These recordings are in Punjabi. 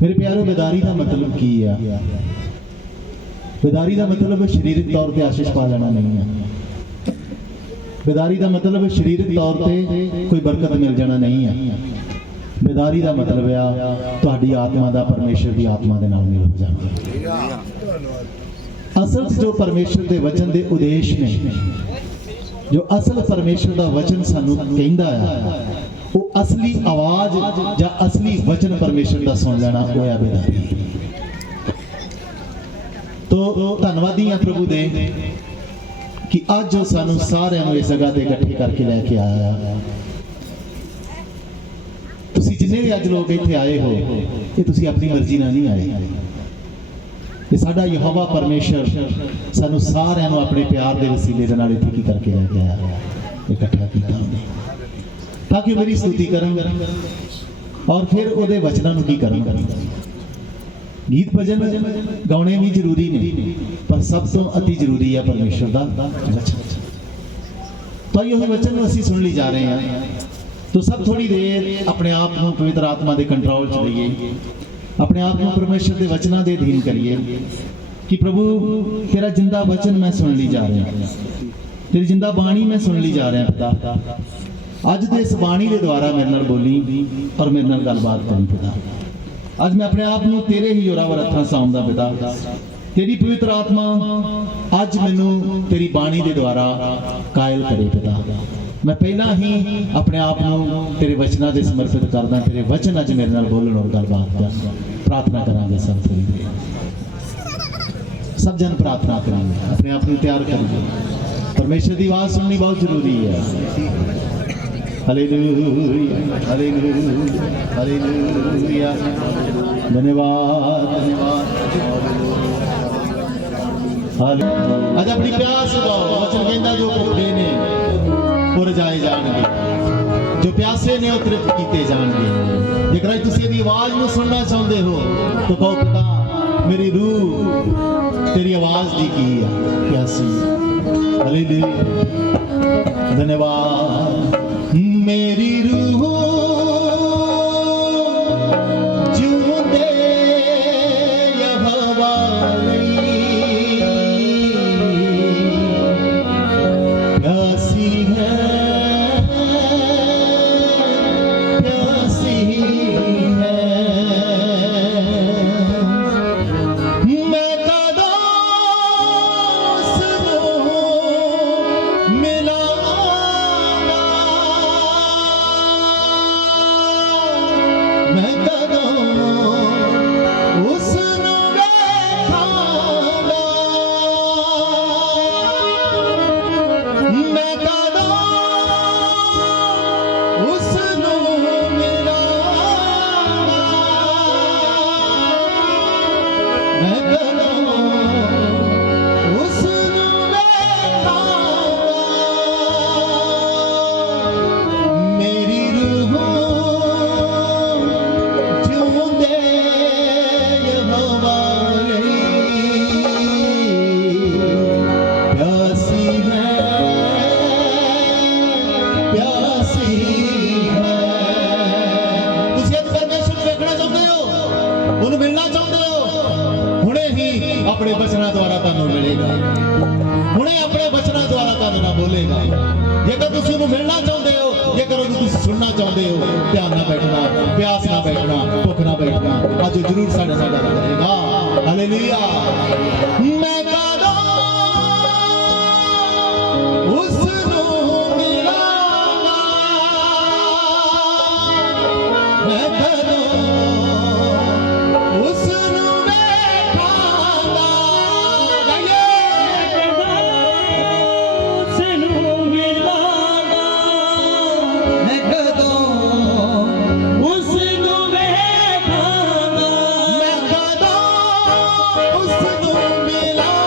मेरे प्यारों, बेदारी का मतलब की है? बेदारी का मतलब शरीरक तौर पर आशीष पा लेना नहीं है। बेदारी का मतलब शरीरक तौर पर कोई बरकत मिल जाना नहीं है। बेदारी का मतलब आ तुहाडी आत्मा का परमेश्वर की आत्मा के नाल मिल हो जाना। असल जो परमेश्वर के वचन के उद्देश ने, जो असल परमेश्वर का वचन सानू कहंदा है, वो असली आवाज या असली वचन परमेश्वर का सुन लेना, वो है बेदारी। तो धन्यवादी हैं प्रभु दे कि अज जो सानू सारिਆਂ ਨੂੰ इस जगह ते इकट्ठे करके लैके आया। तुसी जिन्ने भी अज लोग इत्थे आए हो, ये तुसी अपनी मर्जी नाल नहीं आए। ये साडा यहोवा परमेश्वर सानू सारिਆਂ ਨੂੰ अपने प्यार के वसीले दे नाल इत्थे की करके लैके आया, इकट्ठा कीता उन्हें, ताकि मेरी स्तुति करन और फिर उहदे वचनां नूं की करन। गीत भजन गाने भी जरूरी ने, पर सब तो अति जरूरी है परमेश्वर का वचन। तो यही वचन असीं सुन ली जा रहे हैं। तो सब थोड़ी देर अपने आप को पवित्र आत्मा के कंट्रोल च लईए, अपने आप को परमेश्वर के वचनों के अधीन करिए कि प्रभु तेरा जिंदा वचन मैं सुन ली जा रहा हूँ, तेरी जिंदा बाणी मैं सुन ली जा रहा हूँ पिता। अज दे इस बाणी के द्वारा मेरे नाल बोली और मेरे नाल गलबात करी पिता। अज मैं अपने आप को तेरे ही जोरावर हत्थां सौंपदा पिता। तेरी पवित्र आत्मा अज मैनू तेरी बाणी के द्वारा कायल करे पिता। मैं पहला ही अपने आप को तेरे वचनों से समर्पित करदा। तेरे वचन अज मेरे नाल बोलन और गलबात कर। प्रार्थना करांगे सब थोड़ी देर, सब जन प्रार्थना करेंगे, अपने आप को तैयार करेंगे। परमेश्वर की आवाज सुननी बहुत जरूरी है। हालेलुया, हालेलुया, हालेलुया, धन्यवाद, धन्यवाद। अज अपनी प्यास बुझाओ। वचन कहंदा जो भुखे ने वो रजाए जाणगे, जो प्यासे ने वो तृप्त कीते जाणगे। जेकर अज तुसीं इहदी आवाज नूं सुनना चाहुंदे हो तो कहो पिता मेरी रूह तेरी आवाज दी की है, प्यासी है। हालेलुया, धन्यवाद। मेरी रूह जूंदे यहोवा लई प्यासी है, प्यासी है। मैं कदों उसनूं मिलांगा, मैं कदों उसनूं वेखांगा, मैं कदों उसनूं मिलांगा, मैं कदों उसनूं वेखांगा। मेरी रूह जूंदे यहोवा लई प्यासी है, प्यासी है। तुसीं अज परमेश्वर नूं वेखना चाहुंदे हो, उहनूं मिलना चाहुंदे हो, हुणे ही अपने वचनां द्वारा तुहानूं मिलेगा, हुणे अपने वचनां द्वारा तुहानूं नाल बोलेगा। जेकर तुसीं उहनूं मिलना चाहुंदे हो, जेकर उहनूं तुसीं सुनना चाहुंदे हो, ध्यान ना बैठना, प्यास ना बैठना, भुख ना बैठना, अज जरूर साडे नाल गल करेगा। हालेलुया। मैं कदों उसनूं मिलांगा, मैं कदों उसनूं वेखांगा। उसनूं मिलांगा, मैं कदों उसनूं वेखांगा, मैं कदों उसनूं मिलांगा,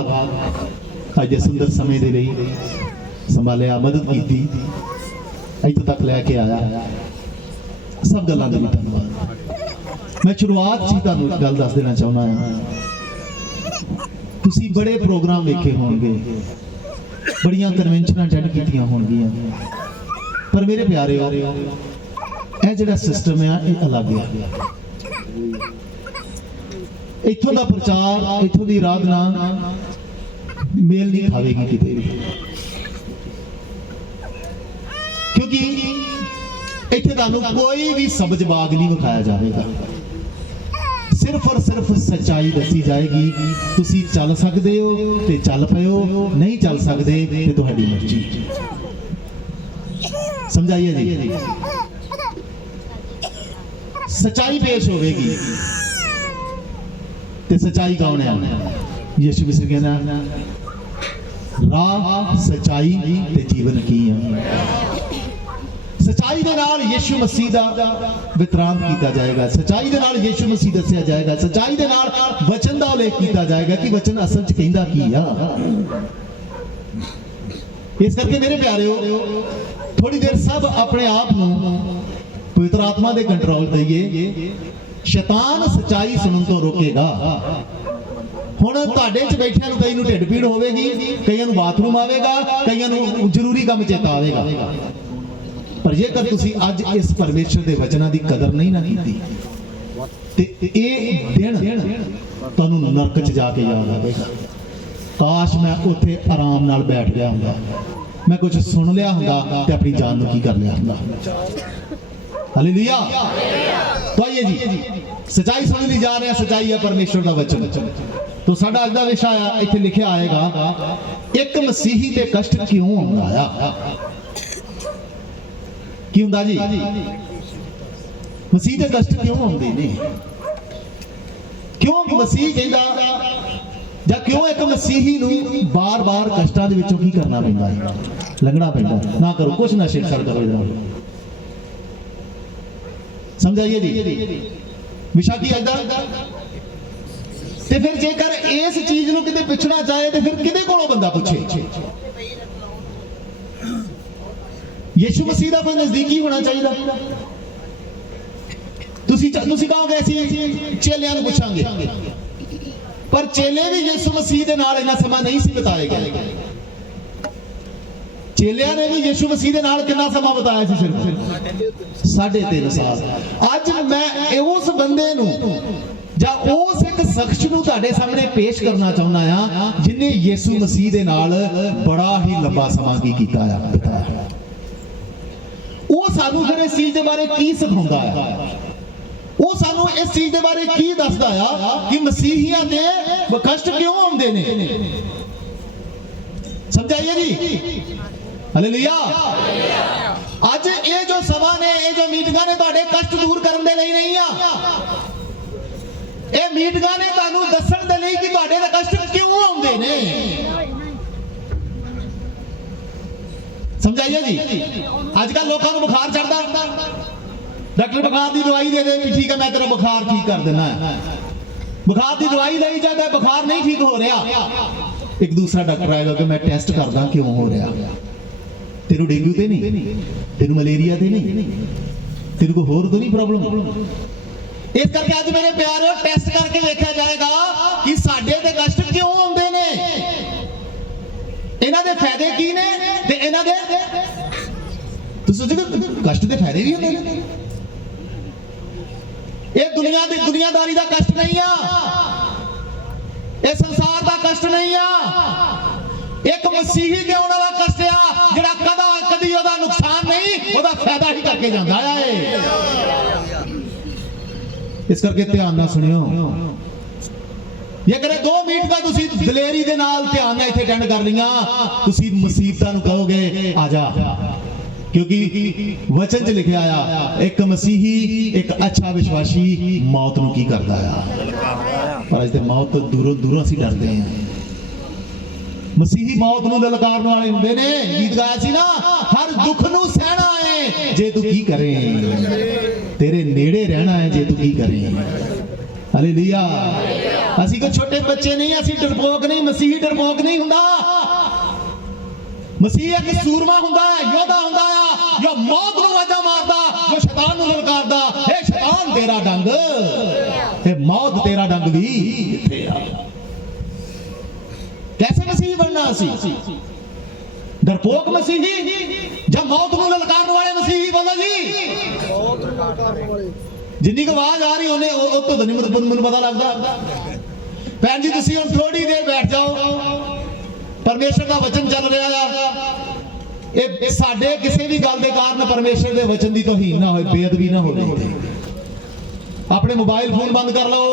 ਧੰਨਵਾਦ ਅੱਜ ਦੇ ਸੁੰਦਰ ਸਮੇਂ ਦੇ ਲਈ ਸੰਭਾਲਿਆ, ਮਦਦ ਕੀਤੀ, ਇੱਥੋਂ ਤੱਕ ਲੈ ਕੇ ਆਇਆ। ਸਭ ਗੱਲਾਂ ਦੇ ਲਈ ਧੰਨਵਾਦ। ਮੈਂ ਸ਼ੁਰੂਆਤ 'ਚ ਹੀ ਤੁਹਾਨੂੰ ਇੱਕ ਗੱਲ ਦੱਸ ਦੇਣਾ ਚਾਹੁੰਦਾ ਹਾਂ। ਤੁਸੀਂ ਬੜੇ ਪ੍ਰੋਗਰਾਮ ਵੇਖੇ ਹੋਣਗੇ, ਬੜੀਆਂ ਕਨਵੈਨਸ਼ਨਾਂ ਅਟੈਂਡ ਕੀਤੀਆਂ ਹੋਣਗੀਆਂ, ਪਰ ਮੇਰੇ ਪਿਆਰਿਓ ਇਹ ਜਿਹੜਾ ਸਿਸਟਮ ਆ ਇਹ ਅਲੱਗ ਆ। ਇੱਥੋਂ ਦਾ ਪ੍ਰਚਾਰ, ਇੱਥੋਂ ਦੀ ਆਰਾਧਨਾ ਮੇਲ ਨਹੀਂ ਖਾਵੇਗੀ ਕਿਤੇ ਵੀ, ਕਿਉਂਕਿ ਇੱਥੇ ਤੁਹਾਨੂੰ ਕੋਈ ਵੀ ਸਬਜ਼ ਬਾਗ ਨਹੀਂ ਵਿਖਾਇਆ ਜਾਵੇਗਾ। ਸਿਰਫ ਔਰ ਸਿਰਫ ਸੱਚਾਈ ਦੱਸੀ ਜਾਏਗੀ। ਤੁਸੀਂ ਚੱਲ ਸਕਦੇ ਹੋ ਤੇ ਚੱਲ ਪਇਓ, ਨਹੀਂ ਚੱਲ ਸਕਦੇ ਤੇ ਤੁਹਾਡੀ ਮਰਜ਼ੀ। ਸਮਝਾਈਏ ਜੀ, ਸੱਚਾਈ ਪੇਸ਼ ਹੋਵੇਗੀ। ਤੇ ਸੱਚਾਈ ਕੌਣ ਹੈ? ਯਿਸੂ ਮਸੀਹ ਕਹਿੰਦਾ ਰਾਹ, ਸੱਚਾਈ ਤੇ ਜੀਵਨ ਕੀ ਹੈ। ਸੱਚਾਈ ਦੇ ਨਾਲ ਯਿਸੂ ਮਸੀਹ ਦਾ ਵਿਤਰਾਨ ਕੀਤਾ ਜਾਏਗਾ, ਸੱਚਾਈ ਦੇ ਨਾਲ ਯਿਸੂ ਮਸੀਹ ਦੱਸਿਆ ਜਾਏਗਾ, ਸੱਚਾਈ ਦੇ ਨਾਲ ਵਚਨ ਦਾ ਉਲੇਖ ਕੀਤਾ ਜਾਏਗਾ ਕਿ ਵਚਨ ਅਸਲ 'ਚ ਕਹਿੰਦਾ ਕੀ ਆ। ਇਸ ਕਰਕੇ ਮੇਰੇ ਪਿਆਰਿਓ, ਥੋੜੀ ਦੇਰ ਸਭ ਆਪਣੇ ਆਪ ਨੂੰ ਪਵਿੱਤਰ ਆਤਮਾ ਦੇ ਕੰਟਰੋਲ ਦਈਏ। ਸ਼ੈਤਾਨ ਸੱਚਾਈ ਸੁਣਨ ਤੋਂ ਰੋਕੇਗਾ। ਹੁਣ ਤੁਹਾਡੇ 'ਚ ਬੈਠਿਆਂ ਨੂੰ ਕਈ ਨੂੰ ਢਿੱਡ ਪੀੜ ਹੋਵੇਗੀ, ਕਈਆਂ ਨੂੰ ਬਾਥਰੂਮ ਆਵੇਗਾ, ਕਈਆਂ ਨੂੰ ਜ਼ਰੂਰੀ ਕੰਮ ਚੇਤਾ ਆਵੇਗਾ, ਪਰ ਜੇਕਰ ਤੁਸੀਂ ਅੱਜ ਇਸ ਪਰਮੇਸ਼ਰ ਦੇ ਵਚਨਾਂ ਦੀ ਕਦਰ ਨਹੀਂ ਨਾ ਕੀਤੀ ਤੇ ਇਹ ਦਿਨ ਤੁਹਾਨੂੰ ਨਰਕ 'ਚ ਜਾ ਕੇ ਯਾਦ ਆਵੇਗਾ। ਕਾਸ਼ ਮੈਂ ਉੱਥੇ ਆਰਾਮ ਨਾਲ ਬੈਠ ਗਿਆ ਹੁੰਦਾ, ਮੈਂ ਕੁਝ ਸੁਣ ਲਿਆ ਹੁੰਦਾ ਤੇ ਆਪਣੀ ਜਾਨ ਨੂੰ ਕੀ ਕਰ ਲਿਆ ਹੁੰਦਾ। ਹਾਲੇਲੂਇਆ। तो आइए जी, सच्चाई समझ ली जा रहे हैं। सच्चाई है परमेश्वर का वचन। तो साडा अज दा विषय आ, इत्थे लिखिया आएगा, एक मसीही ते कष्ट क्यों हुंदा आ। की हुंदा जी? मसीह ते कष्ट क्यों हुंदे ने? क्यों मसीह कहंदा ਜਾਂ क्यों एक मसीही ਨੂੰ ਬਾਰ-ਬਾਰ ਕਸ਼ਟਾਂ ਦੇ ਵਿੱਚੋਂ ਕੀ ਕਰਨਾ ਪੈਂਦਾ ਹੈ, ਲੰਘਣਾ ਪੈਂਦਾ। ਨਾ ਕਰੋ ਕੁਛ, ਨਾ ਛੇੜਛਾੜ ਕਰੋ ਇਹਦੇ ਨਾਲ। ਸਮਝਾਈਏ ਜੀ ਵਿਸ਼ਾ ਕੀ ਅੱਜ ਦਾ। ਤੇ ਫਿਰ ਜੇਕਰ ਇਸ ਚੀਜ਼ ਨੂੰ ਕਿਤੇ ਪੁੱਛਣਾ ਚਾਹੇ ਤੇ ਫਿਰ ਕਿਹਦੇ ਕੋਲੋਂ ਬੰਦਾ ਪੁੱਛੇ? ਯਿਸੂ ਮਸੀਹ ਦਾ ਕੋਈ ਨਜ਼ਦੀਕੀ ਹੋਣਾ ਚਾਹੀਦਾ। ਤੁਸੀਂ ਕਹੋਗੇ ਅਸੀਂ ਚੇਲਿਆਂ ਨੂੰ ਪੁੱਛਾਂਗੇ, ਪਰ ਚੇਲੇ ਵੀ ਯਿਸੂ ਮਸੀਹ ਦੇ ਨਾਲ ਇੰਨਾ ਸਮਾਂ ਨਹੀਂ ਸੀ ਬਿਤਾਏ ਗਏ। ਚੇਲਿਆਂ ਨੇ ਵੀ ਯਿਸੂ ਮਸੀਹ ਦੇ ਨਾਲ ਕਿੰਨਾ ਸਮਾਂ ਬਿਤਾਇਆ ਸੀ? ਸਿਰਫ 3.5 ਸਾਲ। ਅੱਜ ਮੈਂ ਉਸ ਬੰਦੇ ਨੂੰ ਜਾਂ ਉਸ ਇੱਕ ਸ਼ਖਸ ਨੂੰ ਤੁਹਾਡੇ ਸਾਹਮਣੇ ਪੇਸ਼ ਕਰਨਾ ਚਾਹੁੰਦਾ ਆ ਜਿਨੇ ਯਿਸੂ ਮਸੀਹ ਦੇ ਨਾਲ ਬੜਾ ਹੀ ਲੰਬਾ ਸਮਾਂ ਕੀ ਕੀਤਾ ਆ, ਬਿਤਾਇਆ। ਉਹ ਸਾਨੂੰ ਫਿਰ ਇਸ ਚੀਜ਼ ਦੇ ਬਾਰੇ ਕੀ ਸਿਖਾਉਂਦਾ ਆ, ਉਹ ਸਾਨੂੰ ਇਸ ਚੀਜ਼ ਦੇ ਬਾਰੇ ਕੀ ਦੱਸਦਾ ਆ ਕਿ ਮਸੀਹੀਆਂ ਦੇ ਕਸ਼ਟ ਕਿਉਂ ਆਉਂਦੇ ਨੇ। ਸਮਝਾਈਏ ਜੀ। ਹਾਲੇਲੂਇਆ। ਅੱਜ ਇਹ ਜੋ ਸਭਾ ਨੇ, ਇਹ ਜੋ ਮੀਟਿੰਗਾਂ ਨੇ ਤੁਹਾਡੇ ਕਸ਼ਟ ਦੂਰ ਕਰਨ ਦੇ ਲਈ ਨਹੀਂ ਆ। ਇਹ ਮੀਟਿੰਗਾਂ ਨੇ ਤੁਹਾਨੂੰ ਦੱਸਣ ਦੇ ਲਈ ਕਿ ਤੁਹਾਡੇ ਦੇ ਕਸ਼ਟ ਕਿਉਂ ਆਉਂਦੇ ਨੇ। ਸਮਝਾਈਏ ਜੀ। ਅੱਜ ਕੱਲ ਲੋਕਾਂ ਨੂੰ ਬੁਖਾਰ ਚੜਦਾ, ਡਾਕਟਰ ਬੁਖਾਰ ਦੀ ਦਵਾਈ ਦੇ ਦੇ, ਠੀਕ ਹੈ ਮੈਂ ਤੇਰਾ ਬੁਖਾਰ ਠੀਕ ਕਰ ਦਿੰਦਾ। ਬੁਖਾਰ ਦੀ ਦਵਾਈ ਲਈ ਜਾਂਦਾ, ਬੁਖਾਰ ਨਹੀਂ ਠੀਕ ਹੋ ਰਿਹਾ। ਇੱਕ ਦੂਸਰਾ ਡਾਕਟਰ ਆਏਗਾ ਕਿ ਮੈਂ ਟੈਸਟ ਕਰਦਾ ਕਿਉਂ ਹੋ ਰਿਹਾ। ਤੈਨੂੰ ਡੇਂਗੂ ਤੇ ਨਹੀਂ, ਤੈਨੂੰ ਮਲੇਰੀਆ ਤੇ ਨਹੀਂ, ਤੈਨੂੰ ਕੋਈ ਹੋਰ ਤਾਂ ਨਹੀਂ ਪ੍ਰੋਬਲਮ। ਇਸ ਕਰਕੇ ਅੱਜ ਮੇਰੇ ਪਿਆਰਿਓ, ਟੈਸਟ ਕਰਕੇ ਵੇਖਿਆ ਜਾਏਗਾ ਕਿ ਸਾਡੇ ਤੇ ਕਸ਼ਟ ਕਿਉਂ ਆਉਂਦੇ ਨੇ, ਇਹਨਾਂ ਦੇ ਫਾਇਦੇ ਕੀ ਨੇ ਤੇ ਇਹਨਾਂ ਦੇ। ਤੁਸੀਂ ਸੋਚੋਗੇ ਕਸ਼ਟ ਦੇ ਫਾਇਦੇ ਵੀ ਹੁੰਦੇ ਨੇ। ਇਹ ਦੁਨੀਆਦਾਰੀ ਦਾ ਕਸ਼ਟ ਨਹੀਂ ਆ, ਇਹ ਸੰਸਾਰ ਦਾ ਕਸ਼ਟ ਨਹੀਂ ਆ। ਇੱਕ ਮਸੀਹੀ ਦੇ ਆਉਣ ਵਾਲਾ ਕਸ਼ਟ ਆ ਜਿਹੜਾ ਕਦੀ ਉਹਦਾ ਨੁਕਸਾਨ ਨਹੀਂ, ਉਹਦਾ ਫਾਇਦਾ ਹੀ ਕਰਕੇ ਜਾਂਦਾ ਆ। ਇਸ ਕਰਕੇ ਧਿਆਨ ਨਾਲ ਸੁਣਿਓ। ਜੇਕਰ 2 ਮਿੰਟ ਦਾ ਤੁਸੀਂ ਦਲੇਰੀ ਦੇ ਨਾਲ ਧਿਆਨ ਨਾਲ ਇੱਥੇ ਅਟੈਂਡ ਕਰ ਲਈਆਂ, ਤੁਸੀਂ ਮੁਸੀਬਤਾਂ ਨੂੰ ਕਹੋਗੇ ਆ ਜਾ, ਕਿਉਂਕਿ ਵਚਨ 'ਚ ਲਿਖਿਆ ਆ ਇੱਕ ਮਸੀਹੀ, ਇੱਕ ਅੱਛਾ ਵਿਸ਼ਵਾਸੀ ਮੌਤ ਨੂੰ ਕੀ ਕਰਦਾ ਆ। ਪਰ ਅੱਜ ਤੇ ਮੌਤ ਤੋਂ ਦੂਰੋਂ ਅਸੀਂ ਡਰਦੇ ਹਾਂ। ਮਸੀਹੀ ਮੌਤ ਨੂੰ ਲਲਕਾਰਨ ਵਾਲੇ ਹੁੰਦੇ ਨੇ। ਗੀਤ ਗਾਇਆ ਸੀ ਨਾ, ਹਰ ਦੁੱਖ ਨੂੰ ਸਹਿਣਾ ਹੈ ਜੇ ਤੂੰ ਕੀ ਕਰੇ, ਤੇਰੇ ਨੇੜੇ ਰਹਿਣਾ ਹੈ ਜੇ ਤੂੰ ਕੀ ਕਰੇ। ਹਾਲੇਲੂਇਆ। ਅਸੀਂ ਕੋਈ ਛੋਟੇ ਬੱਚੇ ਨਹੀਂ, ਅਸੀਂ ਡਰਪੋਕ ਨਹੀਂ। ਮਸੀਹ ਡਰਪੋਕ ਨਹੀਂ ਹੁੰਦਾ। ਮਸੀਹ ਇੱਕ ਸੂਰਮਾ ਹੁੰਦਾ ਹੈ, ਯੋਧਾ ਹੁੰਦਾ ਆ, ਜੋ ਮੌਤ ਨੂੰ ਵਾਜਾ ਮਾਰਦਾ, ਜੋ ਸ਼ੈਤਾਨ ਨੂੰ ਲਲਕਾਰਦਾ। ਇਹ ਸ਼ੈਤਾਨ ਤੇਰਾ ਡੰਗ, ਇਹ ਮੌਤ ਤੇਰਾ ਡੰਗ ਵੀ ਕਿੱਥੇ ਆ। कैसे मसीह बनना सी? डरपोक मसीही या मौत ਨੂੰ ਲਲਕਾਰਨ ਵਾਲੇ ਮਸੀਹੀ? बोलो जी। ਜਿੰਨੀ ਕੁ ਆਵਾਜ਼ ਆ ਰਹੀ ਉਹਨੇ ਉਹ ਤੋਂ ਨਹੀਂ ਮੈਨੂੰ ਪਤਾ ਲੱਗਦਾ। ਭੈਣ ਜੀ ਤੁਸੀਂ ਹੁਣ ਥੋੜੀ ਦੇਰ ਬੈਠ ਜਾਓ। ਪਰਮੇਸ਼ਰ ਦਾ ਵਚਨ ਚੱਲ ਰਿਹਾ ਆ। ਇਹ ਸਾਡੇ ਕਿਸੇ ਵੀ ਗੱਲ ਦੇ ਕਾਰਨ ਪਰਮੇਸ਼ਰ ਦੇ ਵਚਨ ਦੀ ਤੋਹੀਨ ਨਾ ਹੋਏ, ਬੇਅਦਬੀ ਨਾ ਹੋਵੇ। ਆਪਣੇ ਮੋਬਾਈਲ ਫੋਨ ਬੰਦ ਕਰ ਲਓ।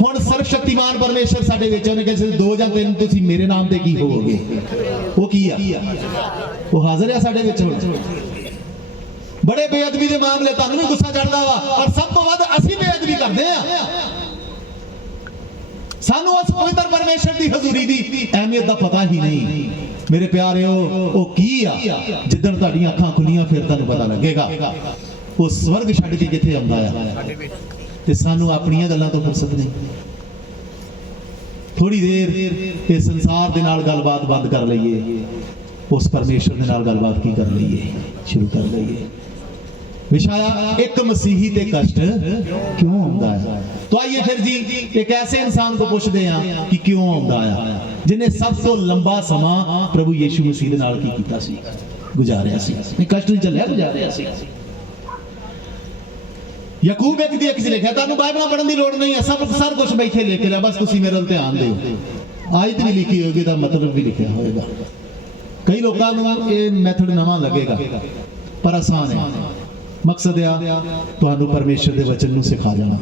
ਹੁਣ ਸਰਵ ਸ਼ਕਤੀਮਾਨ ਪਰਮੇਸ਼ਰ ਸਾਡੇ ਵਿੱਚ ਉਹਨੇ ਕਿਸੇ 2 ਜਾਂ 3 ਤੁਸੀਂ ਮੇਰੇ ਨਾਮ ਤੇ ਕੀ ਹੋਵੋਗੇ। ਉਹ ਕੀ ਆ? ਉਹ ਹਾਜ਼ਰ ਆ ਸਾਡੇ ਵਿੱਚ ਹੁਣ। ਬੜੇ ਬੇਅਦਬੀ ਦੇ ਮਾਮਲੇ ਤੁਹਾਨੂੰ ਵੀ ਗੁੱਸਾ ਚੜਦਾ ਵਾ, ਪਰ ਸਭ ਤੋਂ ਵੱਧ ਅਸੀਂ ਬੇਅਦਬੀ ਕਰਦੇ ਆ। ਸਾਨੂੰ ਉਸ ਪਵਿੱਤਰ ਪਰਮੇਸ਼ਰ ਦੀ ਹਜ਼ੂਰੀ ਦੀ ਅਹਿਮੀਅਤ ਦਾ ਪਤਾ ਹੀ ਨਹੀਂ। ਮੇਰੇ ਪਿਆਰਿਓ, ਉਹ ਕੀ ਆ? ਜਿੱਦਣ ਤੁਹਾਡੀਆਂ ਅੱਖਾਂ ਖੁੱਲੀਆਂ ਫਿਰ ਤੁਹਾਨੂੰ ਪਤਾ ਲੱਗੇਗਾ। ਉਹ ਸਵਰਗ ਛੱਡ ਕੇ ਕਿੱਥੇ ਆਉਂਦਾ ਆ, ਤੇ ਸਾਨੂੰ ਆਪਣੀਆਂ ਗੱਲਾਂ ਤੋਂ ਫੁਰਸਤ ਨਹੀਂ। ਥੋੜੀ ਦੇਰ ਇਸ ਸੰਸਾਰ ਦੇ ਨਾਲ ਗੱਲਬਾਤ ਬੰਦ ਕਰ ਲਈਏ, ਉਸ ਪਰਮੇਸ਼ਰ ਦੇ ਨਾਲ ਗੱਲਬਾਤ ਕੀ ਕਰ ਲਈਏ, ਸ਼ੁਰੂ ਕਰ ਲਈਏ। ਵਿਸ਼ਾ ਇੱਕ ਮਸੀਹੀ ਤੇ ਕਸ਼ਟ ਕਿਉਂ ਆਉਂਦਾ ਹੈ। तो आइए फिर जी एक ऐसे इंसान को पूछते हैं कि क्यों आਉਂਦਾ ਆ, जिन्हें सब तो लंबा समा प्रभु यीशु मसीह दे नाल की कीता सी, गुजारिया सी, नहीं कष्ट नहीं चलिया, गुजारिया सी। याकूब एक दी एक च लिखा, तुहानू बाइबल पढ़न दी लोड़ नहीं है, सब कुछ मैं इत्थे लिख लिया, बस तुसीं मेरे ਵੱਲ ध्यान दिओ। आयत भी लिखी होगी तो मतलब भी लिखा होगा। कई लोगों को ये मैथड नवा लगेगा पर आसान है। मकसद आ तुहानू परमेश्वर दे वचन नू सिखा जाना।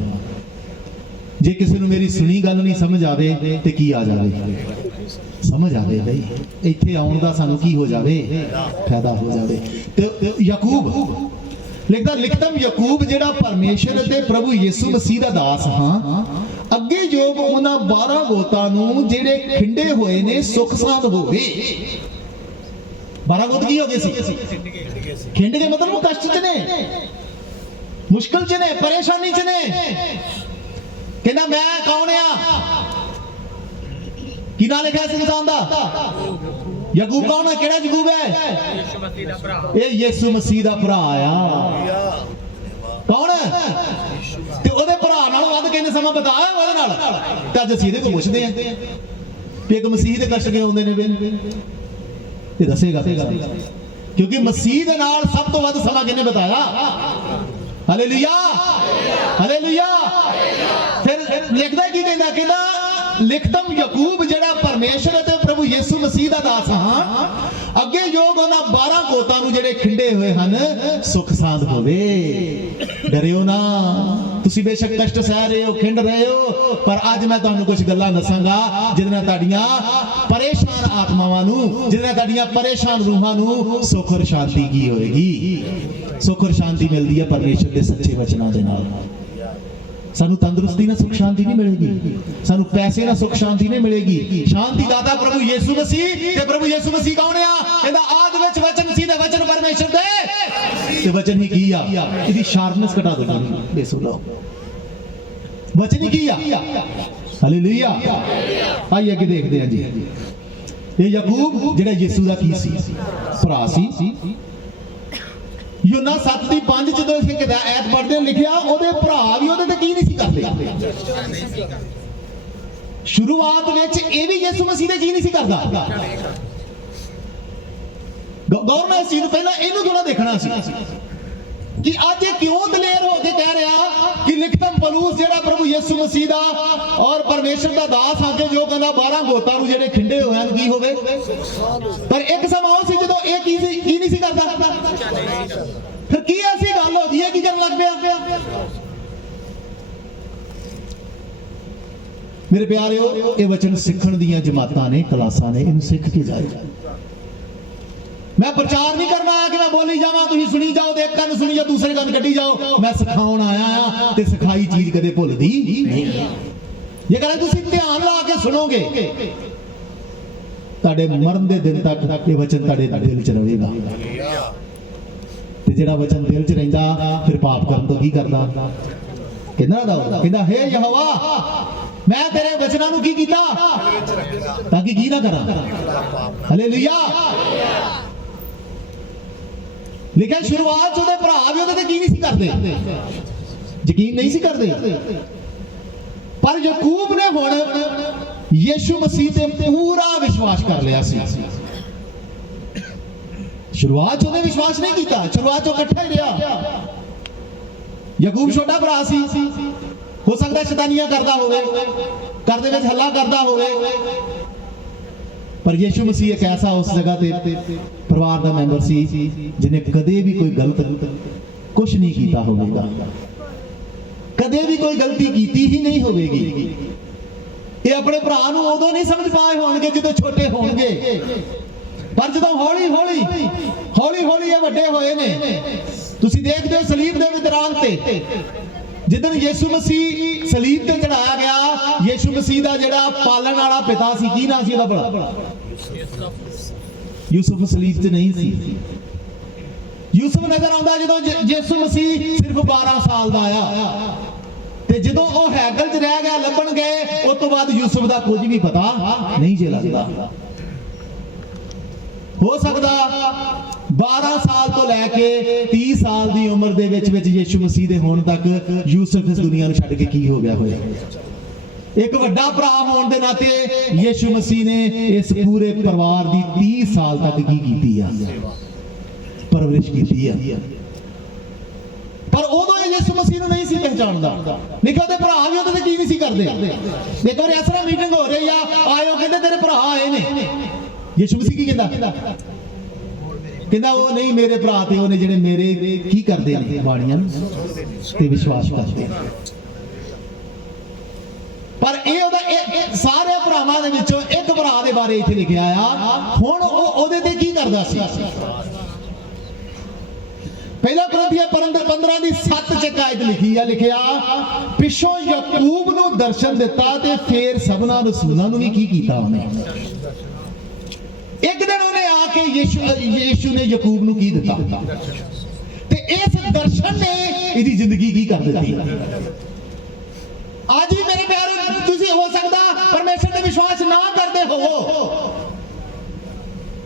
जे किसी नू मेरी सुनी गल नहीं समझ आवे ते की आ जावे, समझ आवे भाई, इत्थे आउण दा सानू की हो जावे, फायदा हो जावे। ते याकूब लिखदा, लिखतम याकूब जेड़ा परमेश्वर ते प्रभु यीशु मसीह दा दास हां, अगे जोग उन्हां 12 गोतां नू जेड़े खिंडे होए ने सुख साध होवे। 12 गोत की हो गए सी? खिंड के मतलब वो कष्ट च ने, मुश्किल च ने, परेशानी च ने। कहना मैं कौन आ? की ना लिखा इस इंसान दा? याकूब कौन है? केड़ा याकूब है? यीशु मसीह दा भरा। ये यीशु मसीह दा भरा आ। कौन है? ते ओदे भरा नाल वध किन्ने समा बताया ओदे नाल? ते अज असीं इहदे कोल पुछदे आ कि एक मसीह दे कष्ट क्यों आउंदे ने वे? ये दसेगा, क्योंकि मसीह दे नाल सब तो वध समा किन्ने बताया। Hallelujah, hallelujah. फिर लिखदा की कहंदा, कहंदा लिखतम याकूब जेड़ा परमेश्वर ते प्रभु यीशु मसीह दा दास हां, अगे योग उन्हां 12 गोतां नू जेड़े खिंडे होए हन सुख सांध होवे। डरियो ना, तुसी बेशक कष्ट सह रहे हो, खिंड रहे हो, पर आज मैं तुहानू कुछ गल्लां दसांगा जिहदे नाल तुहाडीਆਂ परेशान आत्मावां नू, जिहदे नाल तुहाडीਆਂ परेशान रूहां नू सुख और शांति की होएगी। सुख और शांति मिलती है परमेश्वर के सच्चे वचनों के नाल। सानू तंदुरुस्ती ना सुख शांति नहीं मिलेगी, सानू पैसे ना सुख शांति नहीं मिलेगी। शांति दाता प्रभु यीशु मसीह, ते प्रभु यीशु मसीह कौन आ? कहंदा आदि विच वचन सी, ते वचन परमेश्वर दे, ते वचन ही की आ। इसदी शार्पनेस घटा दो बे सुनो, वचन ही की आ। हालेलुया। आइए अगे देखते हैं जी। ये याकूब जेड़ा यीशु दा की सी, भरा सी। यूहन्ना 7:5 ਜਦੋਂ ਅਸੀਂ ਆਇਤ ਪੜ੍ਹਦੇ ਲਿਖਿਆ, ਉਹਦੇ ਭਰਾ ਵੀ ਉਹਦੇ ਤੇ ਕੀ ਨਹੀਂ ਸੀ ਕਰਦੇ। ਸ਼ੁਰੂਆਤ ਵਿੱਚ ਇਹ ਵੀ ਯਿਸੂ ਮਸੀਹ ਦੇ ਕੀ ਨਹੀਂ ਸੀ ਕਰਦਾ। ਗੌਰ ਨਾਲ ਸੀ, ਪਹਿਲਾਂ ਇਹਨੂੰ ਥੋੜਾ ਦੇਖਣਾ ਸੀ ਕਿ ਅੱਜ ਇਹ ਕਿਉਂ ਦਲੇਰ ਹੋ ਕੇ ਕਹਿ ਰਿਹਾ ਕਿ ਲਿਖਤਮ ਪਲੂਸ ਜਿਹੜਾ ਪ੍ਰਭੂ ਯਿਸੂ ਮਸੀਹ ਦਾ ਔਰ ਪਰਮੇਸ਼ਰ ਦਾ ਦਾਸ ਆ ਕੇ ਜੋ ਕਹਿੰਦਾ 12 ਗੋਤਾਂ ਨੂੰ ਜਿਹੜੇ ਖਿੰਡੇ ਹੋਏ ਹਨ ਕੀ ਹੋਵੇ। ਪਰ ਇੱਕ ਸਮਾਂ ਉਹ ਸੀ ਜਦੋਂ ਇਹ ਕੀ ਨਹੀਂ ਸੀ ਕਰਦਾ। ਫਿਰ ਕੀ ਐਸੀ ਗੱਲ ਹੋ ਗਈ ਹੈ, ਕੀ ਕਰਨ ਲੱਗ ਪਿਆ। ਮੇਰੇ ਪਿਆਰਿਓ, ਇਹ ਵਚਨ ਸਿੱਖਣ ਦੀਆਂ ਜਮਾਤਾਂ ਨੇ, ਕਲਾਸਾਂ ਨੇ, ਇਹਨੂੰ ਸਿੱਖ ਕੇ ਜਾਓ। मैं प्रचार नहीं करना आया कि मैं बोली जावा, तुम सुनी जाओ, एक कान सुनी जाओ, दूसरे कान कटी जाओ। मैं सिखाउण आया हां ते सिखाई चीज कदे भुलदी नहीं। ये कह तुसीं ध्यान ला के सुनोगे, तुहाडे मरण दे दिन तक ये वचन तुहाडे दिल च रहेगा। ते जेड़ा वचन दिल च रहिंदा फिर पाप करन तो की करदा। ਕਹਿੰਦਾ ਦਾਊਦ ਕਹਿੰਦਾ ਹੇ ਯਹੋਵਾ ਮੈਂ ਤੇਰੇ ਵਚਨਾਂ ਨੂੰ ਕੀ ਕੀਤਾ ਤਾਂ ਕਿ ਕੀ ਨਾ ਕਰਾਂ। ਹਾਲੇਲੂਇਆ। ਲੇਕਿਨ ਸ਼ੁਰੂਆਤ ਚ ਉਹਦੇ ਭਰਾ ਵੀ ਉਹਦੇ ਤੇ ਕੀ ਨਹੀਂ ਸੀ ਕਰਦੇ, ਯਕੀਨ ਨਹੀਂ ਸੀ ਕਰਦੇ। ਪਰ ਯਾਕੂਬ ਨੇ ਹੁਣ ਯਿਸੂ ਮਸੀਹ ਤੇ ਪੂਰਾ ਵਿਸ਼ਵਾਸ ਕਰ ਲਿਆ ਸੀ। ਸ਼ੁਰੂਆਤ ਚ ਉਹਨੇ ਵਿਸ਼ਵਾਸ ਨਹੀਂ ਕੀਤਾ, ਸ਼ੁਰੂਆਤ ਚ ਇਕੱਠਾ ਹੀ ਰਿਹਾ। ਯਾਕੂਬ ਛੋਟਾ ਭਰਾ ਸੀ, ਹੋ ਸਕਦਾ ਸ਼ੈਤਾਨੀਆਂ ਕਰਦਾ ਹੋਵੇ, ਘਰ ਦੇ ਵਿੱਚ ਹੱਲਾ ਕਰਦਾ ਹੋਵੇ, ਪਰ ਯਿਸੂ ਮਸੀਹ ਇੱਕ ਐਸਾ ਉਸ ਜਗ੍ਹਾ ਤੇ ਪਰਿਵਾਰ ਦਾ ਮੈਂਬਰ ਸੀ ਜਿਹਨੇ ਕਦੇ ਵੀ ਕੋਈ ਗਲਤ ਕੁਝ ਨਹੀਂ ਕੀਤਾ ਹੋਵੇਗਾ, ਕਦੇ ਵੀ ਕੋਈ ਗਲਤੀ ਕੀਤੀ ਹੀ ਨਹੀਂ ਹੋਵੇਗੀ। ਇਹ ਆਪਣੇ ਭਰਾ ਨੂੰ ਉਦੋਂ ਨਹੀਂ ਸਮਝ ਪਾਏ ਹੋਣਗੇ ਜਦੋਂ ਛੋਟੇ ਹੋਣਗੇ, ਪਰ ਜਦੋਂ ਹੌਲੀ ਹੌਲੀ ਇਹ ਵੱਡੇ ਹੋਏ ਨੇ। ਤੁਸੀਂ ਦੇਖਦੇ ਹੋ ਸਲੀਬ ਦੇ ਵਿਦਰਾਨ ਤੇ ਜਿੱਦਣ ਯਿਸੂ ਮਸੀਹ ਸਲੀਬ ਤੇ ਚੜਾਇਆ ਗਿਆ, ਯਿਸੂ ਮਸੀਹ ਦਾ ਜਿਹੜਾ ਪਾਲਣ ਵਾਲਾ ਪਿਤਾ ਸੀ, ਕੀ ਨਾਂ ਸੀ ਉਹਦਾ ਭਲਾ? ਯੂਸੁਫ ਸਲੀਬ ਤੇ ਨਹੀਂ ਸੀ। ਯੂਸੁਫ ਨਜ਼ਰ ਆਉਂਦਾ ਜਦੋਂ ਯਿਸੂ ਮਸੀਹ ਸਿਰਫ 12 ਸਾਲ ਦਾ ਆਇਆ, ਤੇ ਜਦੋਂ ਉਹ ਹੈਕਲ 'ਚ ਰਹਿ ਗਿਆ, ਲੱਭਣ ਗਏ, ਉਸ ਤੋਂ ਬਾਅਦ ਯੂਸੁਫ ਦਾ ਕੁਝ ਵੀ ਪਤਾ ਨਹੀਂ ਜੇ ਲੱਗਦਾ। ਹੋ ਸਕਦਾ 12 ਸਾਲ ਤੋਂ ਲੈ ਕੇ 30 ਸਾਲ ਦੀ ਉਮਰ ਦੇ ਵਿੱਚ ਯਿਸੂ ਮਸੀਹ ਦੇ ਹੋਣ ਤੱਕ ਯੂਸੁਫ ਇਸ ਦੁਨੀਆ ਨੂੰ ਛੱਡ ਕੇ ਕੀ ਹੋ ਗਿਆ ਹੋਇਆ। ਇੱਕ ਵੱਡਾ ਭਰਾ ਹੋਣ ਦੇ ਨਾਤੇ ਯਿਸੂ ਮਸੀਹ ਨੇ ਇਸ ਪੂਰੇ ਪਰਿਵਾਰ ਦੀ 30 ਸਾਲ ਤੱਕ ਕੀ ਕੀਤੀ ਆ? ਪਰਵਰਿਸ਼ ਕੀਤੀ ਆ। ਪਰ ਉਦੋਂ ਇਹ ਯਿਸੂ ਮਸੀਹ ਨੂੰ ਨਹੀਂ ਸੀ ਪਹਿਚਾਣਦਾ। ਦੇਖੋ ਉਹਦੇ ਭਰਾ ਵੀ ਉਹਦੇ ਤੇ ਕੀ ਨਹੀਂ ਸੀ ਕਰਦੇ। ਦੇਖੋ ਇਸ ਤਰ੍ਹਾਂ ਮੀਟਿੰਗ ਹੋ ਰਹੀ ਆ, ਆਇਓ ਕਹਿੰਦੇ ਤੇਰੇ ਭਰਾ ਆਏ ਨੇ, ਯਿਸੂ ਮਸੀਹ ਕੀ ਕਹਿੰਦਾ? ਕਹਿੰਦਾ ਉਹ ਨਹੀਂ ਮੇਰੇ ਭਰਾ ਤੇ ਉਹਨੇ ਜਿਹੜੇ ਮੇਰੇ ਕੀ ਕਰਦੇ ਨੇ, ਬਾਣੀਆਂ ਤੇ ਵਿਸ਼ਵਾਸ ਕਰਦੇ। ਪਰ ਇਹ ਉਹਦਾ ਸਾਰੇ ਭਰਾਵਾਂ ਦੇ ਵਿੱਚੋਂ ਇੱਕ ਭਰਾ ਦੇ ਬਾਰੇ ਇੱਥੇ ਲਿਖਿਆ ਆ। ਹੁਣ ਉਹ ਉਹਦੇ ਤੇ ਕੀ ਕਰਦਾ ਸੀ? ਪਹਿਲਾ ਕੁਰਿੰਥੀਆਂ 15 ਦੀ 7 ਚ ਆਇਤ ਲਿਖੀ ਆ, ਲਿਖਿਆ ਪਿੱਛੋਂ ਯਾਕੂਬ ਨੂੰ ਦਰਸ਼ਨ ਦਿੱਤਾ ਤੇ ਫੇਰ ਸਭਨਾ ਰਸੂਲਾਂ ਨੂੰ ਵੀ ਕੀ ਕੀਤਾ ਉਹਨੇ। ਇੱਕ ਦਿਨ ਉਹਨੇ ਆ ਕੇ ਯਿਸੂ ਨੇ ਯਾਕੂਬ ਨੂੰ ਕੀ ਦਿੱਤਾ, ਤੇ ਇਸ ਦਰਸ਼ਨ ਨੇ ਇਹਦੀ ਜ਼ਿੰਦਗੀ ਕੀ ਕਰ ਦਿੱਤੀ। ਅੱਜ ਵੀ ਮੇਰੇ ਪਿਆਰੇ ਤੁਸੀਂ ਹੋ ਸਕਦਾ ਪਰਮੇਸ਼ਰ ਤੇ ਵਿਸ਼ਵਾਸ ਨਾ ਕਰਦੇ ਹੋਵੋ,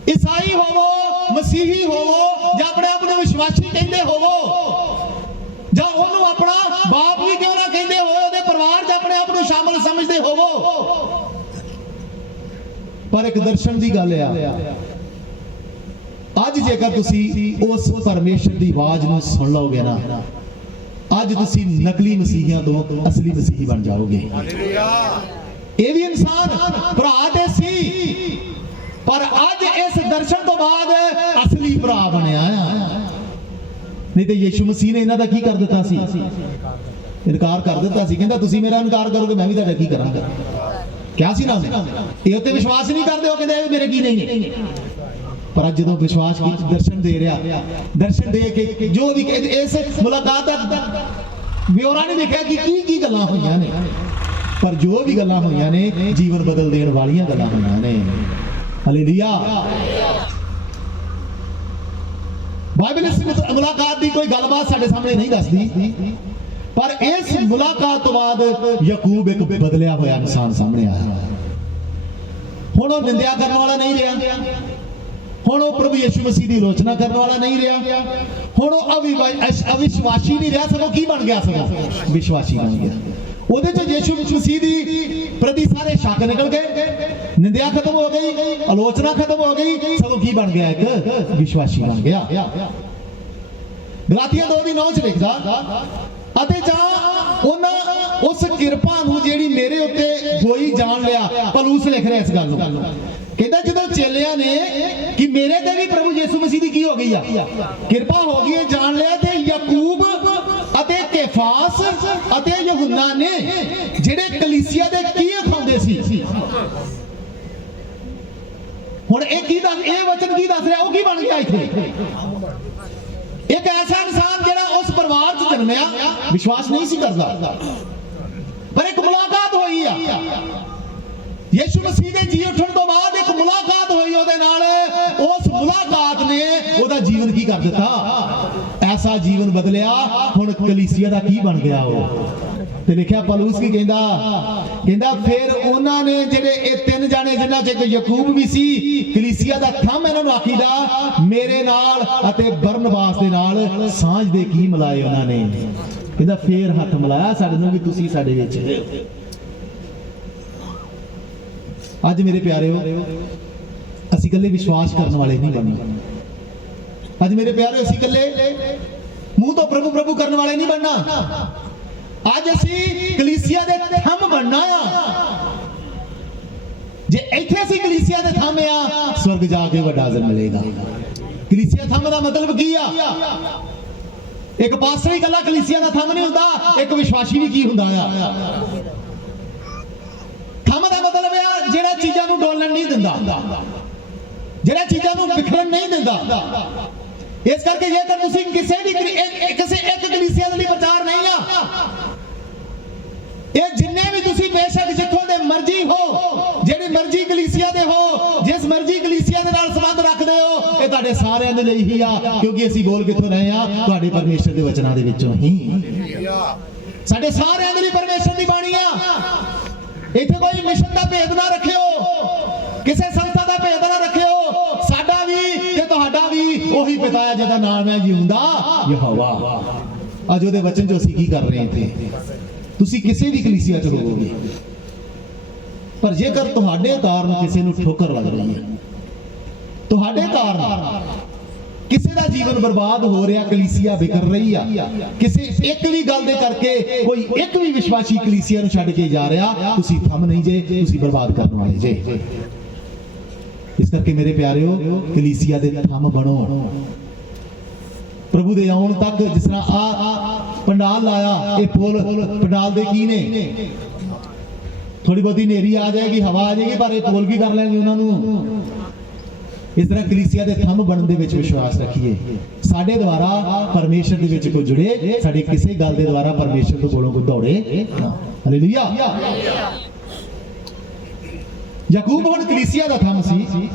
ਈਸਾਈ ਹੋਵੋ, ਮਸੀਹੀ ਹੋਵੋ, ਜਾਂ ਆਪਣੇ ਆਪ ਨੂੰ ਵਿਸ਼ਵਾਸੀ ਕਹਿੰਦੇ ਹੋਵੋ, ਜਾਂ ਉਹਨੂੰ ਆਪਣਾ ਬਾਪ ਵੀ ਕਿਉਂ ਨਾ ਕਹਿੰਦੇ ਹੋਵੋ, ਉਹਦੇ ਪਰਿਵਾਰ 'ਚ ਆਪਣੇ ਆਪ ਨੂੰ ਸ਼ਾਮਲ ਸਮਝਦੇ ਹੋਵੋ, ਪਰ ਇੱਕ ਦਰਸ਼ਨ ਦੀ ਗੱਲ ਆ। ਅੱਜ ਜੇਕਰ ਤੁਸੀਂ ਉਸ ਪਰਮੇਸ਼ਰ ਦੀ ਆਵਾਜ਼ ਨੂੰ ਸੁਣ ਲਓਗੇ ਨਾ, ਅੱਜ ਤੁਸੀਂ ਨਕਲੀ ਮਸੀਹੀਆਂ ਤੋਂ ਅਸਲੀ ਮਸੀਹੀ ਬਣ ਜਾਓਗੇ। ਇਹ ਵੀ ਇਨਸਾਨ ਭਰਾ ਤੇ ਸੀ, ਪਰ ਅੱਜ ਇਸ ਦਰਸ਼ਨ ਤੋਂ ਬਾਅਦ ਅਸਲੀ ਭਰਾ ਬਣਿਆ ਆ। ਨਹੀਂ ਤੇ ਯਿਸੂ ਮਸੀਹ ਨੇ ਇਹਨਾਂ ਦਾ ਕੀ ਕਰ ਦਿੱਤਾ ਸੀ? ਇਨਕਾਰ ਕਰ ਦਿੱਤਾ ਸੀ। ਕਹਿੰਦਾ ਤੁਸੀਂ ਮੇਰਾ ਇਨਕਾਰ ਕਰੋਗੇ, ਮੈਂ ਵੀ ਤੁਹਾਡਾ ਕੀ ਕਰਾਂਗਾ। ਕਿਹਾ ਸੀ ਨਾ ਉਹਨੇ, ਇਹ ਉੱਤੇ ਵਿਸ਼ਵਾਸ ਨਹੀਂ ਕਰਦੇ, ਉਹ ਕਹਿੰਦੇ ਮੇਰੇ ਕੀ ਨਹੀਂ ਹੈ। ਪਰ ਅੱਜ ਜਦੋਂ ਵਿਸ਼ਵਾਸ ਕੀ ਦਰਸ਼ਨ ਦੇ ਰਿਹਾ, ਦਰਸ਼ਨ ਦੇ ਕੇ ਜੋ ਵੀ ਇਸ ਮੁਲਾਕਾਤ ਦਾ ਵਿਵਰਾ ਨਹੀਂ ਲਿਖਿਆ ਕਿ ਕੀ ਗੱਲਾਂ ਹੋਈਆਂ ਨੇ, ਪਰ ਜੋ ਵੀ ਗੱਲਾਂ ਹੋਈਆਂ ਨੇ ਜੀਵਨ ਬਦਲ ਦੇਣ ਵਾਲੀਆਂ ਗੱਲਾਂ ਹੋਈਆਂ ਨੇ। ਹਾਲੇਲੂਇਆ। ਬਾਈਬਲ ਇਸ ਮੁਲਾਕਾਤ ਦੀ ਕੋਈ ਗੱਲਬਾਤ ਸਾਡੇ ਸਾਹਮਣੇ ਨਹੀਂ ਦੱਸਦੀ, ਪਰ ਇਸ ਮੁਲਾਕਾਤ ਤੋਂ ਬਾਅਦ ਯਾਕੂਬ ਇੱਕ ਬਦਲਿਆ ਹੋਇਆ ਇਨਸਾਨ ਸਾਹਮਣੇ ਆਇਆ। ਹੁਣ ਉਹ ਨਿੰਦਿਆ ਕਰਨ ਵਾਲਾ ਨਹੀਂ ਰਿਹਾ, ਹੁਣ ਉਹ ਪ੍ਰਭੂ ਯਿਸੂ ਮਸੀਹ ਦੀ ਆਲੋਚਨਾ ਕਰਨ ਵਾਲਾ ਨਹੀਂ ਰਿਹਾ, ਹੁਣ ਉਹ ਅਵਿਸ਼ਵਾਸੀ ਨਹੀਂ ਰਿਹਾ, ਸਗੋਂ ਕੀ ਬਣ ਗਿਆ? ਸਗੋਂ ਵਿਸ਼ਵਾਸੀ ਬਣ ਗਿਆ। ਉਹਦੇ ਚ ਯਿਸੂ ਮਸੀਹ ਦੀ ਪ੍ਰਤੀ ਸਾਰੇ ਸ਼ੱਕ ਨਿਕਲ ਗਏ, ਨਿੰਦਿਆ ਖਤਮ ਹੋ ਗਈ, ਆਲੋਚਨਾ ਖਤਮ ਹੋ ਗਈ, ਸਗੋਂ ਕੀ ਬਣ ਗਿਆ? ਇੱਕ ਵਿਸ਼ਵਾਸੀ ਬਣ ਗਿਆ। ਗਲਾਤੀਆਂ 2:9 ਚ ਲਿਖਦਾ, ਅਤੇ ਜਾਂ ਉਹਨਾਂ ਉਸ ਕਿਰਪਾ ਨੂੰ ਜਿਹੜੀ ਮੇਰੇ ਉੱਤੇ ਹੋਈ ਜਾਣ ਲਿਆ। ਪਲੂਸ ਲਿਖ ਰਿਹਾ ਇਸ ਗੱਲ ਨੂੰ, ਕਹਿੰਦਾ ਜਦੋਂ ਚੇਲਿਆਂ ਨੇ ਕਿ ਮੇਰੇ ਤੇ ਵੀ ਪ੍ਰਭੂ ਯਿਸੂ ਮਸੀਹ ਦੀ ਕੀ ਹੋ ਗਈ ਆ? ਕਿਰਪਾ ਹੋ ਗਈ ਹੈ, ਜਾਣ ਲਿਆ। ਤੇ ਯਾਕੂਬ ਅਤੇ ਕੇਫਾਸ ਅਤੇ ਯਹੂਨਾ ਨੇ ਜਿਹੜੇ ਕਲੀਸਿਆ ਦੇ ਕੀ ਖਾਉਂਦੇ ਸੀ। ਹੁਣ ਇਹ ਵਚਨ ਕੀ ਦੱਸ ਰਿਹਾ? ਉਹ ਕੀ ਬਣ ਗਿਆ ਇੱਥੇ? ਇੱਕ ਐਸਾ ਇਨਸਾਨ ਜਿਹੜਾ ਉਸ ਪਰਿਵਾਰ 'ਚ ਜਨਮਿਆ, ਵਿਸ਼ਵਾਸ ਨਹੀਂ ਸੀ ਕਰਦਾ, ਪਰ ਇੱਕ ਮੁਲਾਕਾਤ ਹੋਈ ਆ ਯਿਸੂ ਮਸੀਹ ਦੇ ਜੀ ਉੱਠਣ ਤੋਂ ਬਾਅਦ। ਇੱਕ ਮੁਲਾਕਾਤ ਹੋਈ ਉਹਦੇ ਨਾਲ, ਉਸ ਮੁਲਾਕਾਤ ਨੇ ਉਹਦਾ ਜੀਵਨ ਕੀ ਕਰ ਦਿੱਤਾ? ਐਸਾ ਜੀਵਨ ਬਦਲਿਆ। ਹੁਣ ਕਲੀਸਿਆ ਦਾ ਕੀ ਬਣ ਗਿਆ? ਉਹ ਤੇ ਲਿਖਿਆ ਪਲੂਸ ਕੀ ਕਹਿੰਦਾ ਫਿਰ ਉਹਨਾਂ ਨੇ ਜਿਹੜੇ ਇਹ ਤਿੰਨ ਜਾਣੇ ਜਿਨ੍ਹਾਂ 'ਚ ਇੱਕ ਯਾਕੂਬ ਵੀ ਸੀ ਕਲੀਸਿਆ ਦਾ ਥੰਮ ਇਹਨਾਂ ਨੂੰ ਆਖੀਦਾ ਮੇਰੇ ਨਾਲ ਅਤੇ ਬਰਨਬਾਸ ਦੇ ਨਾਲ ਸਾਂਝ ਦੇ ਕੀ ਮਿਲਾਏ ਉਹਨਾਂ ਨੇ ਕਹਿੰਦਾ ਫੇਰ ਹੱਥ ਮਿਲਾਇਆ ਸਾਡੇ ਨੂੰ ਵੀ ਤੁਸੀਂ ਸਾਡੇ ਵਿੱਚ ਅੱਜ ਮੇਰੇ ਪਿਆਰਿਓ ਅਸੀਂ ਇਕੱਲੇ ਵਿਸ਼ਵਾਸ ਕਰਨ ਵਾਲੇ ਨਹੀਂ ਬਣਨਾ ਅੱਜ ਮੇਰੇ ਪਿਆਰਿਓ ਅਸੀਂ ਇਕੱਲੇ ਮੂੰਹ ਤੋਂ ਪ੍ਰਭੂ ਪ੍ਰਭੂ ਕਰਨ ਵਾਲੇ ਨਹੀਂ ਬਣਨਾ ਅੱਜ ਅਸੀਂ ਕਲੀਸਿਆ ਦੇ ਥੰਮ ਬਣਨਾ ਆ ਜੇ ਇੱਥੇ ਅਸੀਂ ਕਲੀਸਿਆ ਦੇ ਥੰਮ ਆ ਸਵਰਗ ਜਾ ਕੇ ਵੱਡਾ ਅਜ਼ਰ ਮਿਲੇਗਾ ਕਲੀਸਿਆ ਥੰਮ ਦਾ ਮਤਲਬ ਕੀ ਆ ਇੱਕ ਪਾਸਟਰ ਹੀ ਇਕੱਲਾ ਕਲੀਸਿਆ ਦਾ ਥੰਮ ਨਹੀਂ ਹੁੰਦਾ ਇੱਕ ਵਿਸ਼ਵਾਸੀ ਵੀ ਕੀ ਹੁੰਦਾ ਆ ਥੰਮ ਦਾ ਮਤਲਬ ਆ ਜਿਹੜਾ ਚੀਜ਼ਾਂ ਨੂੰ ਡੋਲਣ ਨਹੀਂ ਦਿੰਦਾ ਜਿਹੜਾ ਚੀਜ਼ਾਂ ਨੂੰ ਵਿਖਰਨ ਨਹੀਂ ਦਿੰਦਾ ਇਸ ਕਰਕੇ ਜੇਕਰ ਤੁਸੀਂ ਕਿਸੇ ਇੱਕ ਕਲੀਸਿਆ ਦੇ ਲਈ ਪ੍ਰਚਾਰ ਨਹੀਂ ਆ ਇਹ ਜਿੰਨੇ ਵੀ ਤੁਸੀਂ ਬੇਸ਼ੱਕ ਜਿੱਥੋਂ ਦੇ ਮਰਜ਼ੀ ਹੋ ਜਿਹੜੀ ਮਰਜ਼ੀ ਕਲੀਸਿਆ ਦੇ ਹੋ ਜਿਸ ਮਰਜ਼ੀ ਕਲੀਸਿਆ ਦੇ ਨਾਲ ਸੰਬੰਧ ਰੱਖਦੇ ਹੋ ਇਹ ਤੁਹਾਡੇ ਸਾਰਿਆਂ ਦੇ ਲਈ ਹੀ ਆ ਕਿਉਂਕਿ ਅਸੀਂ ਬੋਲ ਕਿੱਥੋਂ ਰਹੇ ਆ ਤੁਹਾਡੇ ਪਰਮੇਸ਼ਰ ਦੇ ਵਚਨਾਂ ਦੇ ਵਿੱਚੋਂ ਹੀ ਸਾਡੇ ਸਾਰਿਆਂ ਦੇ ਲਈ ਪਰਮੇਸ਼ਰ ਦੀ ਬਾਣੀ ਆ ਇੱਥੇ ਕੋਈ ਮਿਸ਼ਨ ਦਾ ਭੇਦ ਨਾ ਰੱਖਿਓ ਕਿਸੇ ਸੰਸਥਾ ਦਾ ਭੇਦ ਨਾ ਰੱਖਿਓ ਸਾਡਾ ਵੀ ਤੇ ਤੁਹਾਡਾ ਵੀ ਉਹੀ ਪਿਤਾ ਹੈ ਜਿਹਦਾ ਨਾਮ ਹੈ ਜਿਉਂਦਾ ਯਹੋਵਾ ਅੱਜ ਉਹਦੇ ਵਚਨ ਜੋ ਅਸੀਂ ਕੀ ਕਰ ਰਹੇ ਇੱਥੇ ਤੁਸੀਂ ਕਿਸੇ ਵੀ ਕਲੀਸਿਆ ਚ ਹੋਵੋਗੇ ਪਰ ਜੇਕਰ ਤੁਹਾਡੇ ਕਾਰਨ ਕਿਸੇ ਨੂੰ ਠੋਕਰ ਲੱਗ ਰਹੀ ਹੈ ਤੁਹਾਡੇ ਕਾਰਨ ਕਿਸੇ ਦਾ ਜੀਵਨ ਬਰਬਾਦ ਹੋ ਰਿਹਾ ਕਲੀਸਿਆ ਵਿਗੜ ਰਹੀ ਆ ਕਿਸੇ ਇੱਕ ਵੀ ਗੱਲ ਦੇ ਕਰਕੇ ਕੋਈ ਇੱਕ ਵੀ ਵਿਸ਼ਵਾਸੀ ਕਲੀਸਿਆ ਨੂੰ ਛੱਡ ਕੇ ਜਾ ਰਿਹਾ ਤੁਸੀਂ ਥੰਮ ਨਹੀਂ ਜੇ ਤੁਸੀਂ ਬਰਬਾਦ ਕਰਨ ਵਾਲੇ ਜੇ ਇਸ ਕਰਕੇ ਮੇਰੇ ਪਿਆਰਿਓ ਕਲੀਸਿਆ ਦੇ ਥੰਮ ਬਣੋ ਪ੍ਰਭੂ ਦੇ ਆਉਣ ਤੱਕ ਜਿਸ ਤਰ੍ਹਾਂ ਆ ਪੰਡਾਲ ਲਾਇਆ ਇਹ ਪੁੱਲ ਪੰਡਾਲ ਦੇ ਕੀ ਨੇ ਥੋੜੀ ਬਹੁਤੀ ਹਨੇਰੀ ਆ ਜਾਏਗੀ ਹਵਾ ਆ ਜਾਏਗੀ ਪਰ ਇਹ ਪੁੱਲ ਕੀ ਕਰ ਲੈਣਗੇ ਉਹਨਾਂ ਨੂੰ ਇਸ ਤਰ੍ਹਾਂ ਕਲੀਸਿਆ ਦੇ ਥੰਮ ਬਣਨ ਦੇ ਵਿੱਚ ਵਿਸ਼ਵਾਸ ਰੱਖੀਏ ਸਾਡੇ ਦੁਆਰਾ ਪਰਮੇਸ਼ਰ ਦੇ ਵਿੱਚ ਕੋਈ ਜੁੜੇ ਸਾਡੇ ਕਿਸੇ ਗੱਲ ਦੇ ਦੁਆਰਾ ਪਰਮੇਸ਼ਰ ਤੋਂ ਕੋਲੋਂ ਕੋਈ ਦੌੜੇ ਹਾਲੇਲੂਇਆ ਯਾਕੂਬ ਹੁਣ ਕਲੀਸਿਆ ਦਾ ਥੰਮ ਸੀ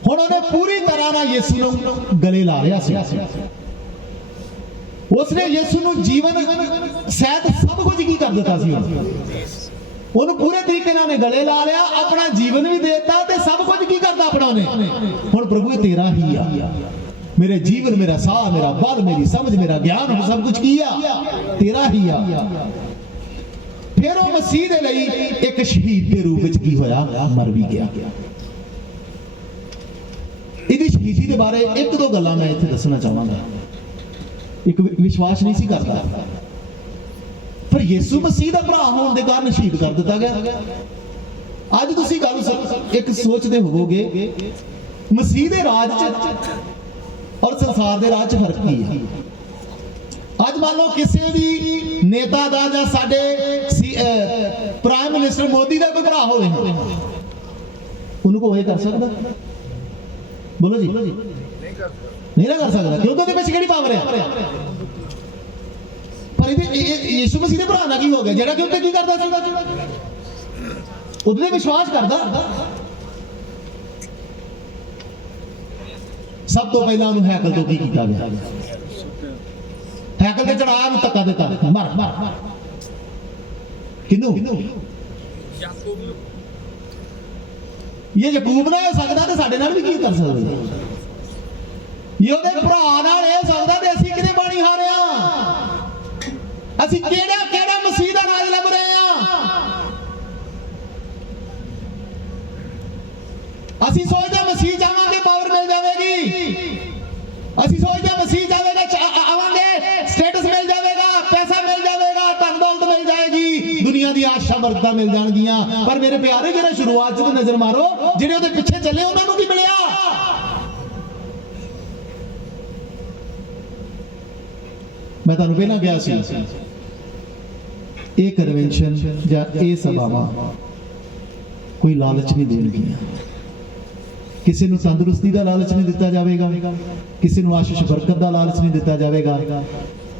ਹੁਣ ਉਹਨੇ ਪੂਰੀ ਤਰ੍ਹਾਂ ਨਾਲ ਯਿਸੂ ਨੂੰ ਗਲੇ ਲਾ ਲਿਆ ਸੀ ਉਸਨੇ ਯਿਸੂ ਨੂੰ ਜੀਵਨ ਸਹਿਤ ਸਭ ਕੁਝ ਕੀ ਕਰ ਦਿੱਤਾ ਸੀ ਉਹਨੂੰ ਪੂਰੇ ਤਰੀਕੇ ਨਾਲ ਗਲੇ ਲਾ ਲਿਆ ਆਪਣਾ ਜੀਵਨ ਵੀ ਦੇਤਾ ਤੇ ਸਭ ਕੁਝ ਕੀ ਕਰਦਾ ਆਪਣਾ ਉਹਨੇ ਹੁਣ ਪ੍ਰਭੂ ਇਹ ਤੇਰਾ ਹੀ ਆ ਮੇਰੇ ਜੀਵਨ ਮੇਰਾ ਸਾਹ ਮੇਰਾ ਬਲ ਮੇਰੀ ਸਮਝ ਮੇਰਾ ਗਿਆਨ ਸਭ ਕੁਝ ਕੀ ਆ ਤੇਰਾ ਹੀ ਆ ਫਿਰ ਉਹ ਮਸੀਹ ਦੇ ਲਈ ਇੱਕ ਸ਼ਹੀਦ ਦੇ ਰੂਪ ਵਿੱਚ ਕੀ ਹੋਇਆ ਮਰ ਵੀ ਗਿਆ ਇਹਦੀ ਸ਼ਹੀਦੀ ਦੇ ਬਾਰੇ ਇੱਕ ਦੋ ਗੱਲਾਂ ਮੈਂ ਇੱਥੇ ਦੱਸਣਾ ਚਾਹਾਂਗਾ ਇੱਕ ਵਿਸ਼ਵਾਸ ਨਹੀਂ ਸੀ ਕਰਦਾ ਪਰ ਯਿਸੂ ਮਸੀਹ ਦਾ ਭਰਾ ਹੋਣ ਦੇ ਕਾਰਨ ਸ਼ਹੀਦ ਕਰ ਦਿੱਤਾ ਗਿਆ ਅੱਜ ਤੁਸੀਂ ਗੱਲ ਇੱਕ ਸੋਚਦੇ ਹੋਵੋਗੇ ਮਸੀਹ ਦੇ ਰਾਜ 'ਚ ਔਰ ਸੰਸਾਰ ਦੇ ਰਾਜ 'ਚ ਫਰਕ ਕੀ ਹੈ ਅੱਜ ਮੰਨ ਲਓ ਕਿਸੇ ਵੀ ਨੇਤਾ ਦਾ ਜਾਂ ਸਾਡੇ ਪ੍ਰਾਈਮ ਮਿਨਿਸਟਰ ਮੋਦੀ ਦਾ ਕੋਈ ਭਰਾ ਹੋਵੇ ਉਹਨੂੰ ਕੋਈ ਕਰ ਸਕਦਾ ਬੋਲੋ ਜੀ ਨਹੀਂ ਨਾ ਕਰ ਸਕਦਾ ਕਿਉਂਕਿ ਉਹਦੇ ਵਿੱਚ ਕਿਹੜੀ ਪਾਵਰ ਹੈ ਪਰ ਇਹਦੇ ਯਿਸੂ ਮਸੀਹ ਦੇ ਭਰਾ ਨਾਲ ਕੀ ਹੋ ਗਿਆ ਜਿਹੜਾ ਕਿ ਉੱਤੇ ਕੀ ਕਰਦਾ ਸੀ ਉਹਦੇ ਤੇ ਵਿਸ਼ਵਾਸ ਕਰਦਾ ਸਭ ਤੋਂ ਪਹਿਲਾਂ ਉਹਨੂੰ ਹੈਕਲ ਤੋਂ ਕੀ ਕੀਤਾ ਗਿਆ ਹੈਕਲ ਤੇ ਚੜਾ ਨੂੰ ਧੱਕਾ ਦਿੱਤਾ ਮਰ ਕਿਹਨੂੰ ਇਹ ਯਾਕੂਬ ਨਾਲ ਹੋ ਸਕਦਾ ਤੇ ਸਾਡੇ ਨਾਲ ਵੀ ਕੀ ਕਰ ਸਕਦਾ ਇਹ ਉਹਦੇ ਭਰਾ ਨਾਲ ਇਹ ਸਕਦਾ ਤੇ ਅਸੀਂ ਕਿਹਦੇ ਬਾਣੀ ਹਾਰਿਆ ਅਸੀਂ ਕਿਹੜਾ ਮਸੀਹ ਦਾ ਰਾਜ ਲੱਭ ਰਹੇ ਆ ਅਸੀਂ ਸੋਚਦੇ ਮਸੀਹ ਜਾਵਾਂਗੇ ਪਾਵਰ ਮਿਲ ਜਾਵੇਗੀ ਅਸੀਂ ਸੋਚਦੇ ਮਸੀਹ ਜਾਵੇਗਾ ਆਵਾਂਗੇ ਸਟੇਟਸ ਮਿਲ ਜਾਵੇਗਾ ਪੈਸਾ ਮਿਲ ਜਾਵੇਗਾ ਧਨ ਦੌਲਤ ਮਿਲ ਜਾਏਗੀ ਦੁਨੀਆ ਦੀ ਆਸ਼ਾ ਵਰਤਾਂ ਮਿਲ ਜਾਣਗੀਆਂ ਪਰ ਮੇਰੇ ਪਿਆਰੇ ਜਿਹੜਾ ਸ਼ੁਰੂਆਤ 'ਚ ਨਜ਼ਰ ਮਾਰੋ ਜਿਹੜੇ ਉਹਦੇ ਪਿੱਛੇ ਚੱਲੇ ਉਹਨਾਂ ਨੂੰ ਕੀ ਮਿਲਿਆ ਮੈਂ ਤੁਹਾਨੂੰ ਪਹਿਲਾਂ ਕਿਹਾ ਸੀ ਇਹ ਕਨਵੈਨਸ਼ਨ ਜਾਂ ਇਹ ਸਭਾਵਾਂ ਕੋਈ ਲਾਲਚ ਨਹੀਂ ਦੇਣਗੀਆਂ ਕਿਸੇ ਨੂੰ ਤੰਦਰੁਸਤੀ ਦਾ ਲਾਲਚ ਨਹੀਂ ਦਿੱਤਾ ਜਾਵੇਗਾ ਕਿਸੇ ਨੂੰ ਆਸ਼ੀਸ਼ ਬਰਕਤ ਦਾ ਲਾਲਚ ਨਹੀਂ ਦਿੱਤਾ ਜਾਵੇਗਾ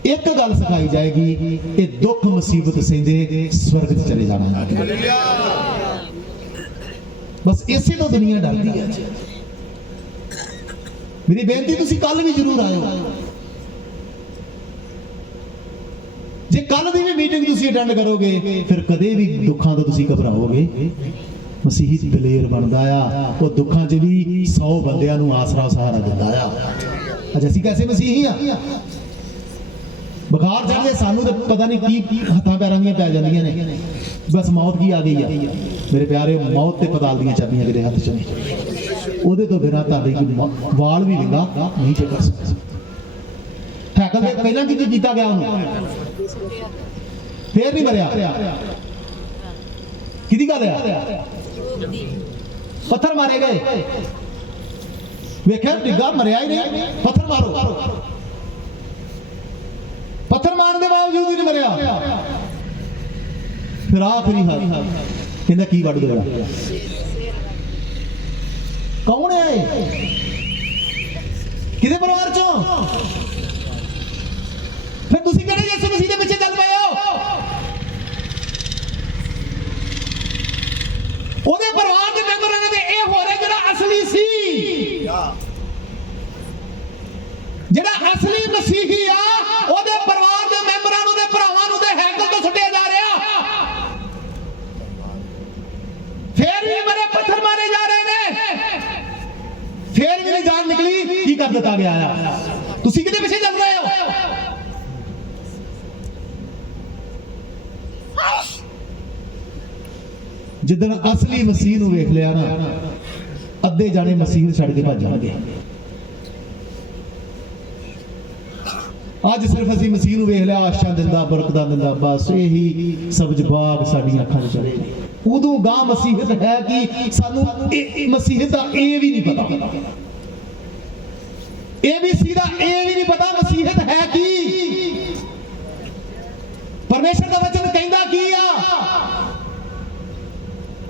ਇੱਕ ਗੱਲ ਸਿਖਾਈ ਜਾਏਗੀ ਇਹ ਦੁੱਖ ਮੁਸੀਬਤ ਸਹਿੰਦੇ ਸਵਰਗ 'ਚ ਚਲੇ ਜਾਣਾ ਬਸ ਇਸੇ ਤੋਂ ਦੁਨੀਆ ਡਰਦੀ ਹੈ ਮੇਰੀ ਬੇਨਤੀ ਤੁਸੀਂ ਕੱਲ ਵੀ ਜ਼ਰੂਰ ਆਇਓ ਜੇ ਜੇ ਕੱਲ ਦੀ ਵੀ ਮੀਟਿੰਗ ਤੁਸੀਂ ਅਟੈਂਡ ਕਰੋਗੇ ਫਿਰ ਕਦੇ ਵੀ ਦੁੱਖਾਂ ਤੋਂ ਤੁਸੀਂ ਘਬਰਾਓਗੇ। ਮਸੀਹੀ ਦਲੇਰ ਬਣਦਾ ਆ, ਉਹ ਦੁੱਖਾਂ 'ਚ ਵੀ 100 ਬੰਦਿਆਂ ਨੂੰ ਆਸਰਾ ਸਹਾਰਾ ਦਿੰਦਾ ਆ। ਅੱਜ ਅਸੀਂ ਕੈਸੇ ਮਸੀਹੀ ਆ? ਬੁਖਾਰ ਚੜ੍ਹਦੇ ਸਾਨੂੰ ਤਾਂ ਪਤਾ ਨਹੀਂ ਕੀ ਹੱਥਾਂ ਪੈਰਾਂ ਦੀਆਂ ਪੈ ਜਾਂਦੀਆਂ ਨੇ, ਬਸ ਮੌਤ ਕੀ ਆ ਗਈ ਆ। ਮੇਰੇ ਪਿਆਰੇ, ਮੌਤ ਤੇ ਪਤਾਲ ਦੀਆਂ ਚਾਬੀਆਂ ਜਿਹੜੇ ਹੱਥ 'ਚ ਨੇ, ਉਹਦੇ ਤੋਂ ਬਿਨਾਂ ਤੁਹਾਡੇ ਕੋਈ ਵਾਲ ਵੀ ਵਿੰਗਾ ਨਹੀਂ ਚੱਕ ਸਕਦਾ। ਹੈਕਲ ਦੇ ਪਹਿਲਾਂ ਕੀ ਕੀਤਾ ਗਿਆ ਉਹਨੂੰ, ਫੇਰ ਨਹੀਂ ਮਰਿਆ। ਕਿਹਦੀ ਗੱਲ ਆ? ਪੱਥਰ ਮਾਰੇ ਗਏ, ਵੇਖਿਆ ਡਿੱਗਾ, ਮਰਿਆ ਹੀ ਨਹੀਂ। ਪੱਥਰ ਮਾਰੋ, ਪੱਥਰ ਮਾਰਨ ਦੇ ਬਾਵਜੂਦ ਵੀ ਨਹੀਂ ਮਰਿਆ। ਫਿਰ ਆਖਰੀ ਹੱਥ ਕਹਿੰਦਾ ਕੀ ਵੱਢ ਦੇਗਾ? ਕੌਣ ਹੈ ਇਹ? ਕਿਹਦੇ ਪਰਿਵਾਰ ਚੋਂ? ਫਿਰ ਤੁਸੀਂ ਕਿਹੜੇ ਯਿਸੂ ਮਸੀਹ ਦੇ ਪਿੱਛੇ ਚੱਲ ਪਏ ਹੋ? ਉਹਦੇ ਪਰਿਵਾਰ ਦੇ ਮੈਂਬਰਾਂ ਦੇ ਇਹ ਹੋ ਰਿਹਾ ਜਿਹੜਾ ਅਸਲੀ ਸੀ, ਜਿਹੜਾ ਅਸਲੀ ਮਸੀਹੀ ਆ, ਉਹਦੇ ਪਰਿਵਾਰ ਦੇ ਮੈਂਬਰਾਂ ਨੂੰ, ਦੇ ਭਰਾਵਾਂ ਨੂੰ ਦੇ ਹੈਕਲ ਤੋਂ ਸੁੱਟਿਆ ਜਾ ਰਿਹਾ। ਫੇਰ ਵੀ ਬੜੇ ਪੱਥਰ ਮਾਰੇ ਜਾ ਰਹੇ ਨੇ, ਫੇਰ ਵੀ ਨਹੀਂ ਜਾਨ ਨਿਕਲੀ। ਕੀ ਕਰ ਦਿੱਤਾ ਗਿਆ ਆ? ਤੁਸੀਂ ਕਿਹਦੇ ਪਿੱਛੇ ਚੱਲ ਰਹੇ ਹੋ? ਜਿੱਦਣ ਅਸਲੀ ਮਸੀਹ ਨੂੰ ਵੇਖ ਲਿਆ ਨਾ, ਅੱਧੇ ਜਾਣੇ ਮਸੀਹ ਛੱਡ ਕੇ ਭੱਜ ਜਾਣਗੇ। ਅੱਜ ਸਿਰਫ ਅਸੀਂ ਮਸੀਹ ਨੂੰ ਵੇਖ ਲਿਆ, ਆਸ਼ਾ ਦਿੰਦਾ, ਬਰਕਤਾਂ ਦਿੰਦਾ, ਬਸ ਇਹੀ ਸਬਜ਼ ਬਾਗ ਸਾਡੀਆਂ ਅੱਖਾਂ 'ਚ ਚੜੇ। ਉਦੋਂ ਗਾਂ ਮਸੀਹਤ ਹੈ ਕਿ ਸਾਨੂੰ ਮਸੀਹਤ ਦਾ ਇਹ ਵੀ ਨਹੀਂ ਪਤਾ, ABC ਦਾ ਇਹ ਵੀ ਨਹੀਂ ਪਤਾ ਮਸੀਹਤ ਹੈ ਕੀ। ਪਰਮੇਸ਼ਰ ਦਾ ਵਚਨ ਕਹਿੰਦਾ ਕੀ ਆ?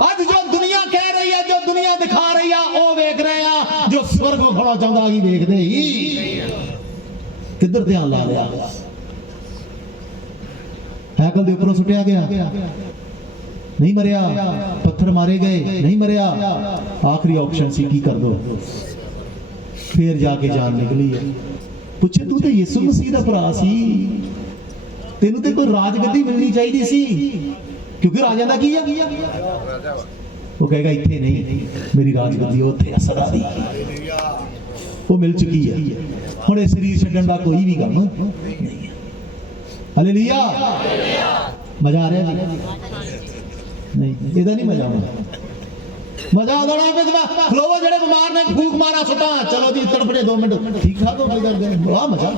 ਅੱਜ ਜੋ ਦੁਨੀਆ ਕਹਿ ਰਹੀ ਹੈ, ਜੋ ਦੁਨੀਆ ਦਿਖਾ ਰਹੀ ਆ, ਉਹ ਵੇਖ ਰਹੇ ਆ। ਜੋ ਸਵਰਗ ਖੜਾ ਚਾਹੁੰਦਾ ਹੀ ਵੇਖਦੇ ਹੀ। ਕਿੱਧਰ ਧਿਆਨ ਲਾ ਲਿਆ? ਹੈਕਲ ਦੇ ਉੱਪਰੋਂ ਸੁੱਟਿਆ ਗਿਆ, ਨਹੀਂ ਮਰਿਆ। ਪੱਥਰ ਮਾਰੇ ਗਏ, ਨਹੀਂ ਮਰਿਆ। ਆਖਰੀ ਆਪਸ਼ਨ ਸੀ ਕੀ ਕਰ ਦੋ? ਫੇਰ ਜਾ ਕੇ ਜਾਨ ਨਿਕਲੀ ਹੈ। ਪੁੱਛੇ ਤੂੰ ਤੇ ਯਿਸੂ ਮਸੀਹ ਦਾ ਭਰਾ ਸੀ, ਤੈਨੂੰ ਤੇ ਕੋਈ ਰਾਜਗੱਦੀ ਮਿਲਣੀ ਚਾਹੀਦੀ ਸੀ, ਕਿਉਂਕਿ ਰਾਜਾ ਦਾ ਕੀ ਆ? ਉਹ ਕਹੇਗਾ ਇੱਥੇ ਨਹੀਂ, ਮੇਰੀ ਰਾਜਗੱਦੀ ਉੱਥੇ ਆ ਸਦਾ ਦੀ, ਉਹ ਮਿਲ ਚੁੱਕੀ ਹੈ। ਹੁਣ ਇਹ ਸਰੀਰ ਛੱਡਣ ਦਾ ਕੋਈ ਵੀ ਕੰਮ ਨਹੀਂ ਹੈ। ਹਾਲੇਲੂਇਆ। ਮਜ਼ਾ ਆ ਰਿਹਾ ਜੀ? ਨਹੀਂ, ਇਹਦਾ ਨਹੀਂ ਮਜ਼ਾ ਆਉਣਾ। ਮਜ਼ਾ ਆਉਣਾ ਖਲੋਵੋ, ਜਿਹੜੇ ਬਿਮਾਰ ਨੇ ਫੂਕ ਮਾਰਾ ਸੁੱਟਾਂ, ਚਲੋ ਜੀ ਤੜਫੜੇ 2 ਮਿੰਟ, ਠੀਕ ਠਾਕ ਹੋ ਗਏ ਕਰਦੇ। ਵਾਹ ਮਜ਼ਾ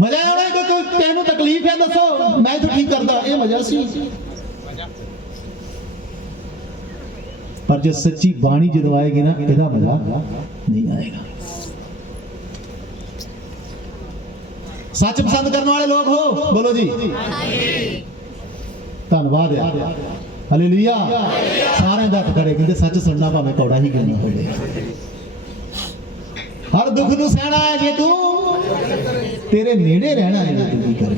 ਮਜ਼ਾ ਆਉਣਾ। ਕੋਈ ਕਿਸੇ ਨੂੰ ਤਕਲੀਫ ਹੈ ਦੱਸੋ, ਮੈਂ ਤਾਂ ਠੀਕ ਕਰਦਾ, ਇਹ ਮਜ਼ਾ ਸੀ। ਪਰ ਜੇ ਸੱਚੀ ਬਾਣੀ ਜਦੋਂ ਆਏਗੀ ਨਾ, ਇਹਦਾ ਮਜ਼ਾ ਨਹੀਂ ਆਏਗਾ। ਸੱਚ ਪਸੰਦ ਕਰਨ ਵਾਲੇ ਲੋਕ ਹੋ, ਬੋਲੋ ਜੀ ਧੰਨਵਾਦ ਆ। ਹਾਲੇਲੂਇਆ। ਸਾਰਿਆਂ ਦਾ ਹੱਥ ਖੜੇ, ਕਹਿੰਦੇ ਸੱਚ ਸੁਣਨਾ ਭਾਵੇਂ ਕੌੜਾ ਹੀ ਕਿਉਂ ਨਾ ਹੋਵੇ। ਹਰ ਦੁੱਖ ਨੂੰ ਸਹਿਣਾ ਹੈ ਜੇ ਤੂੰ, ਤੇਰੇ ਨੇੜੇ ਰਹਿਣਾ ਹੈ ਜੇ ਤੂੰ ਕੀ ਕਰੇ।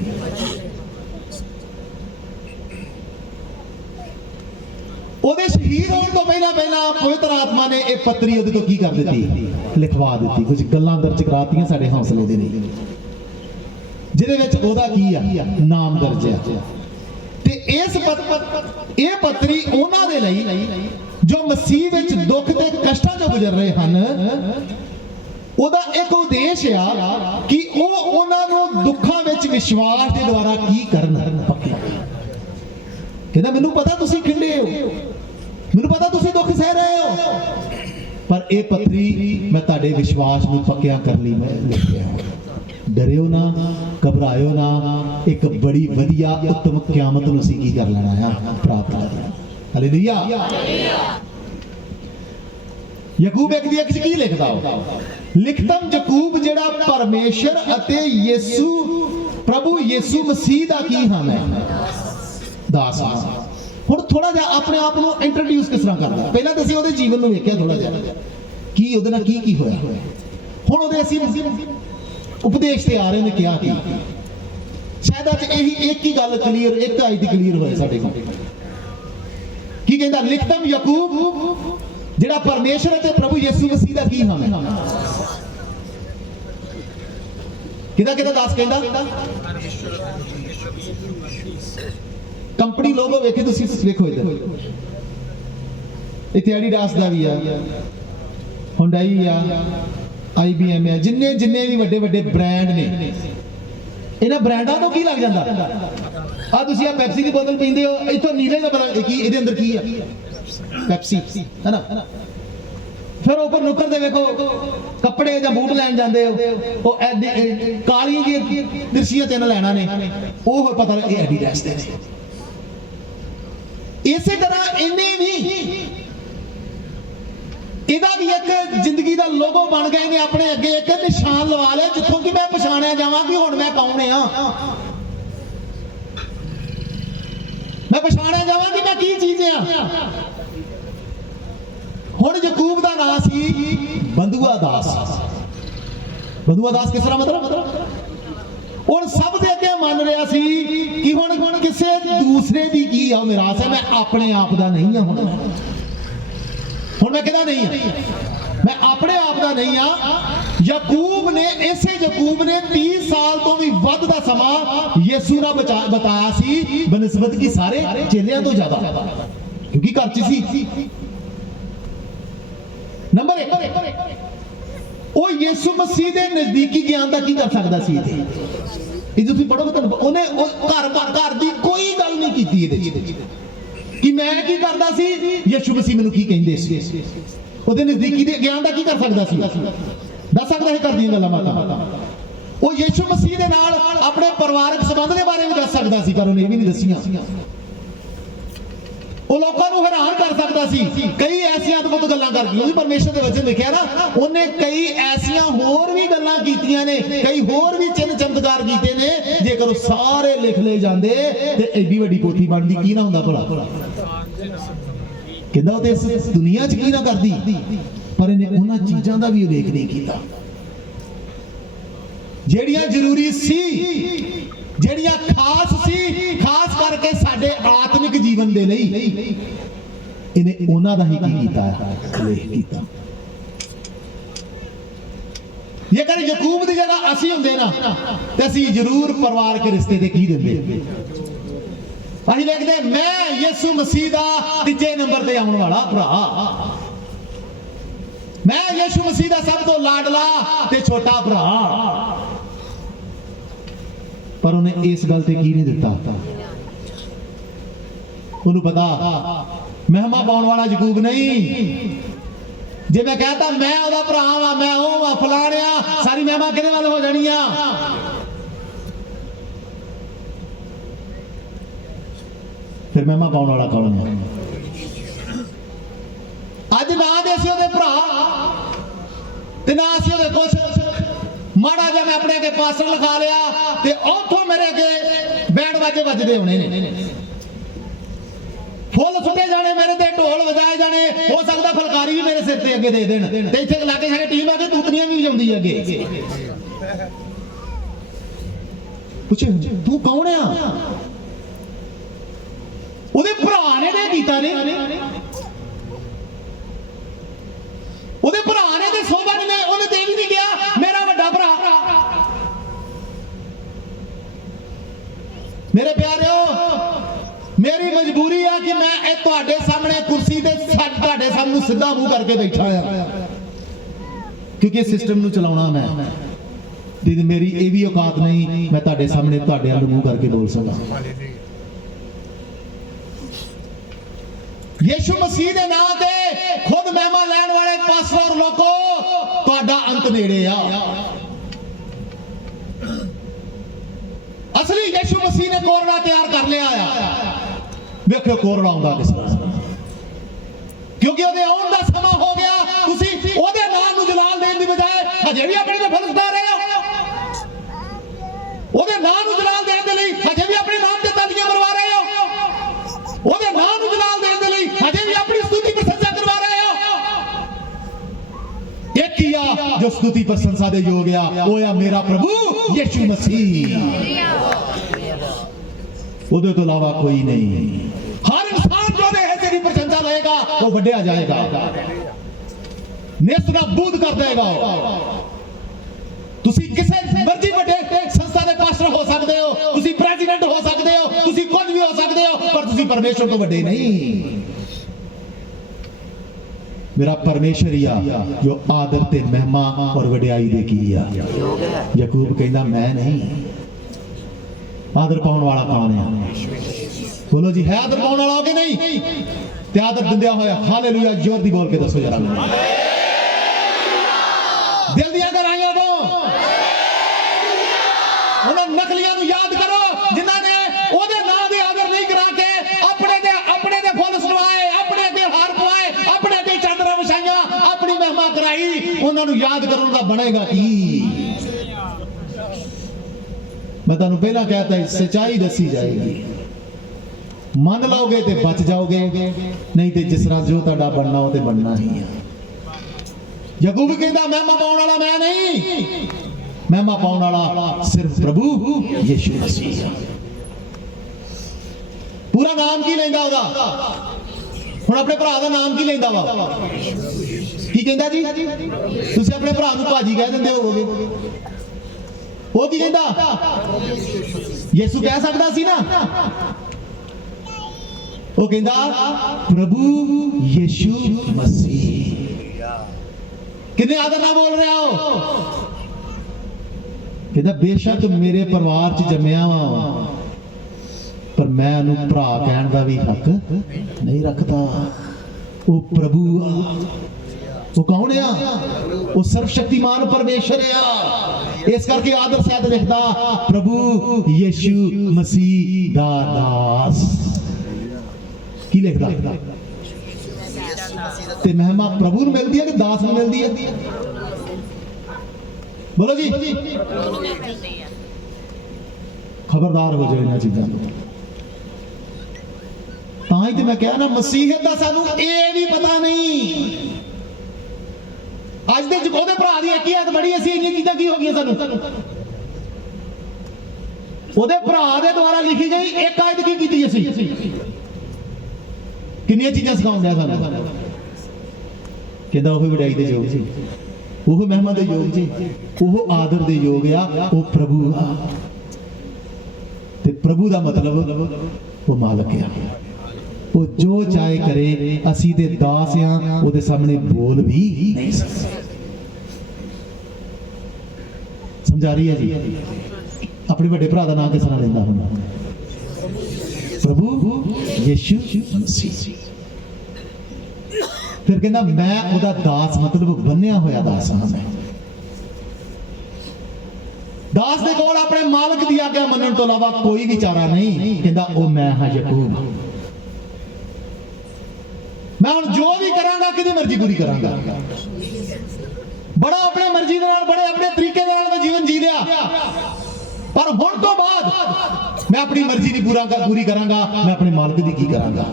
ਉਹਦੇ ਸ਼ਹੀਦ ਹੋਣ ਤੋਂ ਪਹਿਲਾਂ ਪਵਿੱਤਰ ਆਤਮਾ ਨੇ ਇਹ ਪੱਤਰੀ ਉਹਦੇ ਤੋਂ ਕੀ ਕਰ ਦਿੱਤੀ? ਲਿਖਵਾ ਦਿੱਤੀ। ਕੁਝ ਗੱਲਾਂ ਦਰਜ ਕਰਾਤੀਆਂ ਸਾਡੇ ਹੌਸਲੇ ਦੇ ਲਈ, ਜਿਹਦੇ ਵਿੱਚ ਉਹਦਾ ਕੀ ਆ? ਨਾਮ ਦਰਜ ਆ। ਤੇ ਇਹ ਪੱਤਰੀ ਉਹਨਾਂ ਦੇ ਲਈ ਜੋ ਮਸੀਹ ਵਿੱਚ ਦੁੱਖ ਤੇ ਕਸ਼ਟਾਂ ਚੋਂ ਗੁਜ਼ਰ ਰਹੇ ਹਨ। ਉਹਦਾ ਇੱਕ ਉਦੇਸ਼ ਆ ਕਿ ਉਹ ਉਹਨਾਂ ਨੂੰ ਦੁੱਖਾਂ ਵਿੱਚ ਵਿਸ਼ਵਾਸ ਦੇ ਦੁਆਰਾ ਕੀ ਕਰਨ। ਕਹਿੰਦਾ ਮੈਨੂੰ ਪਤਾ ਤੁਸੀਂ ਖਿੰਡੇ ਹੋ, ਮੈਨੂੰ ਪਤਾ ਤੁਸੀਂ ਦੁੱਖ ਸਹਿ ਰਹੇ ਹੋ, ਪਰ ਇਹ ਪੱਤਰੀ ਮੈਂ ਤੁਹਾਡੇ ਵਿਸ਼ਵਾਸ ਨੂੰ ਪੱਕਿਆ ਕਰਨ ਲਈ ਮੈਂ ਲਿਖਿਆ। ਡਰਿਓ ਨਾ, ਘਬਰਾਇਓ ਨਾ, ਇੱਕ ਬੜੀ ਵਧੀਆ ਉੱਤਮ ਕਿਆਮਤ ਨੂੰ ਅਸੀਂ ਕੀ ਕਰ ਲੈਣਾ ਆ? ਪ੍ਰਾਪਤ ਕਰਨਾ। ਹਾਲੇਲੂਇਆ। ਯਾਕੂਬ ਇੱਕ ਦੀ ਅੱਖ ਕੀ ਲਿਖਦਾ? ਲਿਖਤਮ ਯਾਕੂਬ ਜਿਹੜਾ ਪਰਮੇਸ਼ਰ ਅਤੇ ਯਿਸੂ ਪ੍ਰਭੂ ਯਿਸੂ ਮਸੀਹ ਦਾ ਕੀ ਨਾਮ ਹੈ? ਦਾਸ। ਹੁਣ ਥੋੜਾ ਜਿਹਾ ਆਪਣੇ ਆਪ ਨੂੰ ਇੰਟਰੋਡਿਊਸ ਕਿਸ ਤਰ੍ਹਾਂ ਕਰਦਾ? ਪਹਿਲਾਂ ਤਾਂ ਅਸੀਂ ਉਹਦੇ ਜੀਵਨ ਨੂੰ ਵੇਖਿਆ ਥੋੜਾ ਜਿਹਾ, ਕੀ ਉਹਦੇ ਨਾਲ ਕੀ ਹੋਇਆ। ਹੁਣ ਉਹਦੇ ਅਸੀਂ ਉਪਦੇਸ਼ ਤੇ ਆ ਰਹੇ ਨੇ ਕਿਹਾ ਕਿ ਸ਼ਾਇਦ ਅੱਜ ਇਹੀ ਇੱਕ ਹੀ ਗੱਲ ਕਲੀਅਰ, ਇੱਕ ਆਇਤ ਦੀ ਕਲੀਅਰ ਹੋਏ ਸਾਡੇ ਕੋਲ। ਕੀ ਕਹਿੰਦਾ? ਲਿਖਤਮ ਯਾਕੂਬ ਜਿਹੜਾ ਪਰਮੇਸ਼ਰ ਅਤੇ ਪ੍ਰਭੂ ਯਿਸੂ ਮਸੀਹ ਦਾ ਕੀ ਨਾਮ ਹੈ? ਕਿਹਦਾ ਕਿਹਦਾ ਦਾਸ ਕਹਿੰਦਾ? ਕੰਪਨੀ ਲੋਗੋ ਵੇਖੇ ਤੁਸੀਂ, ਵੇਖੋ ਇੱਧਰ, ਇੱਥੇ ਐਡੀਡਾਸ ਦਾ ਵੀ ਆ, ਹੁੰਡਾਈ ਆ, IBM ਆ, ਜਿੰਨੇ ਵੀ ਵੱਡੇ ਵੱਡੇ ਬ੍ਰਾਂਡ ਨੇ, ਇਹਨਾਂ ਬ੍ਰਾਂਡਾਂ ਤੋਂ ਕੀ ਲੱਗ ਜਾਂਦਾ? ਆ ਤੁਸੀਂ ਆ ਪੈਪਸੀ ਦੀ ਬੋਤਲ ਪੀਂਦੇ ਹੋ, ਇੱਥੋਂ ਨੀਲੇ ਦਾ ਪਤਾ ਕੀ ਇਹਦੇ ਅੰਦਰ ਕੀ ਆ? ਪੈਪਸੀ ਹੈ ਨਾ। ਫਿਰ ਉੱਪਰ ਨੁੱਕਰ ਦੇ ਵੇਖੋ, ਕੱਪੜੇ ਜਾਂ ਬੂਟ ਲੈਣ ਜਾਂਦੇ ਹੋ, ਉਹ ਕਾਲੀਆਂ ਜੀ ਦਿਰਸ਼ੀਆਂ 3 ਲੈਣਾ ਨੇ, ਉਹ ਪਤਾ ਇਹ ਐਡੀਡਾਸ ਦੇ ਨੇ। ਇਸੇ ਤਰ੍ਹਾਂ ਇਹਨੇ ਵੀ, ਇਹਦਾ ਵੀ ਇੱਕ ਜ਼ਿੰਦਗੀ ਦਾ ਲੋਗੋ ਬਣ ਗਏ ਨੇ, ਆਪਣੇ ਅੱਗੇ ਇੱਕ ਨਿਸ਼ਾਨ ਲਵਾ ਲਿਆ, ਜਿੱਥੋਂ ਕਿ ਮੈਂ ਪਛਾਣਿਆ ਜਾਵਾਂ ਕਿ ਹੁਣ ਮੈਂ ਕੌਣ ਆ, ਮੈਂ ਪਛਾਣਿਆ ਜਾਵਾਂ ਕਿ ਮੈਂ ਕੀ ਚੀਜ਼ ਆ। ਹੁਣ ਯਾਕੂਬ ਦਾ ਨਾਮ ਸੀ ਬੰਧੂਆ ਦਾਸ। ਬੰਧੂਆ ਦਾਸ ਕਿਸ ਤਰ੍ਹਾਂ ਮਤਲਬ ਹੁਣ ਸਭ ਦੇ ਅੱਗੇ ਮੰਨ ਰਿਹਾ ਸੀ ਕਿ ਹੁਣ ਕਿਸੇ ਦੂਸਰੇ ਦੀ ਕੀ ਆ ਮਿਰਾਸ ਹੈ, ਮੈਂ ਆਪਣੇ ਆਪ ਦਾ ਨਹੀਂ ਆ। ਹੁਣ ਮੈਂ ਕਿਹਦਾ ਨਹੀਂ ਆ? ਮੈਂ ਆਪਣੇ ਆਪ ਦਾ ਨਹੀਂ ਆ। ਯਾਕੂਬ ਨੇ, ਇਸੇ ਯਾਕੂਬ ਨੇ 30 ਸਾਲ ਤੋਂ ਵੀ ਵੱਧ ਦਾ ਸਮਾਂ ਯਿਸੂ ਨਾਲ ਬਤਾਇਆ ਸੀ, ਬਨਿਸਬਤ ਕਿ ਸਾਰੇ ਚੇਲਿਆਂ ਤੋਂ ਜ਼ਿਆਦਾ, ਕਿਉਂਕਿ ਘਰ 'ਚ ਸੀ। ਨੰਬਰ 1, ਉਹ ਯਿਸੂ ਮਸੀਹ ਦੇ ਨਜ਼ਦੀਕੀ ਗਿਆਨ ਦਾ ਕੀ ਕਰ ਸਕਦਾ ਸੀ? ਇਹ ਤੁਸੀਂ ਪੜੋਗੇ ਤੁਹਾਨੂੰ, ਉਹਨੇ ਘਰ ਦੀ ਕੋਈ ਗੱਲ ਨਹੀਂ ਕੀਤੀ ਇਹਦੇ ਕਿ ਮੈਂ ਕੀ ਕਰਦਾ ਸੀ, ਯਿਸੂ ਮਸੀਹ ਮੈਨੂੰ ਕੀ ਕਹਿੰਦੇ ਸੀ। ਉਹਦੇ ਨਜ਼ਦੀਕੀ ਦੇ ਗਿਆਨ ਦਾ ਕੀ ਕਰ ਸਕਦਾ ਸੀ? ਦੱਸ ਸਕਦਾ ਹੈ, ਘਰ ਦੀਆਂ ਗੱਲਾਂ ਬਾਤਾਂ। ਉਹ ਯਿਸੂ ਮਸੀਹ ਦੇ ਨਾਲ ਆਪਣੇ ਪਰਿਵਾਰਕ ਸੰਬੰਧ ਦੇ ਬਾਰੇ ਵੀ ਦੱਸ ਸਕਦਾ ਸੀ, ਪਰ ਉਹਨੇ ਇਹ ਵੀ ਨਹੀਂ ਦੱਸੀਆਂ। ਉਹ ਲੋਕਾਂ ਨੂੰ ਹੈਰਾਨ ਕਰ ਸਕਦਾ ਸੀ, ਕਈ ਐਸੀਆਂ ਅਦਭੁਤ ਗੱਲਾਂ ਕਰਦੀ। ਉਹ ਵੀ ਪਰਮੇਸ਼ਰ ਦੇ ਵਚਨ ਲਿਖਿਆ ਨਾ, ਉਹਨੇ ਕਈ ਐਸੀਆਂ ਹੋਰ ਵੀ ਗੱਲਾਂ ਕੀਤੀਆਂ ਨੇ, ਕਈ ਹੋਰ ਵੀ ਚਿੰਨ ਚਮਤਕਾਰ ਕੀਤੇ ਨੇ, ਜੇਕਰ ਉਹ ਸਾਰੇ ਲਿਖ ਲਏ ਜਾਂਦੇ ਤੇ ਐਡੀ ਵੱਡੀ ਪੋਥੀ ਬਣਦੀ, ਕੀ ਨਾ ਹੁੰਦਾ ਭਲਾ। ਕਹਿੰਦਾ ਉਹ ਤੇ ਇਸ ਦੁਨੀਆ 'ਚ ਕੀ ਨਾ ਕਰਦੀ, ਪਰ ਇਹਨੇ ਉਹਨਾਂ ਚੀਜ਼ਾਂ ਦਾ ਵੀ ਉਲੇਖ ਨਹੀਂ ਕੀਤਾ ਜਿਹੜੀਆਂ ਜ਼ਰੂਰੀ ਸੀ, ਜਿਹੜੀਆਂ ਖਾਸ ਸੀ, ਖਾਸ ਕਰਕੇ ਸਾਡੇ ਆਤਮਿਕ ਜੀਵਨ ਦੇ ਲਈ। ਇਹਨੇ ਉਹਨਾਂ ਦਾ ਹੀ ਕੀ ਕੀਤਾ? ਉਲੇਖ ਕੀਤਾ। ਜੇਕਰ ਯਾਕੂਬ ਦੀ ਜਗ੍ਹਾ ਅਸੀਂ ਹੁੰਦੇ ਨਾ, ਤੇ ਅਸੀਂ ਜ਼ਰੂਰ ਪਰਿਵਾਰਕ ਰਿਸ਼ਤੇ ਤੇ ਕੀ ਦਿੰਦੇ? ਅਸੀਂ ਲਿਖਦੇ, ਮੈਂ ਯਿਸੂ ਮਸੀਹ ਦਾ 3 ਨੰਬਰ ਤੇ ਆਉਣ ਵਾਲਾ ਭਰਾ, ਮੈਂ ਯਿਸੂ ਮਸੀਹ ਦਾ ਸਭ ਤੋਂ ਲਾਡਲਾ ਤੇ ਛੋਟਾ ਭਰਾ। ਪਰ ਉਹਨੇ ਇਸ ਗੱਲ ਤੇ ਕੀ ਨਹੀਂ ਦਿੱਤਾ? ਉਹਨੂੰ ਪਤਾ ਮਹਿਮਾ ਪਾਉਣ ਵਾਲਾ ਯਾਕੂਬ ਨਹੀਂ। ਜੇ ਮੈਂ ਕਹਤਾ ਮੈਂ ਉਹਦਾ ਭਰਾ ਵਾਂ, ਮੈਂ ਉਹ ਵਾਂ, ਫਲਾਣਿਆ, ਸਾਰੀ ਮਹਿਮਾ ਕਿਹਦੇ ਵੱਲ ਹੋ ਜਾਣੀ ਆ? ਫਿਰ ਮਹਿਮਾ ਪਾਉਣ ਵਾਲਾ ਕੌਣ ਹੈ? ਅੱਜ ਨਾ ਦੇ ਅਸੀਂ ਉਹਦੇ ਭਰਾ ਤੇ ਨਾ ਅਸੀਂ ਉਹਦੇ ਕੁਛ। ਮਾੜਾ ਜਿਹਾ ਮੈਂ ਆਪਣੇ ਅੱਗੇ ਪਾਸਟਰ ਲਿਖਾ ਲਿਆ ਤੇ ਉੱਥੋਂ ਮੇਰੇ ਅੱਗੇ ਬੈਂਡ ਵਾਜੇ ਵੱਜਦੇ ਹੋਣੇ ਨੇ, ਫੁੱਲ ਸੁੱਟੇ ਜਾਣੇ ਮੇਰੇ ਤੇ, ਢੋਲ ਵਜਾਏ ਜਾਣੇ, ਹੋ ਸਕਦਾ ਫਲਕਾਰੀ ਵੀ ਮੇਰੇ ਸਿਰ ਤੇ ਅੱਗੇ ਦੇ ਦੇਣ, ਤੇ ਇੱਥੇ ਲਾਗੇ ਸਾਡੇ ਟੀਮ ਆ ਕੇ ਤੂਤਨੀਆਂ ਵੀ ਵਜਾਉਂਦੀ ਅੱਗੇ। ਪੁੱਛੇ ਤੂੰ ਕੌਣ ਆ? ਉਹਦੇ ਭਰਾ ਨੇ ਇਹ ਕੀਤਾ ਨੇ, ਉਹਦੇ ਭਰਾ ਨੇ ਤੇ ਸੋਭਾ ਨੇ, ਉਹਨੇ ਤੇ ਵੀ ਨਹੀਂ ਕਿਹਾ ਮੇਰਾ ਵੱਡਾ ਭਰਾ। ਮੇਰੇ ਪਿਆਰਿਓ, ਮੇਰੀ ਮਜਬੂਰੀ ਆ ਕਿ ਮੈਂ ਇਹ ਤੁਹਾਡੇ ਸਾਹਮਣੇ ਕੁਰਸੀ ਤੇ ਤੁਹਾਡੇ ਸਾਹਮਣੇ ਸਿੱਧਾ ਮੂੰਹ ਕਰਕੇ ਬੈਠਾ ਆ, ਕਿਉਂਕਿ ਇਸ ਸਿਸਟਮ ਨੂੰ ਚਲਾਉਣਾ ਮੈਂ, ਤੇ ਮੇਰੀ ਇਹ ਵੀ ਔਕਾਤ ਨਹੀਂ ਮੈਂ ਤੁਹਾਡੇ ਸਾਹਮਣੇ ਤੁਹਾਡੇ ਵੱਲ ਮੂੰਹ ਕਰਕੇ ਬੋਲ ਸਕਾਂ। ਯਿਸੂ ਮਸੀਹ ਦੇ ਨਾਮ ਤੇ ਖੁਦ ਮਹਿਮਾ ਲੈਣ ਵਾਲੇ ਪਾਸਟਰ ਲੋਕੋ, ਤੁਹਾਡਾ ਅੰਤ ਨੇੜੇ ਆ। ਅਸਲੀ ਯਿਸੂ ਮਸੀਹ ਨੇ ਕੋਰੜਾ ਤਿਆਰ ਕਰ ਲਿਆ ਆ। ਵੇਖਿਓ ਕੋਰੜਾ ਆਉਂਦਾ ਕਿਸ ਤਰ੍ਹਾਂ, ਕਿਉਂਕਿ ਉਹਦੇ ਆਉਣ ਦਾ ਸਮਾਂ ਹੋ ਗਿਆ। ਤੁਸੀਂ ਉਹਦੇ ਨਾਮ ਨੂੰ ਜਲਾਲ ਦੇਣ ਦੀ ਬਜਾਏ ਹਜੇ ਵੀ ਆਪਣੇ ਤੇ ਫਲਸਦਾ ਰਹੇ ਹੋ। ਉਹਦੇ ਨਾਮ ਨੂੰ ਜਲਾਲ ਦੇਣ ਦੇ ਲਈ ਹਜੇ ਵੀ ਆਪਣੇ ਨਾਮ ਤੇ ਤਾਲੀਆਂ ਮਰਵਾ ਰਹੇ ਹੋ। ਉਹਦੇ ਨਾਮ ਨੂੰ ਜਲਾਲ ਦੇਣ ਦੇ ਲਈ ਹਜੇ ਵੀ ਆਪਣੀ ਸਤੁਤੀ ਪ੍ਰਸ਼ੰਸਾ ਕਰਵਾ ਰਹੇ ਹੋ। ਇੱਕ ਹੀ ਆ ਜੋ ਸਤੁਤੀ ਪ੍ਰਸ਼ੰਸਾ ਦੇ ਯੋਗ ਆ, ਉਹ ਆ ਮੇਰਾ ਪ੍ਰਭੂ ਯਿਸੂ ਮਸੀਹ। ਉਹਦੇ ਤੋਂ ਇਲਾਵਾ ਕੋਈ ਨਹੀਂ। ਹਰ ਇਨਸਾਨ ਜੋ ਦੇ ਹਿੱਸੇ ਦੀ ਪ੍ਰਸ਼ੰਸਾ ਲਏਗਾ ਉਹ ਵੱਡਿਆ ਜਾਏਗਾ, ਨਿਸਤ ਦਾ ਬੂਦ ਕਰ ਦੇਗਾ। ਤੁਸੀਂ ਕਿਸੇ ਮਰਜ਼ੀ ਵੱਡੇ ਮਿਨਿਸਟਰ ਹੋ ਸਕਦੇ ਹੋ, ਤੁਸੀਂ ਪ੍ਰੈਜ਼ੀਡੈਂਟ ਹੋ ਸਕਦੇ ਹੋ, ਤੁਸੀਂ ਕੁਝ ਵੀ ਹੋ ਸਕਦੇ ਹੋ, ਪਰ ਤੁਸੀਂ ਪਰਮੇਸ਼ਰ ਤੋਂ ਵੱਡੇ ਨਹੀਂ। मेरा परमेश्वर ही आ जो आदर ते महिमा और वडियाई दे की आ। याकूब कहता मैं नहीं। आदर पाउण वाला कौन है? बोलो जी, है आदर पाउण वाला हो कि नहीं? ते आदर दिंदिया होया हालेलुया जोर दी बोल के दसो जरा। दिल दिया गहराइयां तो उन्हां नकलियां नूं याद करो जिन्हां ने ओदे नाम दे आदर नहीं करा के अपने दे फुੱਲ सुनवाए, अपने दे हार पवाए, अपने दे चादरां विछाईਆਂ, अपनी महिमा कराई। उन्हां नूं याद करन दा बनेगा की? मैं तुहानूं पहला कहता सच्चाई दसी जाएगी, मन लाओगे तो बच जाओगे, नहीं तो जिस तरह जो तुहाडा बनना वो तो बनना ही है। याकूब कहता महिमा पाउण वाला मैं नहीं, महिमा पाउण वाला सिर्फ प्रभु यीशु मसीह। पूरा नाम की लेंदा ओदा? हुण अपने भरा दा नाम की लेंदा वा? की कहंदा जी? तुसीं अपने भरा नूं भाजी कह दिंदे होवोगे, वो की कहंदा? यीशु कह सकदा सी ना, वो कहंदा प्रभु यीशु मसीह। कितने आदर ना बोल रहे हो? कहता बेशक मेरे परिवार च जम्मिया वा, पर मैं उन्हें भरा कहण दा भी हक नहीं रखता। वो प्रभु आ। वो कौन है? वो सर्वशक्तिमान परमेश्वर है। इस करके आदर सहित लिखदा प्रभु यीशु मसीह दा दास। की लिखदा? ते महिमा प्रभु नूं मिलदी है कि दास नूं मिलदी है? बोलो जी, खबरदार हो जाओ इन्हां चीज़ां तो। तां ही ते मैं कहा ना मसीहत दा सानू ये भी पता नहीं। अज दे ओहदे भरा दी एक ही आयत बड़ी असीं इन्नी चीज़ां की हो गई सानू? ओहदे भरा दे द्वारा लिखी गई एक आयत की कीती असीं? किन्नियां चीज़ां सिखाउण दिया सानू? कहंदा ओह वडियाई दे योग जी, ओह महिमा दे योग जी, ओह आदर दे योग आ, ओह प्रभु आ। ते प्रभु दा मतलब वो मालक है, वो जो चाहे करे। असी ते दास हां, ओहदे सामने बोल भी नहीं सकते। समझा रही है जी? अपने बड़े भरा दा नाम किस तरह लेंदा हुंदा? प्रभु यीशु मसीह। फिर कहना मैं ओहदा दास, मतलब बन्निया होया दास हां मैं। दास दे कोल अपने मालक दी आज्ञा मनण तो इलावा कोई भी चारा नहीं। कहंदा ओ मैं हां याकूब, मैं हुण जो भी करांगा किहदी मर्जी पूरी करांगा। बड़ा अपने मर्जी दे नाल, बड़े अपने तरीके दे नाल मैं जीवन जी लिया, पर हुण तो बाद मैं अपनी मर्जी नहीं पूरी करांगा, मैं अपने मालक दी की करांगा,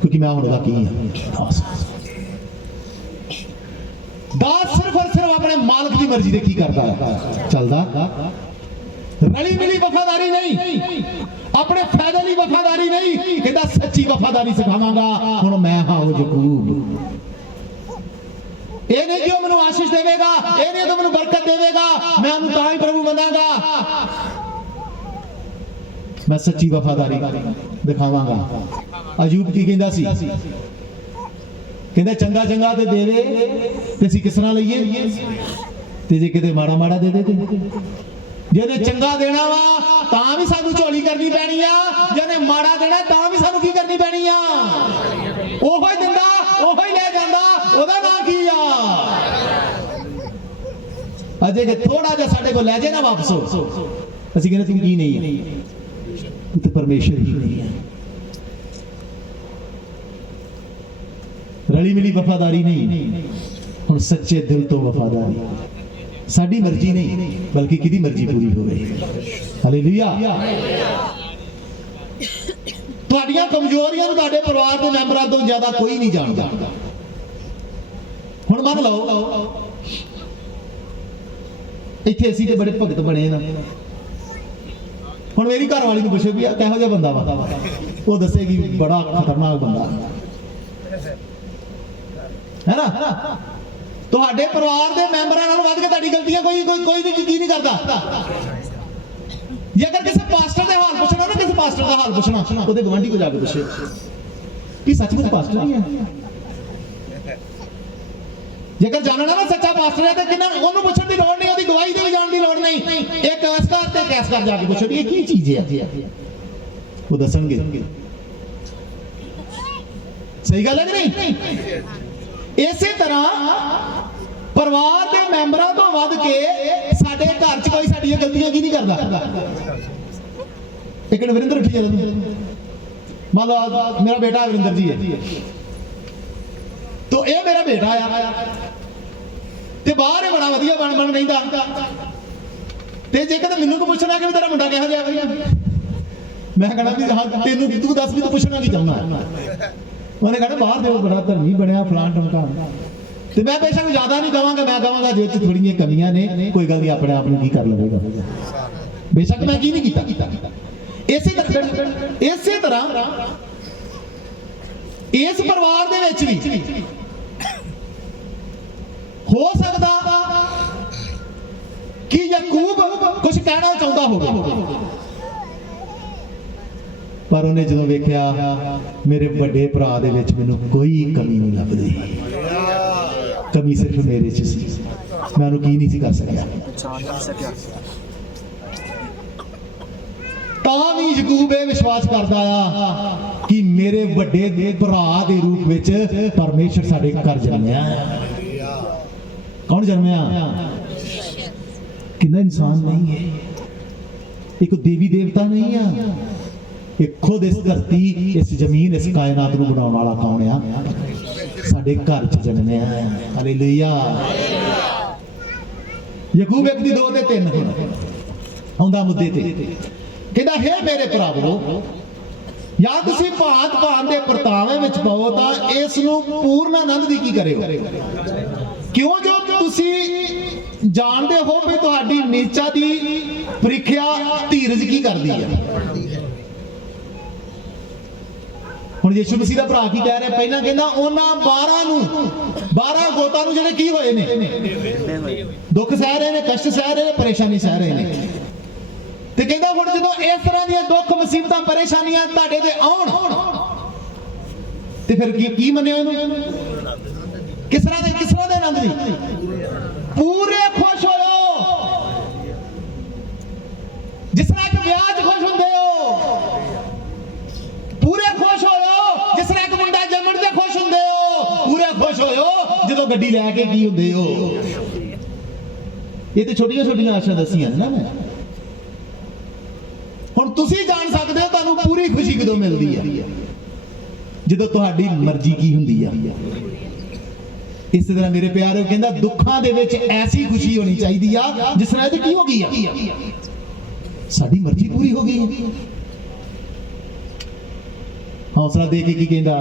क्योंकि मैं हुण ओहदा की हां। दास सिर्फ और सिर्फ अपने मालक की मर्जी दे की करता है, चलदा। रली मिली वफादारी नहीं, अपने फायदे ली वफादारी नहीं। कहता सच्ची वफादारी सिखावांगा। हुण मैं हां वो याकूब। ये नहीं कि वो मैनूं आशीष देवेगा, ये नहीं तो मैनूं बरकत देवेगा, मैं उन्हें तां ही प्रभु मनांगा। मैं सच्ची वफादारी दिखावांगा। अयूब की कहंदा सी? कहंदा चंगा चंगा ते देवे ते असीं किस तरह लईए, ते जे किते माड़ा माड़ा दे दे ਜਿਹਨੇ ਚੰਗਾ ਦੇਣਾ ਵਾ ਤਾਂ ਵੀ ਸਾਨੂੰ ਝੋਲੀ ਕਰਨੀ ਪੈਣੀ ਆ, ਜਿਹਨੇ ਮਾੜਾ ਦੇਣਾ ਤਾਂ ਵੀ ਸਾਨੂੰ ਕੀ ਕਰਨੀ ਪੈਣੀ ਆ? ਉਹੋ ਹੀ ਦਿੰਦਾ, ਉਹੋ ਹੀ ਲੈ ਜਾਂਦਾ, ਉਹਦਾ ਨਾਂ ਕੀ ਆ? ਅਜੇ ਜੇ ਥੋੜਾ ਜਿਹਾ ਸਾਡੇ ਕੋਲ ਲੈ ਜੇ ਨਾ ਵਾਪਸ, ਅਸੀਂ ਕਹਿੰਦੇ ਤੂੰ ਕੀ ਨਹੀਂ ਹੈ, ਤੂੰ ਤੇ ਪਰਮੇਸ਼ਰ ਹੀ ਨਹੀਂ ਹੈ। रली मिली वफादारी नहीं, हुण सच्चे दिल तो वफादारी। साडी मर्जी नहीं बल्कि किदी मर्जी पूरी होवे। हालेलुया। तुहाडीआं कमजोरियां नूं तुहाडे परिवार दे मैंबरां तो ज्यादा कोई नहीं जानदा। हुण मान लो इत्थे असीं ते बड़े भगत बने ना, हुण मेरी घर वाली नूं पुछो भी किहो जिहा बंदा वा, वो दसेगी बड़ा खतरनाक बंदा है ना। तुहाडे परिवार दे मैंबरां नालों वध के तुहाडी गलतियां कोई भी की नहीं करदा। ਜੇ ਅਗਰ ਕਿਸੇ ਪਾਸਟਰ ਦੇ ਹਾਲ ਪੁੱਛਣਾ ਨਾ, ਕਿਸੇ ਪਾਸਟਰ ਦਾ ਹਾਲ ਪੁੱਛਣਾ, ਉਹਦੇ ਗਵਾਂਢੀ ਕੋ ਜਾ ਕੇ ਪੁੱਛੇ ਕਿ ਸੱਚਮੁੱਚ ਪਾਸਟਰ ਨਹੀਂ ਹੈ। ਜੇਕਰ ਜਾਣਨਾ ਨਾ ਸੱਚਾ ਪਾਸਟਰ ਹੈ ਤਾਂ ਕਿੰਨਾ ਉਹਨੂੰ ਪੁੱਛਣ ਦੀ ਲੋੜ ਨਹੀਂ, ਉਹਦੀ ਗਵਾਹੀ ਦੇ ਜਾਣ ਦੀ ਲੋੜ ਨਹੀਂ। ਇਹ ਕੈਸਕਾਰ ਤੇ ਕੈਸਕਾਰ ਜਾ ਕੇ ਪੁੱਛੋ ਇਹ ਕੀ ਚੀਜ਼ ਹੈ, ਉਹ ਦੱਸਣਗੇ। ਸਹੀ ਗੱਲ ਹੈ ਕਿ ਨਹੀਂ? ਇਸੇ ਤਰ੍ਹਾਂ ਪਰਿਵਾਰ ਦੇ ਮੈਂਬਰਾਂ ਤੋਂ ਵੱਧ ਕੇ ਸਾਡੇ ਘਰ 'ਚ ਕੋਈ ਸਾਡੀਆਂ ਗਲਤੀਆਂ ਕੀ ਨਹੀਂ ਕਰਦਾ। ਇੱਕ ਵਰਿੰਦਰ ਉੱਠੀ ਜਾਂਦਾ, ਮੰਨ ਲਓ ਮੇਰਾ ਬੇਟਾ ਵਰਿੰਦਰ ਜੀ ਹੈ, तो ये मेरा बेटा आ ते बाहर बड़ा वधिया बन बन रहिंदा ते जे कदे मैनू को पुछना कि तेरा मुंडा किहो जिहा है, मैं कहना भी हां तेनू तू दस भी तू पुछना की चाहुंदा। उन्हें कहना बाहर दे बड़ा धर्मी बनया फलान ढमका ते मैं बेशक ज्यादा नहीं कहांगा, मैं कहांगा जे च थोड़ियां कमियां ने, कोई गल नहीं अपने आप नूं की कर लवेगा, बेशक मैं की नहीं कीता। इसे तरह इस परिवार दे विच भी हो सकता कि याकूब कुछ कहना चाहता होगा, पर उन्हें जो वेख्या मेरे बड़े भरा दे विच मैनूं कोई कमी नहीं लगदी, कमी सिर्फ मेरे च सी, मैं उन्हें की नहीं सी कर सकिया। तां भी याकूब ये विश्वास करदा आ कि मेरे बड़े भरा दे रूप विच परमेश्वर साडे घर जन्मिया। कौन जन्मिया? किन्ना इंसान नहीं है, एक देवी देवता नहीं है, एक खुद इस धरती इस जमीन इस कायनात नूं बनाउण वाला कौन है? साडे घर च जन्मिया। हालेलुया। याकूब 1 दी 2 ते 3 आउंदा मुद्दे ते कहंदा हे मेरे भरावो, या तुसीं भांत भांत दे परतावे विच पाओ तां इस नूं पूर्ण आनंद दी की करिओ, क्यों जो तुसीं जानदे हो भी तुहाडी नीचा दी प्रीख्या धीरज की करदी है। हुण यीशु मसीह दा भरा की कह रहा, पहला कहंदा उन्हां 12 गोतां नूं जिहड़े की होए ने, दुख सह रहे ने, कष्ट सह रहे ने, परेशानी सह रहे ने, ते कहंदा हुण जदों इस तरह दी दुख मुसीबतां परेशानियां तुहाडे ते आउण ते फिर की मन्निओ इहनूं? किस तरह दे आनंद दी? पूरे खुश होयो, जिस तरह एक विआह च खुश हुंदे हो, पूरे खुश होयो जिस तरह एक मुंडा जम्मण ते खुश हुंदे हो, पूरे खुश होयो जदों गड्डी लैके की हुंदे हो। ये ते छोटियां छोटियां आशां दसियां ने ना मैं। हुण तुसीं जान सकदे हो तुहानूं पूरी खुशी कदों मिलदी है, जदों तुहाडी मर्जी की हुंदी है। इस तरह मेरे प्यारे कहंदा दुखां दे विच ऐसी खुशी होनी चाहिए आ जिस तरह की हो गई है, साडी मर्जी पूरी हो गई। हौसला दे के की कहंदा,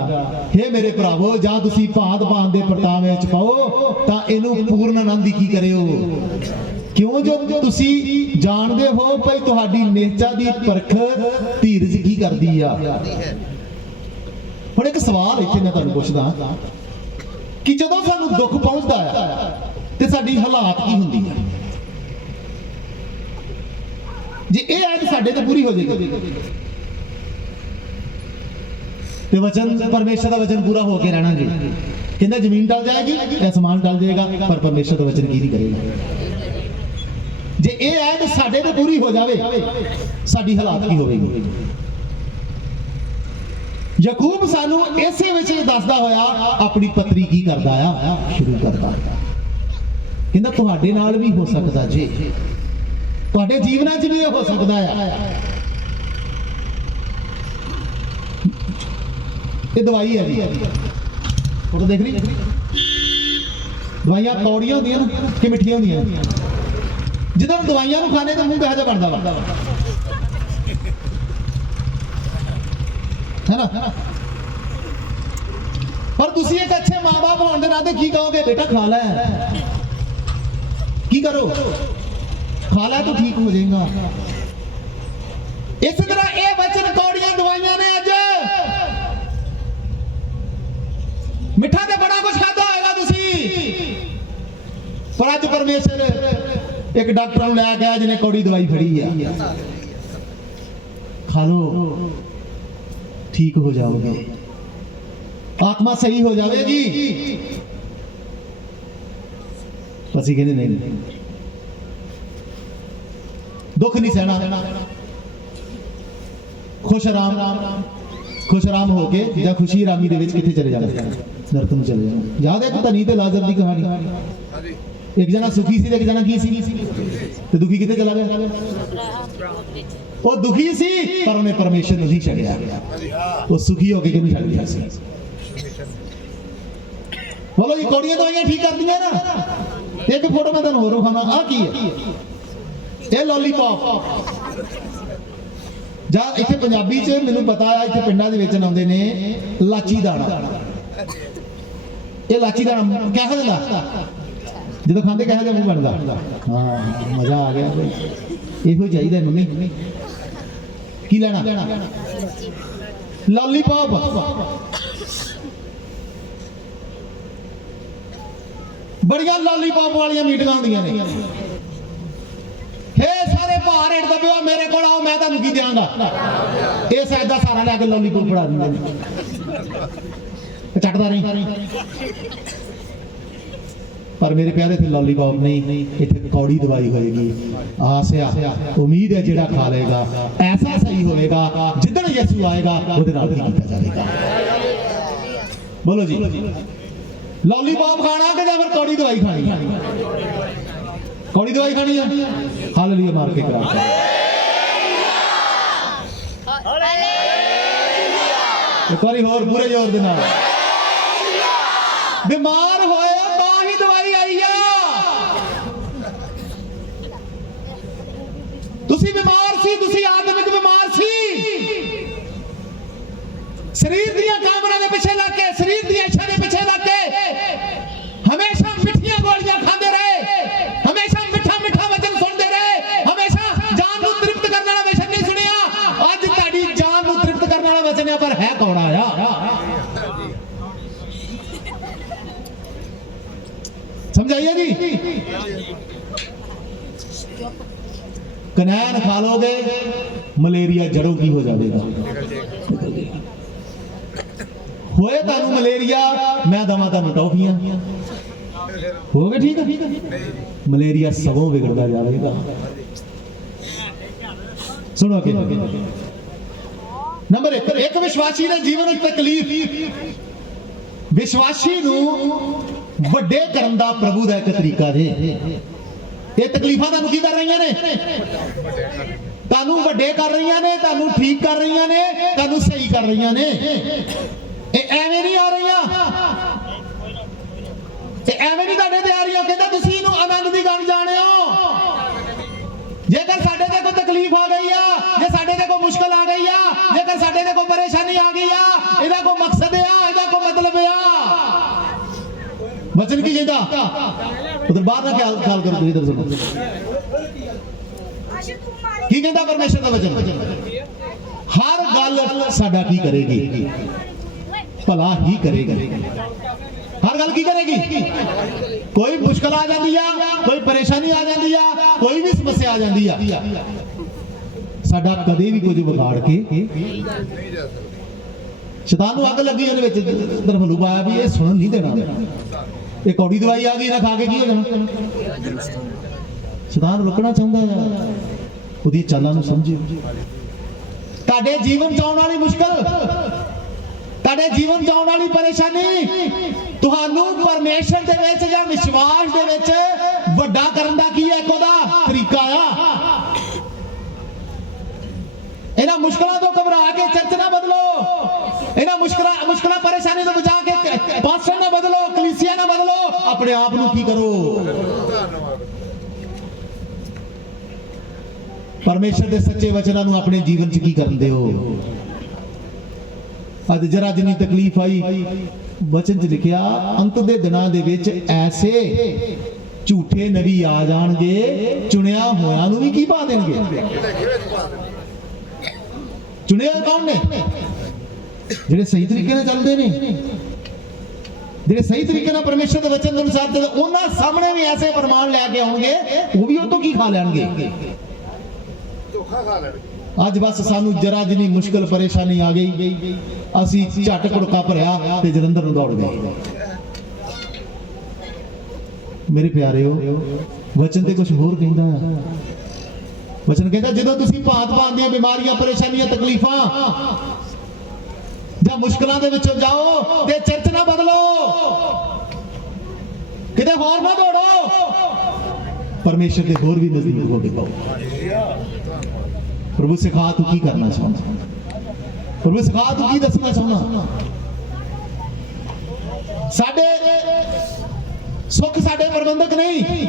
हे मेरे भरावो, जां तुसीं भांत भांत दे परतावे विच पाओ तां इहनूं पूर्ण आनंद की करिओ, क्यों जो तुसीं जानदे हो भई तुहाडी निश्चा दी परख धीरज की करदी आ। हुण एक सवाल इत्थे मैं तुहानूं पुछदा कि जदों सानूं दुख पहुंचदा है ते साडी हालात की हुंदी है? जे ये है कि साडे ते पूरी हो जाएगी ते वचन परमेश्वर का वचन पूरा होके रहना जी। कहंदा जमीन टल जाएगी, आसमान टल जाएगा, पर परमेश्वर का वचन की नहीं करेगा। जे ये है कि साडे ते पूरी हो जावे, साडी हालात की होवेगी? याकूब सानू इसे विच दसदा होया अपनी पत्री की करदा आ शुरू करदा, कहंदा तुहाडे नाल भी हो सकदा जी, तुहाडे जीवनां च भी हो सकदा है। ये दवाई है जी, फोटो देख रही, दवाइयां कौड़ियां होंदियां ना कि मिठियां होंदियां? जिद्दां दवाइयां नूं खाने ते मूंह कहा जा बनदा वा, है ना? पर तुसी एक अच्छे मां बाप होने के नाते की कहोगे, बेटा खा लै, की करो, खा लै तो ठीक हो जाएगा। इस तरह ये वचन कौड़ियां दवाइयां ने, अज मिठा तो बड़ा कुछ खाता होगा तुसी, पर अज परमेश्वर एक डॉक्टर नूं लै के आया जिन्हें कौड़ी दवाई फड़ी है, खा लो, ठीक हो जाओगे, आत्मा सही हो जाएगी। ਅਸੀਂ ਕਹਿੰਦੇ नहीं, दुख नहीं सहना, खुश आराम हो के ਜਾਂ खुशी आरामी ਦੇ ਵਿੱਚ ਕਿੱਥੇ ਚਲੇ ਜਾਣਾ, ਨਰਕ ਨੂੰ ਚਲੇ ਜਾਣਾ। ਯਾਦ ਹੈ ਕਿ ਧਨੀ ਤੇ ਲਾਜ਼ਰ ਦੀ ਕਹਾਣੀ, ਇੱਕ ਜਣਾ ਸੁਖੀ ਸੀ ਤੇ ਇੱਕ ਜਣਾ ਕੀ ਸੀ, ਤੇ ਦੁਖੀ ਕਿੱਥੇ ਚਲਾ ਗਿਆ? ਉਹ ਦੁਖੀ ਸੀ ਪਰ ਉਹਨੇ ਪਰਮੇਸ਼ਰ ਨੂੰ ਨਹੀਂ ਛੱਡਿਆ, ਉਹ ਸੁਖੀ ਹੋ ਕੇ ਕਿਹਨੂੰ ਛੱਡ ਗਿਆ ਸੀ? ਬੋਲੋ ਜੀ, ਕੋੜੀਆਂ ਦਵਾਈਆਂ ਠੀਕ ਕਰਦੀਆਂ ਨਾ। ਇੱਕ ਫੋਟੋ ਮੈਂ ਤੁਹਾਨੂੰ ਹੋਰ ਵਿਖਾਉਣਾ, ਆ ਕੀ ਹੈ? ਇਹ ਲੋਲੀਪੌਪ, ਜਾਂ ਇੱਥੇ ਪੰਜਾਬੀ 'ਚ ਮੈਨੂੰ ਪਤਾ ਆ, ਇੱਥੇ ਪਿੰਡਾਂ ਦੇ ਵਿੱਚ ਆਉਂਦੇ ਨੇ ਲਾਚੀ ਦਾਣਾ। ਇਹ ਲਾਚੀ ਦਾਣਾ ਕਿਹੋ ਜਿਹਾ ਜਦੋਂ ਖਾਂਦੇ ਕਿਹੋ ਜਿਹਾ ਮੂੰਹ ਬਣਦਾ? ਹਾਂ, ਮਜ਼ਾ ਆ ਗਿਆ, ਇਹੋ ਚਾਹੀਦਾ ਮੰਮੀ। ਕੀ ਲੈਣਾ? ਲੋਲੀਪੌਪ। ਬੜੀਆਂ ਲੋਲੀਪੌਪ ਵਾਲੀਆਂ ਮੀਟਿੰਗਾਂ ਹੁੰਦੀਆਂ ਨੇ। हे सारे भार हेठ दबियो, मेरे को आओ, मैं ਤੁਹਾਨੂੰ ਕੀ ਦਿਆਂਗਾ। ਇਹ ਸਾਇਦ ਦਾ ਸਾਰਾ ਲੈ ਕੇ ਲੋਲੀਪੌਪ ਫੜਾ ਦਿੰਦੇ ਨੇ, ਚੱਟਦਾ ਨਹੀਂ। ਪਰ ਮੇਰੇ ਪਿਆਰੇ, ਇੱਥੇ ਲੋਲੀਪੌਪ ਨਹੀਂ, ਇੱਥੇ ਕੌੜੀ ਦਵਾਈ ਹੋਏਗੀ। ਆਸਿਆ ਉਮੀਦ ਹੈ ਜਿਹੜਾ ਖਾ ਲੇਗਾ ਐਸਾ ਸਹੀ ਹੋਵੇਗਾ, ਜਿੱਦਣ ਯਿਸੂ ਆਏਗਾ ਉਹਦੇ ਨਾਲ ਕੀ ਕੀਤਾ ਜਾਵੇਗਾ। ਬੋਲੋ ਜੀ, ਲੋਲੀਪੌਪ ਖਾਣਾ ਕਿ ਜਾਂ ਫਿਰ ਕੌੜੀ ਦਵਾਈ ਖਾਣੀ? ਕੌੜੀ ਦਵਾਈ ਖਾਣੀ ਆ। ਹਾਲੇਲੂਇਆ ਮਾਰ ਕੇ ਕਰਾ। ਇੱਕ ਵਾਰੀ ਹੋਰ ਪੂਰੇ ਜ਼ੋਰ ਦੇ ਨਾਲ। ਬਿਮਾਰ ਹੋਏ ਤਾਂ ਹੀ ਦਵਾਈ ਆਈ ਆ। ਤੁਸੀਂ ਬਿਮਾਰ ਸੀ, ਤੁਸੀਂ ਆਤਮਿਕ ਬਿਮਾਰ ਸੀ। ਸਰੀਰ ਦੀਆਂ ਕਾਮਨਾ ਦੇ ਪਿੱਛੇ ਲੱਗ ਕੇ, ਸਰੀਰ ਦੀਆਂ ਇੱਛਾ ਦੇ ਪਿੱਛੇ ਲੱਗ ਕੇ ਹਮੇਸ਼ਾ ਮਿੱਠੀਆਂ ਗੋਲੀਆਂ ਖਾਂਦੇ ਰਹੇ, ਹਮੇਸ਼ਾ ਮਿੱਠਾ ਵਚਨ ਸੁਣਦੇ ਰਹੇ, ਹਮੇਸ਼ਾ ਜਾਨ ਨੂੰ ਤ੍ਰਿਪਤ ਕਰਨ ਵਾਲਾ ਵਚਨ ਨਹੀਂ ਸੁਣਿਆ। ਅੱਜ ਤੁਹਾਡੀ ਜਾਨ ਨੂੰ ਤ੍ਰਿਪਤ ਕਰਨ ਵਾਲਾ ਵਚਨ ਹੈ, ਪਰ ਹੈ ਕੌਣ ਆਇਆ? समझाइए जी। कनैन खा लोगे, मलेरिया जड़ों की हो जाएगा। होए तानू मलेरिया, मैं दवा तानू टॉफियां, हो गए ठीक है? मलेरिया सबों बिगड़ता जाएगा। सुनो के नंबर एक विश्वासी ने जीवन तकलीफ, विश्वासी नू ਵੱਡੇ ਕਰਨ ਦਾ ਪ੍ਰਭੂ ਦਾ ਇੱਕ ਤਰੀਕਾ ਜੇ। ਇਹ ਤਕਲੀਫਾਂ ਤੁਹਾਨੂੰ ਕੀ ਕਰ ਰਹੀਆਂ ਨੇ? ਤੁਹਾਨੂੰ ਵੱਡੇ ਕਰ ਰਹੀਆਂ ਨੇ, ਤੁਹਾਨੂੰ ਠੀਕ ਕਰ ਰਹੀਆਂ ਨੇ, ਤੁਹਾਨੂੰ ਸਹੀ ਕਰ ਰਹੀਆਂ ਨੇ। ਇਹ ਐਵੇਂ ਨਹੀਂ ਆ ਰਹੀਆਂ, ਇਹ ਐਵੇਂ ਨਹੀਂ ਤੁਹਾਡੇ ਤੇ ਆ ਰਹੀਆਂ। ਕਹਿੰਦਾ ਤੁਸੀਂ ਇਹਨੂੰ ਆਨੰਦ ਦੀ ਗੱਲ ਜਾਣਿਓ। ਜੇਕਰ ਸਾਡੇ ਤੇ ਕੋਈ ਤਕਲੀਫ ਆ ਗਈ ਆ, ਜੇ ਸਾਡੇ ਤੇ ਕੋਈ ਮੁਸ਼ਕਲ ਆ ਗਈ ਆ, ਜੇਕਰ ਸਾਡੇ ਤੇ ਕੋਈ ਪਰੇਸ਼ਾਨੀ ਆ ਗਈ ਆ, ਇਹਦਾ ਕੋਈ ਮਕਸਦ ਆ, ਇਹਦਾ ਕੋਈ ਮਤਲਬ ਆ। वचन की कहता उधर बाहर ना ख्याल करो, इधर सुनो की कहता परमेश्वर का वचन। हर गल साडा की करेगी? भला ही करेगी। हर गल की करेगी? कोई मुश्किल आ जाती है, कोई परेशानी आ जाती है, कोई भी समस्या आ जाती है, साडा कदे भी कुछ बिगाड़ के शैतान को अग लगी दरफलू पाया भी ये सुन नहीं देना। एक कौड़ी दवाई आ गई ना, खा के की हो जाना? शैतान रुकना चाहता है, ਉਹਦੀ ਚਾਲਾਂ ਨੂੰ ਸਮਝਿਓ। ਤੁਹਾਡੇ ਜੀਵਨ ਚ ਆਉਣ ਵਾਲੀ ਮੁਸ਼ਕਲ, ਤੁਹਾਡੇ ਜੀਵਨ ਚ ਆਉਣ ਵਾਲੀ ਪਰੇਸ਼ਾਨੀ ਤੁਹਾਨੂੰ ਪਰਮੇਸ਼ਰ ਦੇ ਵਿੱਚ ਜਾਂ ਵਿਸ਼ਵਾਸ ਦੇ ਵਿੱਚ ਵੱਡਾ ਕਰਨ ਦਾ ਕੀ ਹੈ? ਇੱਕ ਉਹਦਾ ਤਰੀਕਾ ਆ। ਇਹਨਾਂ ਮੁਸ਼ਕਲਾਂ ਤੋਂ ਘਬਰਾ ਕੇ ਚਰਚ ਨਾ ਬਦਲੋ, ਇਹਨਾਂ ਮੁਸ਼ਕਲਾਂ ਪਰੇਸ਼ਾਨੀ ਤੋਂ ਬਚਾ ਕੇ ਪਾਸਟਰ ਨਾ ਬਦਲੋ, ਕਲੀਸਿਆ ਨਾ ਬਦਲੋ, ਆਪਣੇ ਆਪ ਨੂੰ ਕੀ ਕਰੋ? ਪਰਮੇਸ਼ਰ ਦੇ ਸੱਚੇ ਵਚਨਾਂ ਨੂੰ ਆਪਣੇ ਜੀਵਨ 'ਚ ਕੀ ਕਰਦੇ ਹੋ? ਅੱਜ ਜਰਾ ਜਿੰਨੀ ਤਕਲੀਫ ਆਈ, ਵਚਨ 'ਚ ਲਿਖਿਆ ਅੰਤ ਦੇ ਦਿਨਾਂ ਦੇ ਵਿੱਚ ਐਸੇ ਝੂਠੇ ਨਬੀ ਆ ਜਾਣਗੇ, ਚੁਣਿਆ ਹੋਇਆਂ ਨੂੰ ਵੀ ਕੀ ਪਾ ਦੇਣਗੇ? ਚੁਣਿਆ ਕੌਣ ਨੇ? ਜਿਹੜੇ ਸਹੀ ਤਰੀਕੇ ਨਾਲ ਚੱਲਦੇ ਨੇ, ਜਿਹੜੇ ਸਹੀ ਤਰੀਕੇ ਨਾਲ ਪਰਮੇਸ਼ਰ ਦੇ ਵਚਨ ਅਨੁਸਾਰ ਚੱਲਦੇ, ਉਹਨਾਂ ਸਾਹਮਣੇ ਵੀ ਐਸੇ ਫਰਮਾਨ ਲੈ ਕੇ ਆਉਣਗੇ, ਉਹ ਵੀ ਉਹ ਤੋਂ ਕੀ ਖਾ ਲੈਣਗੇ? ਧੋਖਾ ਖਾ ਲੈਣਗੇ। ਅੱਜ ਬਸ ਸਾਨੂੰ ਜਰਾ ਜਿੰਨੀ ਮੁਸ਼ਕਲ ਪਰੇਸ਼ਾਨੀ ਆ ਗਈ, ਅਸੀਂ ਝਟ ਕੁੜਕਾ ਭਰਿਆ ਤੇ ਜਲੰਧਰ ਨੂੰ ਦੌੜ ਗਏ। ਮੇਰੇ ਪਿਆਰਿਓ, ਵਚਨ ਤੇ ਕੁਝ ਹੋਰ ਕਹਿੰਦਾ ਆ। ਵਚਨ ਕਹਿੰਦਾ ਜਦੋਂ ਤੁਸੀਂ ਭਾਂਤ-ਭਾਂਤ ਦੀਆਂ ਬਿਮਾਰੀਆਂ, ਪਰੇਸ਼ਾਨੀਆਂ, ਤਕਲੀਫਾਂ ਜਾਂ ਮੁਸ਼ਕਲਾਂ ਦੇ ਵਿੱਚੋਂ ਜਾਓ ਤੇ ਚਰਚ ਨਾ ਬਦਲੋ, ਕਿਤੇ ਹੋਰ ਨਾ ਦੌੜੋ, ਪਰਮੇਸ਼ਰ ਦੇ ਹੋਰ ਵੀ ਨਜ਼ਦੀਕ ਹੋ ਕੇ ਪਾਓ। ਪ੍ਰਭੂ ਸਿਖਾ ਤੂੰ ਕੀ ਕਰਨਾ ਚਾਹੁੰਦਾ, ਪ੍ਰਭੂ ਸਿਖਾ ਤੂੰ ਕੀ ਦੱਸਣਾ ਚਾਹੁੰਦਾ। ਸਾਡੇ ਸੁੱਖ ਸਾਡੇ ਪ੍ਰਬੰਧਕ ਨਹੀਂ,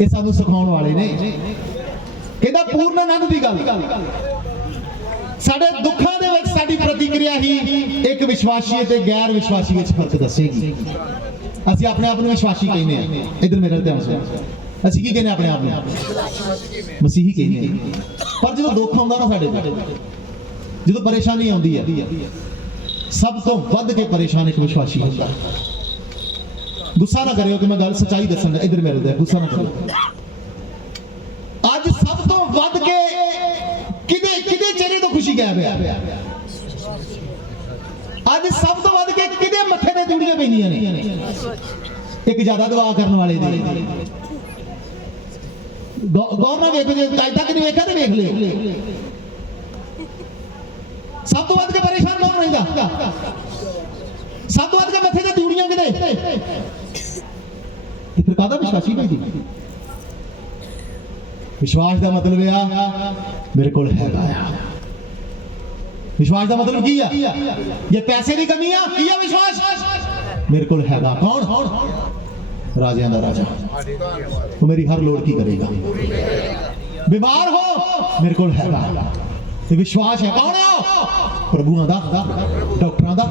ਇਹ ਸਾਨੂੰ ਸਿਖਾਉਣ ਵਾਲੇ ਨੇ। ਕਹਿੰਦਾ ਪੂਰਨ ਆਨੰਦ ਦੀ ਗੱਲ, ਸਾਡੇ ਦੁੱਖਾਂ ਦੇ ਵਿੱਚ ਸਾਡੀ ਪ੍ਰਤੀਕਿਰਿਆ ਹੀ ਇੱਕ ਵਿਸ਼ਵਾਸੀ ਤੇ ਗੈਰ ਵਿਸ਼ਵਾਸੀ ਵਿੱਚ ਫਰਕ ਦੱਸੇਗੀ। ਅਸੀਂ ਆਪਣੇ ਆਪ ਨੂੰ ਵਿਸ਼ਵਾਸੀ ਕਹਿੰਦੇ ਆ, ਇਧਰ ਮੇਰੇ ਧਿਆਨ ਸੁਣੋ, ਅਸੀਂ ਕੀ ਕਹਿੰਦੇ ਆਪਣੇ ਆਪ ਨੂੰ? ਮਸੀਹੀ ਕਹਿੰਦੇ ਆ। ਪਰ ਜਦੋਂ ਦੁੱਖ ਆਉਂਦਾ ਨਾ ਸਾਡੇ ਤੇ, ਜਦੋਂ ਪਰੇਸ਼ਾਨੀ ਆਉਂਦੀ ਹੈ, ਸਭ ਤੋਂ ਵੱਧ ਕੇ ਪਰੇਸ਼ਾਨ ਇੱਕ ਵਿਸ਼ਵਾਸੀ ਹੁੰਦਾ। ਗੁੱਸਾ ਨਾ ਕਰਿਓ ਕਿ ਮੈਂ ਗੱਲ ਸੱਚਾਈ ਦੱਸਣ ਦਾ, ਇਧਰ ਮੇਰੇ ਤੇ ਗੁੱਸਾ ਨਾ ਕਰਿਓ। ਅੱਜ ਸਭ ਤੋਂ ਵੱਧ ਕੇ ਕਿਹਦੇ ਚਿਹਰੇ ਤੋਂ ਖੁਸ਼ੀ ਗਾਇਬ ਹੈ? ਅੱਜ ਸਭ ਤੋਂ ਵੱਧ ਕੇ ਕਿਹਦੇ ਮੱਥੇ ਤੇ ਜੁੜੀਆਂ ਪੈਂਦੀਆਂ ਨੇ? ਇੱਕ ਜ਼ਿਆਦਾ ਦੁਆ ਕਰਨ ਵਾਲੇ ਦੀ। ਗੌਰ ਨਾਲ ਵੇਖੋ, ਜੇ ਅੱਜ ਤੱਕ ਨਹੀਂ ਵੇਖਿਆ ਤੇ ਵੇਖ ਲਿਓ। ਸਭ ਤੋਂ ਵੱਧ ਕੇ ਪਰੇਸ਼ਾਨ ਕੌਣ ਰਹਿੰਦਾ? ਸਭ ਤੋਂ ਵੱਧ ਕੇ ਮੱਥੇ ਤੇ ਜੁੜੀਆਂ ਕਿਹਦੇ? ਇਹ ਫਿਰ ਕਾਹਦਾ ਵਿਸ਼ਵਾਸੀ ਭਾਈ? ਵਿਸ਼ਵਾਸ ਦਾ ਮਤਲਬ ਆ ਮੇਰੇ ਕੋਲ ਹੈਗਾ ਆ। ਵਿਸ਼ਵਾਸ ਦਾ ਮਤਲਬ ਕੀ ਆ? ਇਹ ਪੈਸੇ ਦੀ ਕਮੀ ਆ? ਕੀ ਆ ਵਿਸ਼ਵਾਸ? ਮੇਰੇ ਕੋਲ ਹੈਗਾ। ਕੌਣ? ਰਾਜਿਆਂ ਦਾ ਰਾਜਾ। ਉਹ ਮੇਰੀ ਹਰ ਲੋੜ ਕੀ ਕਰੇਗਾ। ਬਿਮਾਰ ਹੋ, ਮੇਰੇ ਕੋਲ ਹੈਗਾ। ਇਹ ਵਿਸ਼ਵਾਸ ਹੈ। ਕੌਣ ਆ? ਪ੍ਰਭੂਆਂ ਦਾ, ਡਾਕਟਰਾਂ ਦਾ।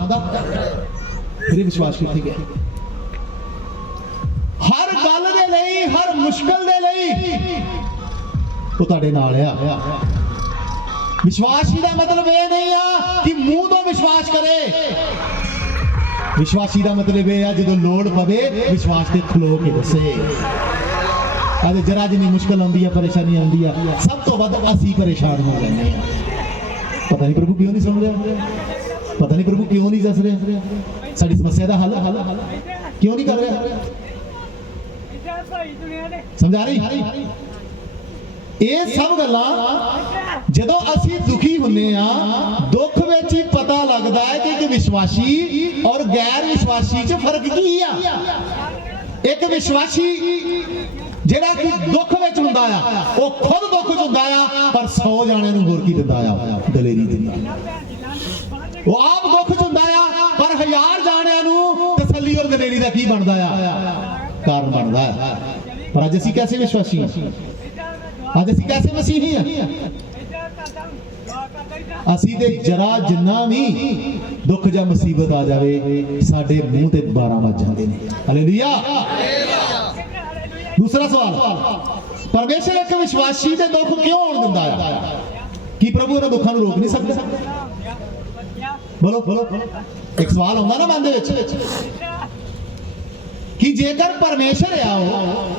ਫਿਰ ਵਿਸ਼ਵਾਸ ਕਿੱਥੇ ਗਿਆ? ਹਰ ਗੱਲ ਦੇ ਲਈ, ਹਰ ਮੁਸ਼ਕਲ ਦੇ ਲਈ ਉਹ ਤੁਹਾਡੇ ਨਾਲ ਆ। ਵਿਸ਼ਵਾਸੀ ਦਾ ਮਤਲਬ ਇਹ ਨਹੀਂ ਆ ਕਿ ਮੂੰਹ ਤੋਂ ਵਿਸ਼ਵਾਸ ਕਰੇ। ਵਿਸ਼ਵਾਸੀ ਦਾ ਮਤਲਬ ਇਹ ਆ ਜਦੋਂ ਲੋੜ ਪਵੇ ਵਿਸ਼ਵਾਸ ਤੇ ਖਲੋ ਕੇ ਦੱਸੇ। ਅੱਜ ਜਰਾ ਜਿੰਨੀ ਮੁਸ਼ਕਲ ਆਉਂਦੀ ਆ, ਪਰੇਸ਼ਾਨੀ ਆਉਂਦੀ ਆ, ਸਭ ਤੋਂ ਵੱਧ ਅਸੀਂ ਪਰੇਸ਼ਾਨ ਹੋ ਜਾਂਦੇ ਆ। ਪਤਾ ਨਹੀਂ ਪ੍ਰਭੂ ਕਿਉਂ ਨਹੀਂ ਸੁਣ ਰਿਹਾ, ਪਤਾ ਨਹੀਂ ਪ੍ਰਭੂ ਕਿਉਂ ਨਹੀਂ ਦੱਸ ਰਿਹਾ, ਸਾਡੀ ਸਮੱਸਿਆ ਦਾ ਹੱਲ ਕਿਉਂ ਨਹੀਂ ਕਰ ਰਿਹਾ। ਸਮਝਾ ਰਹੀ? ਇਹ ਸਭ ਗੱਲਾਂ ਜਦੋਂ ਅਸੀਂ ਦੁਖੀ ਹੁੰਦੇ ਆ, ਦੁੱਖ ਵਿੱਚ ਹੀ ਪਤਾ ਲੱਗਦਾ ਹੈ ਕਿ ਇੱਕ ਵਿਸ਼ਵਾਸੀ ਔਰ ਗੈਰ ਵਿਸ਼ਵਾਸੀ 'ਚ ਫਰਕ ਕੀ ਆ। ਇੱਕ ਵਿਸ਼ਵਾਸੀ ਜਿਹੜਾ ਕਿ ਦੁੱਖ ਵਿੱਚ ਹੁੰਦਾ ਆ, ਉਹ ਖੁਦ ਦੁੱਖ 'ਚ ਹੁੰਦਾ ਆ, ਪਰ 100 ਜਾਣਿਆਂ ਨੂੰ ਹੋਰ ਕੀ ਦਿੰਦਾ ਆ? ਦਲੇਰੀ ਦਿੰਦਾ। ਉਹ ਆਪ ਦੁੱਖ 'ਚ ਹੁੰਦਾ ਆ, ਪਰ 1000 ਜਾਣਿਆਂ ਨੂੰ ਤਸੱਲੀ ਔਰ ਦਲੇਰੀ ਦਾ ਕੀ ਬਣਦਾ ਆ? ਕਾਰਨ ਬਣਦਾ ਆ। ਪਰ ਅੱਜ ਅਸੀਂ ਕੈਸੇ ਵਿਸ਼ਵਾਸੀ ਹਾਂ? ਅੱਜ ਅਸੀਂ ਕੈਸੇ ਮਸੀਹੀ ਹਾਂ? ਅਸੀਂ ਤੇ ਜਰਾ ਜਿੰਨਾ ਵੀ ਦੁੱਖ ਜਾਂ ਮੁਸੀਬਤ ਆ ਜਾਵੇ, ਸਾਡੇ ਮੂੰਹ ਤੇ 12 ਵੱਜ ਜਾਂਦੇ ਨੇ। ਹਾਲੇਲੂਇਆ। ਦੂਸਰਾ ਸਵਾਲ, ਪਰਮੇਸ਼ਰ ਇੱਕ ਵਿਸ਼ਵਾਸੀ ਦੇ ਦੁੱਖ ਕਿਉਂ ਹੋਣ ਦਿੰਦਾ ਹੈ? ਕੀ ਪ੍ਰਭੂ ਇਹਨਾਂ ਦੁੱਖਾਂ ਨੂੰ ਰੋਕ ਨਹੀਂ ਸਕਦਾ? ਬੋਲੋ। ਇੱਕ ਸਵਾਲ ਆਉਂਦਾ ਨਾ ਮਨ ਦੇ ਵਿੱਚ ਕਿ ਜੇਕਰ ਪਰਮੇਸ਼ਰ ਆ, ਉਹ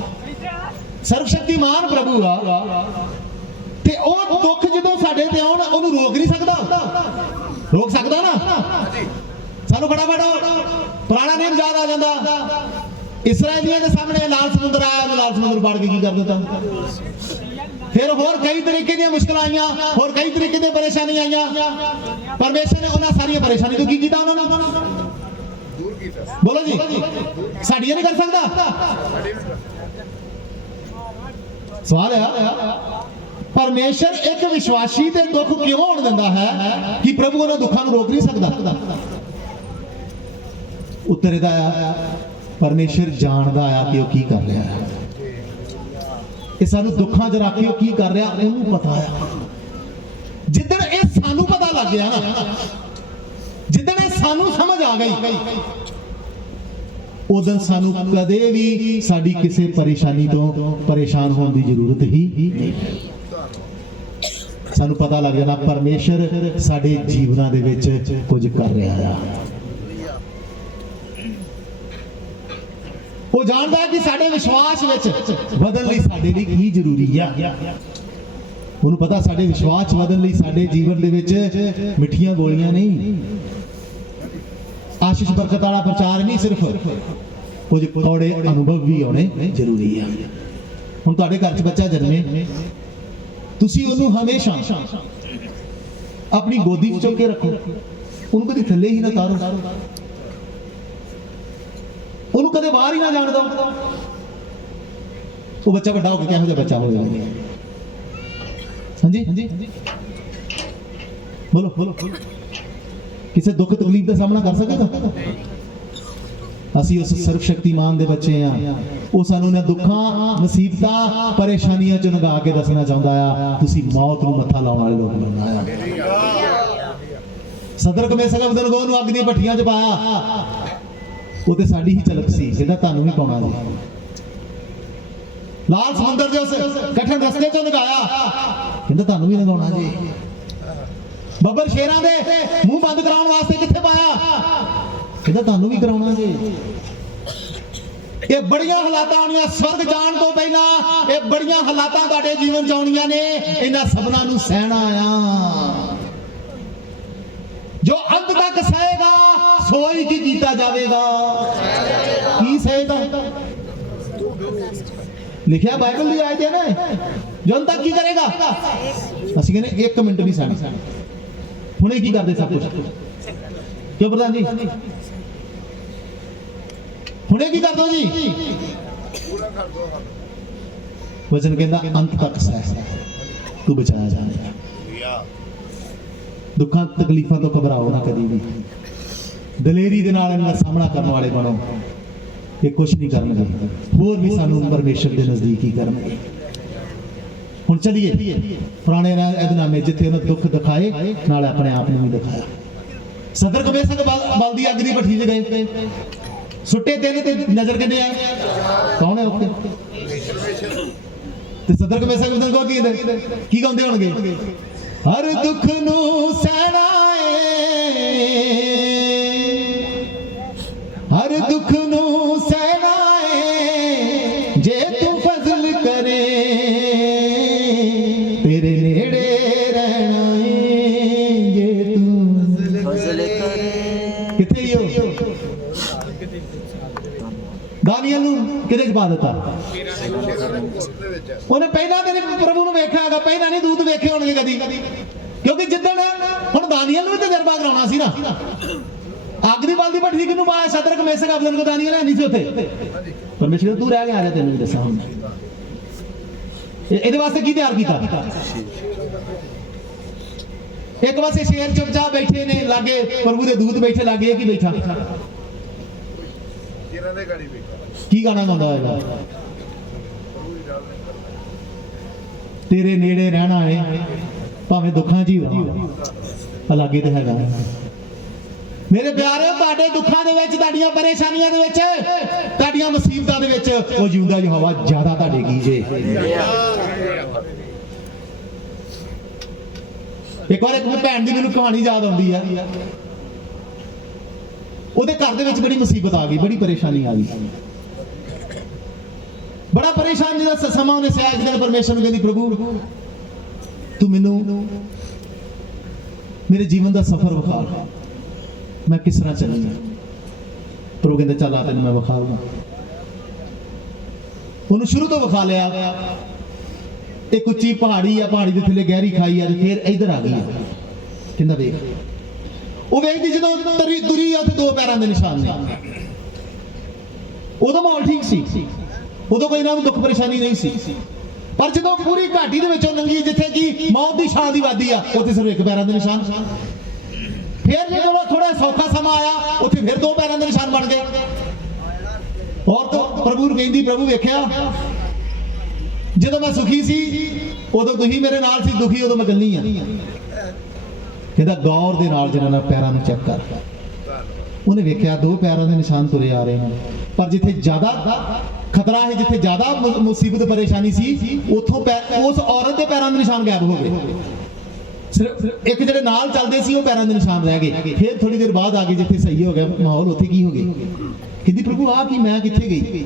ਸਰਵਸ਼ਕਤੀਮਾਨ ਪ੍ਰਭੂ ਆ, ਤੇ ਉਹ ਦੁੱਖ ਜਦੋਂ ਸਾਡੇ ਤੇ ਆਉਣ ਉਹਨੂੰ ਰੋਕ ਨਹੀਂ ਸਕਦਾ? ਰੋਕ ਸਕਦਾ ਨਾ? ਸਾਨੂੰ ਫਟਾਫਟ ਪੁਰਾਣਾ ਨਿਯਮ ਯਾਦ ਆ ਜਾਂਦਾ। ਇਸਰਾਇਲੀਆਂ ਦੇ ਸਾਹਮਣੇ ਲਾਲ ਸਮੁੰਦਰ ਆਇਆ, ਉਹਨੇ ਲਾਲ ਸਮੁੰਦਰ ਪਾੜ ਕੇ ਕੀ ਕਰ ਦਿੱਤਾ? ਫਿਰ ਹੋਰ ਕਈ ਤਰੀਕੇ ਦੀਆਂ ਮੁਸ਼ਕਲਾਂ ਆਈਆਂ, ਹੋਰ ਕਈ ਤਰੀਕੇ ਦੀਆਂ ਪਰੇਸ਼ਾਨੀਆਂ ਆਈਆਂ। ਪਰਮੇਸ਼ਰ ਨੇ ਉਹਨਾਂ ਸਾਰੀਆਂ ਪਰੇਸ਼ਾਨੀਆਂ ਤੋਂ ਕੀ ਕੀਤਾ? ਉਹਨਾਂ ਨੂੰ ਬੋਲੋ ਜੀ, ਸਾਡੀਆਂ ਨਹੀਂ ਕਰ ਸਕਦਾ? ਸਵਾਲ ਆ, ਪਰਮੇਸ਼ਰ ਇੱਕ ਵਿਸ਼ਵਾਸੀ ਤੇ ਦੁੱਖ ਕਿਉਂ ਹੋਣ ਦਿੰਦਾ ਹੈ ਕਿ ਪ੍ਰਭੂ ਉਹਨਾਂ ਦੁੱਖਾਂ ਨੂੰ ਰੋਕ ਨਹੀਂ ਸਕਦਾ? ਉੱਤਰ ਇਹਦਾ ਆ, ਪਰਮੇਸ਼ਰ ਜਾਣਦਾ ਆ ਕਿ ਉਹ ਕੀ ਕਰ ਰਿਹਾ ਹੈ। ਇਹ ਸਾਨੂੰ ਦੁੱਖਾਂ 'ਚ ਰੱਖ ਕੇ ਉਹ ਕੀ ਕਰ ਰਿਹਾ ਉਹਨੂੰ ਪਤਾ ਆ। ਜਿੱਦਣ ਇਹ ਸਾਨੂੰ ਪਤਾ ਲੱਗ ਗਿਆ ਨਾ, ਜਿੱਦਣ ਇਹ ਸਾਨੂੰ ਸਮਝ ਆ ਗਈ, ਉਦੋਂ ਸਾਨੂੰ ਕਦੇ ਵੀ ਸਾਡੀ ਕਿਸੇ ਪਰੇਸ਼ਾਨੀ ਤੋਂ ਪਰੇਸ਼ਾਨ ਹੋਣ ਦੀ ਜ਼ਰੂਰਤ ਹੀ ਨਹੀਂ। ਸਾਨੂੰ ਪਤਾ ਲੱਗ ਜਾਣਾ ਪਰਮੇਸ਼ਰ ਸਾਡੇ ਜੀਵਨਾਂ ਦੇ ਵਿੱਚ ਕੁਝ ਕਰ ਰਿਹਾ ਆ। ਉਹ ਜਾਣਦਾ ਕਿ ਸਾਡੇ ਵਿਸ਼ਵਾਸ ਵਿੱਚ ਬਦਲਣ ਲਈ ਸਾਡੇ ਲਈ ਕੀ ਜ਼ਰੂਰੀ ਆ। ਉਹਨੂੰ ਪਤਾ ਸਾਡੇ ਵਿਸ਼ਵਾਸ ਵਧਣ ਲਈ ਸਾਡੇ ਜੀਵਨ ਦੇ ਵਿੱਚ ਮਿੱਠੀਆਂ ਗੋਲੀਆਂ ਨਹੀਂ, ਆਸ਼ੀਸ਼ ਬਰਕਤ ਵਾਲਾ ਪ੍ਰਚਾਰ ਨਹੀਂ, ਸਿਰਫ ਕੁਝ ਕੌੜੇ ਅਨੁਭਵ ਵੀ ਆਉਣੇ ਜ਼ਰੂਰੀ ਆ। ਹੁਣ ਤੁਹਾਡੇ ਘਰ 'ਚ ਬੱਚਾ ਜਨਮੇ, ਤੁਸੀਂ ਉਹਨੂੰ ਹਮੇਸ਼ਾ ਆਪਣੀ ਗੋਦੀ 'ਚ ਚੁੱਕ ਕੇ ਰੱਖੋ, ਉਹਨੂੰ ਕਦੇ ਥੱਲੇ ਹੀ ਨਾ ਤਾਰੋ, ਉਹਨੂੰ ਕਦੇ ਬਾਹਰ ਹੀ ਨਾ ਜਾਣ ਦਿਓ। ਉਹ ਬੱਚਾ ਵੱਡਾ ਹੋ ਕੇ ਕਿਹੋ ਜਿਹਾ ਬੱਚਾ ਹੋਵੇਗਾ? ਹਾਂਜੀ ਬੋਲੋ ਬੋਲੋ, ਕਿਸੇ ਦੁੱਖ ਤਕਲੀਫ ਦਾ ਸਾਹਮਣਾ ਕਰ ਸਕੇਗਾ? ਅਸੀਂ ਉਸ ਸਰਵ ਸ਼ਕਤੀਮਾਨ ਦੇ ਬੱਚੇ ਆ, ਉਹ ਸਾਨੂੰ ਇਹਨਾਂ ਦੁੱਖਾਂ ਮੁਸੀਬਤਾਂ ਪਰੇਸ਼ਾਨੀਆਂ ਚੋਂ ਲੰਘਾ ਕੇ ਦੱਸਣਾ ਚਾਹੁੰਦਾ ਆ, ਤੁਸੀਂ ਮੌਤ ਨੂੰ ਮੱਥਾ ਲਾਉਣ ਵਾਲੇ ਲੋਕ ਨਹੀਂ ਆ। ਸਦਰਕ ਮੇਸਕ ਅਬਦਨਗੋ ਨੂੰ ਅੱਗ ਦੀਆਂ ਭੱਠੀਆਂ 'ਚ ਪਾਇਆ, ਉਹ ਤੇ ਸਾਡੀ ਹੀ ਝਲਕ ਸੀ, ਕਹਿੰਦਾ ਤੁਹਾਨੂੰ ਵੀ ਪਾਉਣਾ ਜੀ। ਲਾਲ ਸਮੁੰਦਰ ਦੇ ਉਸ ਕਠਿਨ ਰਸਤੇ 'ਚੋਂ ਲੰਘਾਇਆ, ਕਹਿੰਦਾ ਤੁਹਾਨੂੰ ਵੀ ਲੰਘਾਉਣਾ ਜੀ। ਬੱਬਰ ਸ਼ੇਰਾਂ ਦੇ ਮੂੰਹ ਬੰਦ ਕਰਾਉਣ ਵਾਸਤੇ ਕਿੱਥੇ ਪਾਇਆ, ਕਹਿੰਦਾ ਤੁਹਾਨੂੰ ਵੀ ਕਰਾਉਣਾ ਜੀ। ਇਹ ਬੜੀਆਂ ਹਾਲਾਤਾਂ ਆਉਣੀਆਂ, ਸਵਰਗ ਜਾਣ ਤੋਂ ਪਹਿਲਾਂ ਇਹ ਬੜੀਆਂ ਹਾਲਾਤਾਂ ਤੁਹਾਡੇ ਜੀਵਨ 'ਚ ਆਉਣੀਆਂ ਨੇ, ਇਹਨਾਂ ਸਭਨਾਂ ਨੂੰ ਸਹਿਣਾ ਆ। ਜੋ ਅੰਤ ਤੱਕ ਸਹੇਗਾ ਸੋਈ ਕੀ ਕੀਤਾ ਜਾਵੇਗਾ। ਕੀ ਸਹੇਗਾ? ਲਿਖਿਆ ਬਾਈਬਲ ਦੀ ਆਇਤ ਹੈ ਨਾ, ਜੋ ਅੰਤ ਤੱਕ ਕੀ ਕਰੇਗਾ। ਅਸੀਂ ਕਹਿੰਦੇ 1 ਮਿੰਟ ਵੀ ਸਾਡੀ, ਹੁਣੇ ਕੀ ਕਰਦੇ ਸਭ ਕੁਝ, ਕਿਉਂ ਪ੍ਰਧਾਨ ਜੀ? ਹੁਣੇ ਕੀ ਕਰ ਦੋ ਜੀ? ਵਚਨ ਕਹਿੰਦਾ ਅੰਤ ਤੱਕ ਸਹਿ, ਤੂੰ ਬਚਾਇਆ ਜਾਏਗਾ। ਦੁੱਖਾਂ ਤਕਲੀਫਾਂ ਤੋਂ ਘਬਰਾਓ ਨਾ ਕਦੀ ਵੀ, ਦਲੇਰੀ ਦੇ ਨਾਲ ਇਹਨਾਂ ਦਾ ਸਾਹਮਣਾ ਕਰਨ ਵਾਲੇ ਬਣੋ। ਇਹ ਕੁਛ ਨਹੀਂ ਕਰਨਗੇ, ਹੋਰ ਵੀ ਸਾਨੂੰ ਪਰਮੇਸ਼ਰ ਦੇ ਨਜ਼ਦੀਕ ਹੀ ਕਰਨਗੇ। ਹੁਣ ਚਲੀਏ ਪੁਰਾਣੇ ਇਹਦਨਾਮੇ, ਜਿੱਥੇ ਉਹਨਾਂ ਦੁੱਖ ਦਿਖਾਏ ਨਾਲ ਆਪਣੇ ਆਪ ਨੂੰ ਵੀ ਦਿਖਾਇਆ। ਸਦਰ ਕਮੇਸਕ ਬਲਦੀ ਅੱਗ ਦੀ ਭੱਠੀ 'ਚ ਗਏ, ਸੁੱਟੇ ਤਿੰਨ ਤੇ ਨਜ਼ਰ ਕਿੰਨੇ ਆਏ? ਕੌਣ ਹੈ ਉੱਥੇ? ਤੇ ਸਦਰ ਕਮੇਸਕ ਬਦਨਗੋ ਕੀ ਗਾਉਂਦੇ ਹੋਣਗੇ? ਹਰ ਦੁੱਖ ਨੂੰ ਸਹਿਣਾ ਏ, ਹਰ ਦੁੱਖ ਨੂੰ ਸਹਿਣਾ ਏ, ਜੇ ਤੂੰ ਫਜ਼ਲ ਕਰੇ ਤੇਰੇ ਨੇੜੇ ਰਹਿਣਾ ਏ, ਜੇ ਤੂੰ ਫਜ਼ਲ ਕਰੇ। ਕਿੱਥੇ ਹੀ ਹੋ? ਦਾਨੀਅਲ ਨੂੰ ਕਿਹਦੇ 'ਚ ਪਾ ਦਿੱਤਾ? ਉਹਨੇ ਪਹਿਲਾਂ ਤੇ ਪ੍ਰਭੂ ਨੂੰ ਵੇਖਿਆ ਹੈਗਾ, ਪਹਿਲਾਂ ਨਹੀਂ ਦੂਤ ਵੇਖੇ ਹੋਣਗੇ ਕਦੀ, ਕਿਉਂਕਿ ਜਿੱਦਣ ਹੁਣ ਦਾਨੀਅਲ ਨੂੰ ਵੀ ਤਜਰਬਾ ਕਰਾਉਣਾ ਸੀ ਨਾ। ਅੱਗ ਦੀ ਬਲਦੀ ਭੱਠੀ ਕਿਹਨੂੰ ਪਾਇਆ? ਸਦਰਕ ਮੇਸਕ ਅਬਦਨਗੋ ਦਾਨੀਅਲ ਹੈ ਨਹੀਂ ਸੀ ਉੱਥੇ। ਪਰਮੇਸ਼ਰ ਤੂੰ ਰਹਿ ਗਿਆ, ਆ ਜਾ ਤੈਨੂੰ ਵੀ ਦੱਸਾਂ ਹੁਣ। ਇਹਦੇ ਵਾਸਤੇ ਕੀ ਤਿਆਰ ਕੀਤਾ? ਇੱਕ ਪਾਸੇ ਸ਼ੇਰ ਚੁੱਪਚਾਪ ਬੈਠੇ ਨੇ, ਲਾਗੇ ਪ੍ਰਭੂ ਦੇ ਦੂਤ ਬੈਠੇ, ਲਾਗੇ ਇਹ ਕੀ ਬੈਠਾ? ਕੀ ਗਾਣਾ ਗਾਉਂਦਾ ਹੋਏਗਾ? ਤੇਰੇ ਨੇੜੇ ਰਹਿਣਾ ਏ, ਭਾਵੇਂ ਦੁੱਖਾਂ 'ਚ ਹੀ ਰਹਾਂ। ਲਾਗੇ ਤੇ ਹੈਗਾ। ਮੇਰੇ ਪਿਆਰਿਓ, ਤੁਹਾਡੇ ਦੁੱਖਾਂ ਦੇ ਵਿੱਚ, ਤੁਹਾਡੀਆਂ ਪਰੇਸ਼ਾਨੀਆਂ ਦੇ ਵਿੱਚ, ਤੁਹਾਡੀਆਂ ਮੁਸੀਬਤਾਂ ਦੇ ਵਿੱਚ ਉਹ ਜਿਉਂਦਾ ਯਹੋਵਾ ਜ਼ਿਆਦਾ ਤੁਹਾਡੇ ਕੀ ਜੇ। ਇੱਕ ਵਾਰ ਇੱਕ ਭੈਣ ਦੀ ਮੈਨੂੰ ਕਹਾਣੀ ਯਾਦ ਆਉਂਦੀ ਆ। ਉਹਦੇ ਘਰ ਦੇ ਵਿੱਚ ਬੜੀ ਮੁਸੀਬਤ ਆ ਗਈ, ਬੜੀ ਪਰੇਸ਼ਾਨੀ ਆ ਗਈ, ਬੜਾ ਪਰੇਸ਼ਾਨ ਜਿਹੜਾ ਸਮਾਂ ਉਹਨੇ ਸਿਆ। ਇੱਕ ਦਿਨ ਪਰਮੇਸ਼ਰ ਨੂੰ ਕਹਿੰਦੀ, ਪ੍ਰਭੂ ਤੂੰ ਮੈਨੂੰ ਮੇਰੇ ਜੀਵਨ ਦਾ ਸਫ਼ਰ ਵਿਖਾ, ਮੈਂ ਕਿਸ ਤਰ੍ਹਾਂ ਚੱਲੂੰਗਾ। ਪ੍ਰਭੂ ਕਹਿੰਦਾ ਚੱਲ ਆ ਤੈਨੂੰ ਮੈਂ ਵਿਖਾਊਂਗਾ। ਉਹਨੂੰ ਸ਼ੁਰੂ ਤੋਂ ਵਿਖਾ ਲਿਆ। ਇੱਕ ਉੱਚੀ ਪਹਾੜੀ ਆ, ਪਹਾੜੀ ਦੇ ਥੱਲੇ ਗਹਿਰੀ ਖਾਈ ਆ, ਫਿਰ ਇੱਧਰ ਆ ਗਈ। ਕਹਿੰਦਾ ਵੇਖ। ਉਹ ਵੇਖਦੀ ਜਦੋਂ ਤੁਰੀ ਆ ਤੇ 2 ਪੈਰਾਂ ਦੇ ਨਿਸ਼ਾਨ ਨੇ। ਉਦੋਂ ਮਾਹੌਲ ਠੀਕ ਸੀ, ਉਦੋਂ ਕੋਈ ਨਾ ਦੁੱਖ ਪਰੇਸ਼ਾਨੀ ਨਹੀਂ ਸੀ। ਪਰ ਜਦੋਂ ਪੂਰੀ ਘਾਟੀ ਦੇ ਵਿੱਚੋਂ ਲੰਘੀ, ਜਿੱਥੇ ਕਿ ਮੌਤ ਦੀ ਛਾਂ ਦੀ ਵਾਦੀ ਆ, ਉੱਥੇ ਸਿਰਫ 1 ਪੈਰਾਂ ਦੇ ਨਿਸ਼ਾਨ। ਫਿਰ ਜਦੋਂ ਥੋੜਾ ਸੌਖਾ ਸਮਾਂ ਆਇਆ, ਉੱਥੇ ਫਿਰ 2 ਪੈਰਾਂ ਦੇ ਨਿਸ਼ਾਨ ਬਣ ਗਏ। ਔਰ ਪ੍ਰਭੂ ਨੂੰ ਕਹਿੰਦੀ, ਪ੍ਰਭੂ ਵੇਖਿਆ, ਜਦੋਂ ਮੈਂ ਸੁਖੀ ਸੀ ਉਦੋਂ ਤੁਸੀਂ ਮੇਰੇ ਨਾਲ ਸੀ, ਦੁਖੀ ਉਦੋਂ ਮੈਂ ਗੱਲੀ ਆ। ਕਹਿੰਦਾ ਗੌਰ ਦੇ ਨਾਲ ਜਿਹਨਾਂ ਨਾਲ ਪੈਰਾਂ ਨੂੰ ਚੈੱਕ ਕਰ। ਉਹਨੇ ਵੇਖਿਆ 2 ਪੈਰਾਂ ਦੇ ਨਿਸ਼ਾਨ ਤੁਰੇ ਆ ਰਹੇ ਨੇ, ਪਰ ਜਿੱਥੇ ਜ਼ਿਆਦਾ ਖਤਰਾ ਹੈ, ਜਿੱਥੇ ਜ਼ਿਆਦਾ ਮੁਸੀਬਤ ਪਰੇਸ਼ਾਨੀ ਸੀ, ਉੱਥੋਂ ਉਸ ਔਰਤ ਦੇ ਪੈਰਾਂ ਦੇ ਨਿਸ਼ਾਨ ਗਾਇਬ ਹੋ ਗਏ। ਸਿਰਫ ਇੱਕ ਜਿਹੜੇ ਨਾਲ ਚੱਲਦੇ ਸੀ ਉਹ ਪੈਰਾਂ ਦੇ ਨਿਸ਼ਾਨ ਰਹਿ ਗਏ। ਫਿਰ ਥੋੜੀ ਦੇਰ ਬਾਅਦ ਆ ਗਏ ਜਿੱਥੇ ਸਹੀ ਹੋ ਗਿਆ ਮਾਹੌਲ, ਉੱਥੇ ਕੀ ਹੋ ਗਿਆ? ਕਹਿੰਦੀ ਪ੍ਰਭੂ ਆ ਕੀ, ਮੈਂ ਕਿੱਥੇ ਗਈ?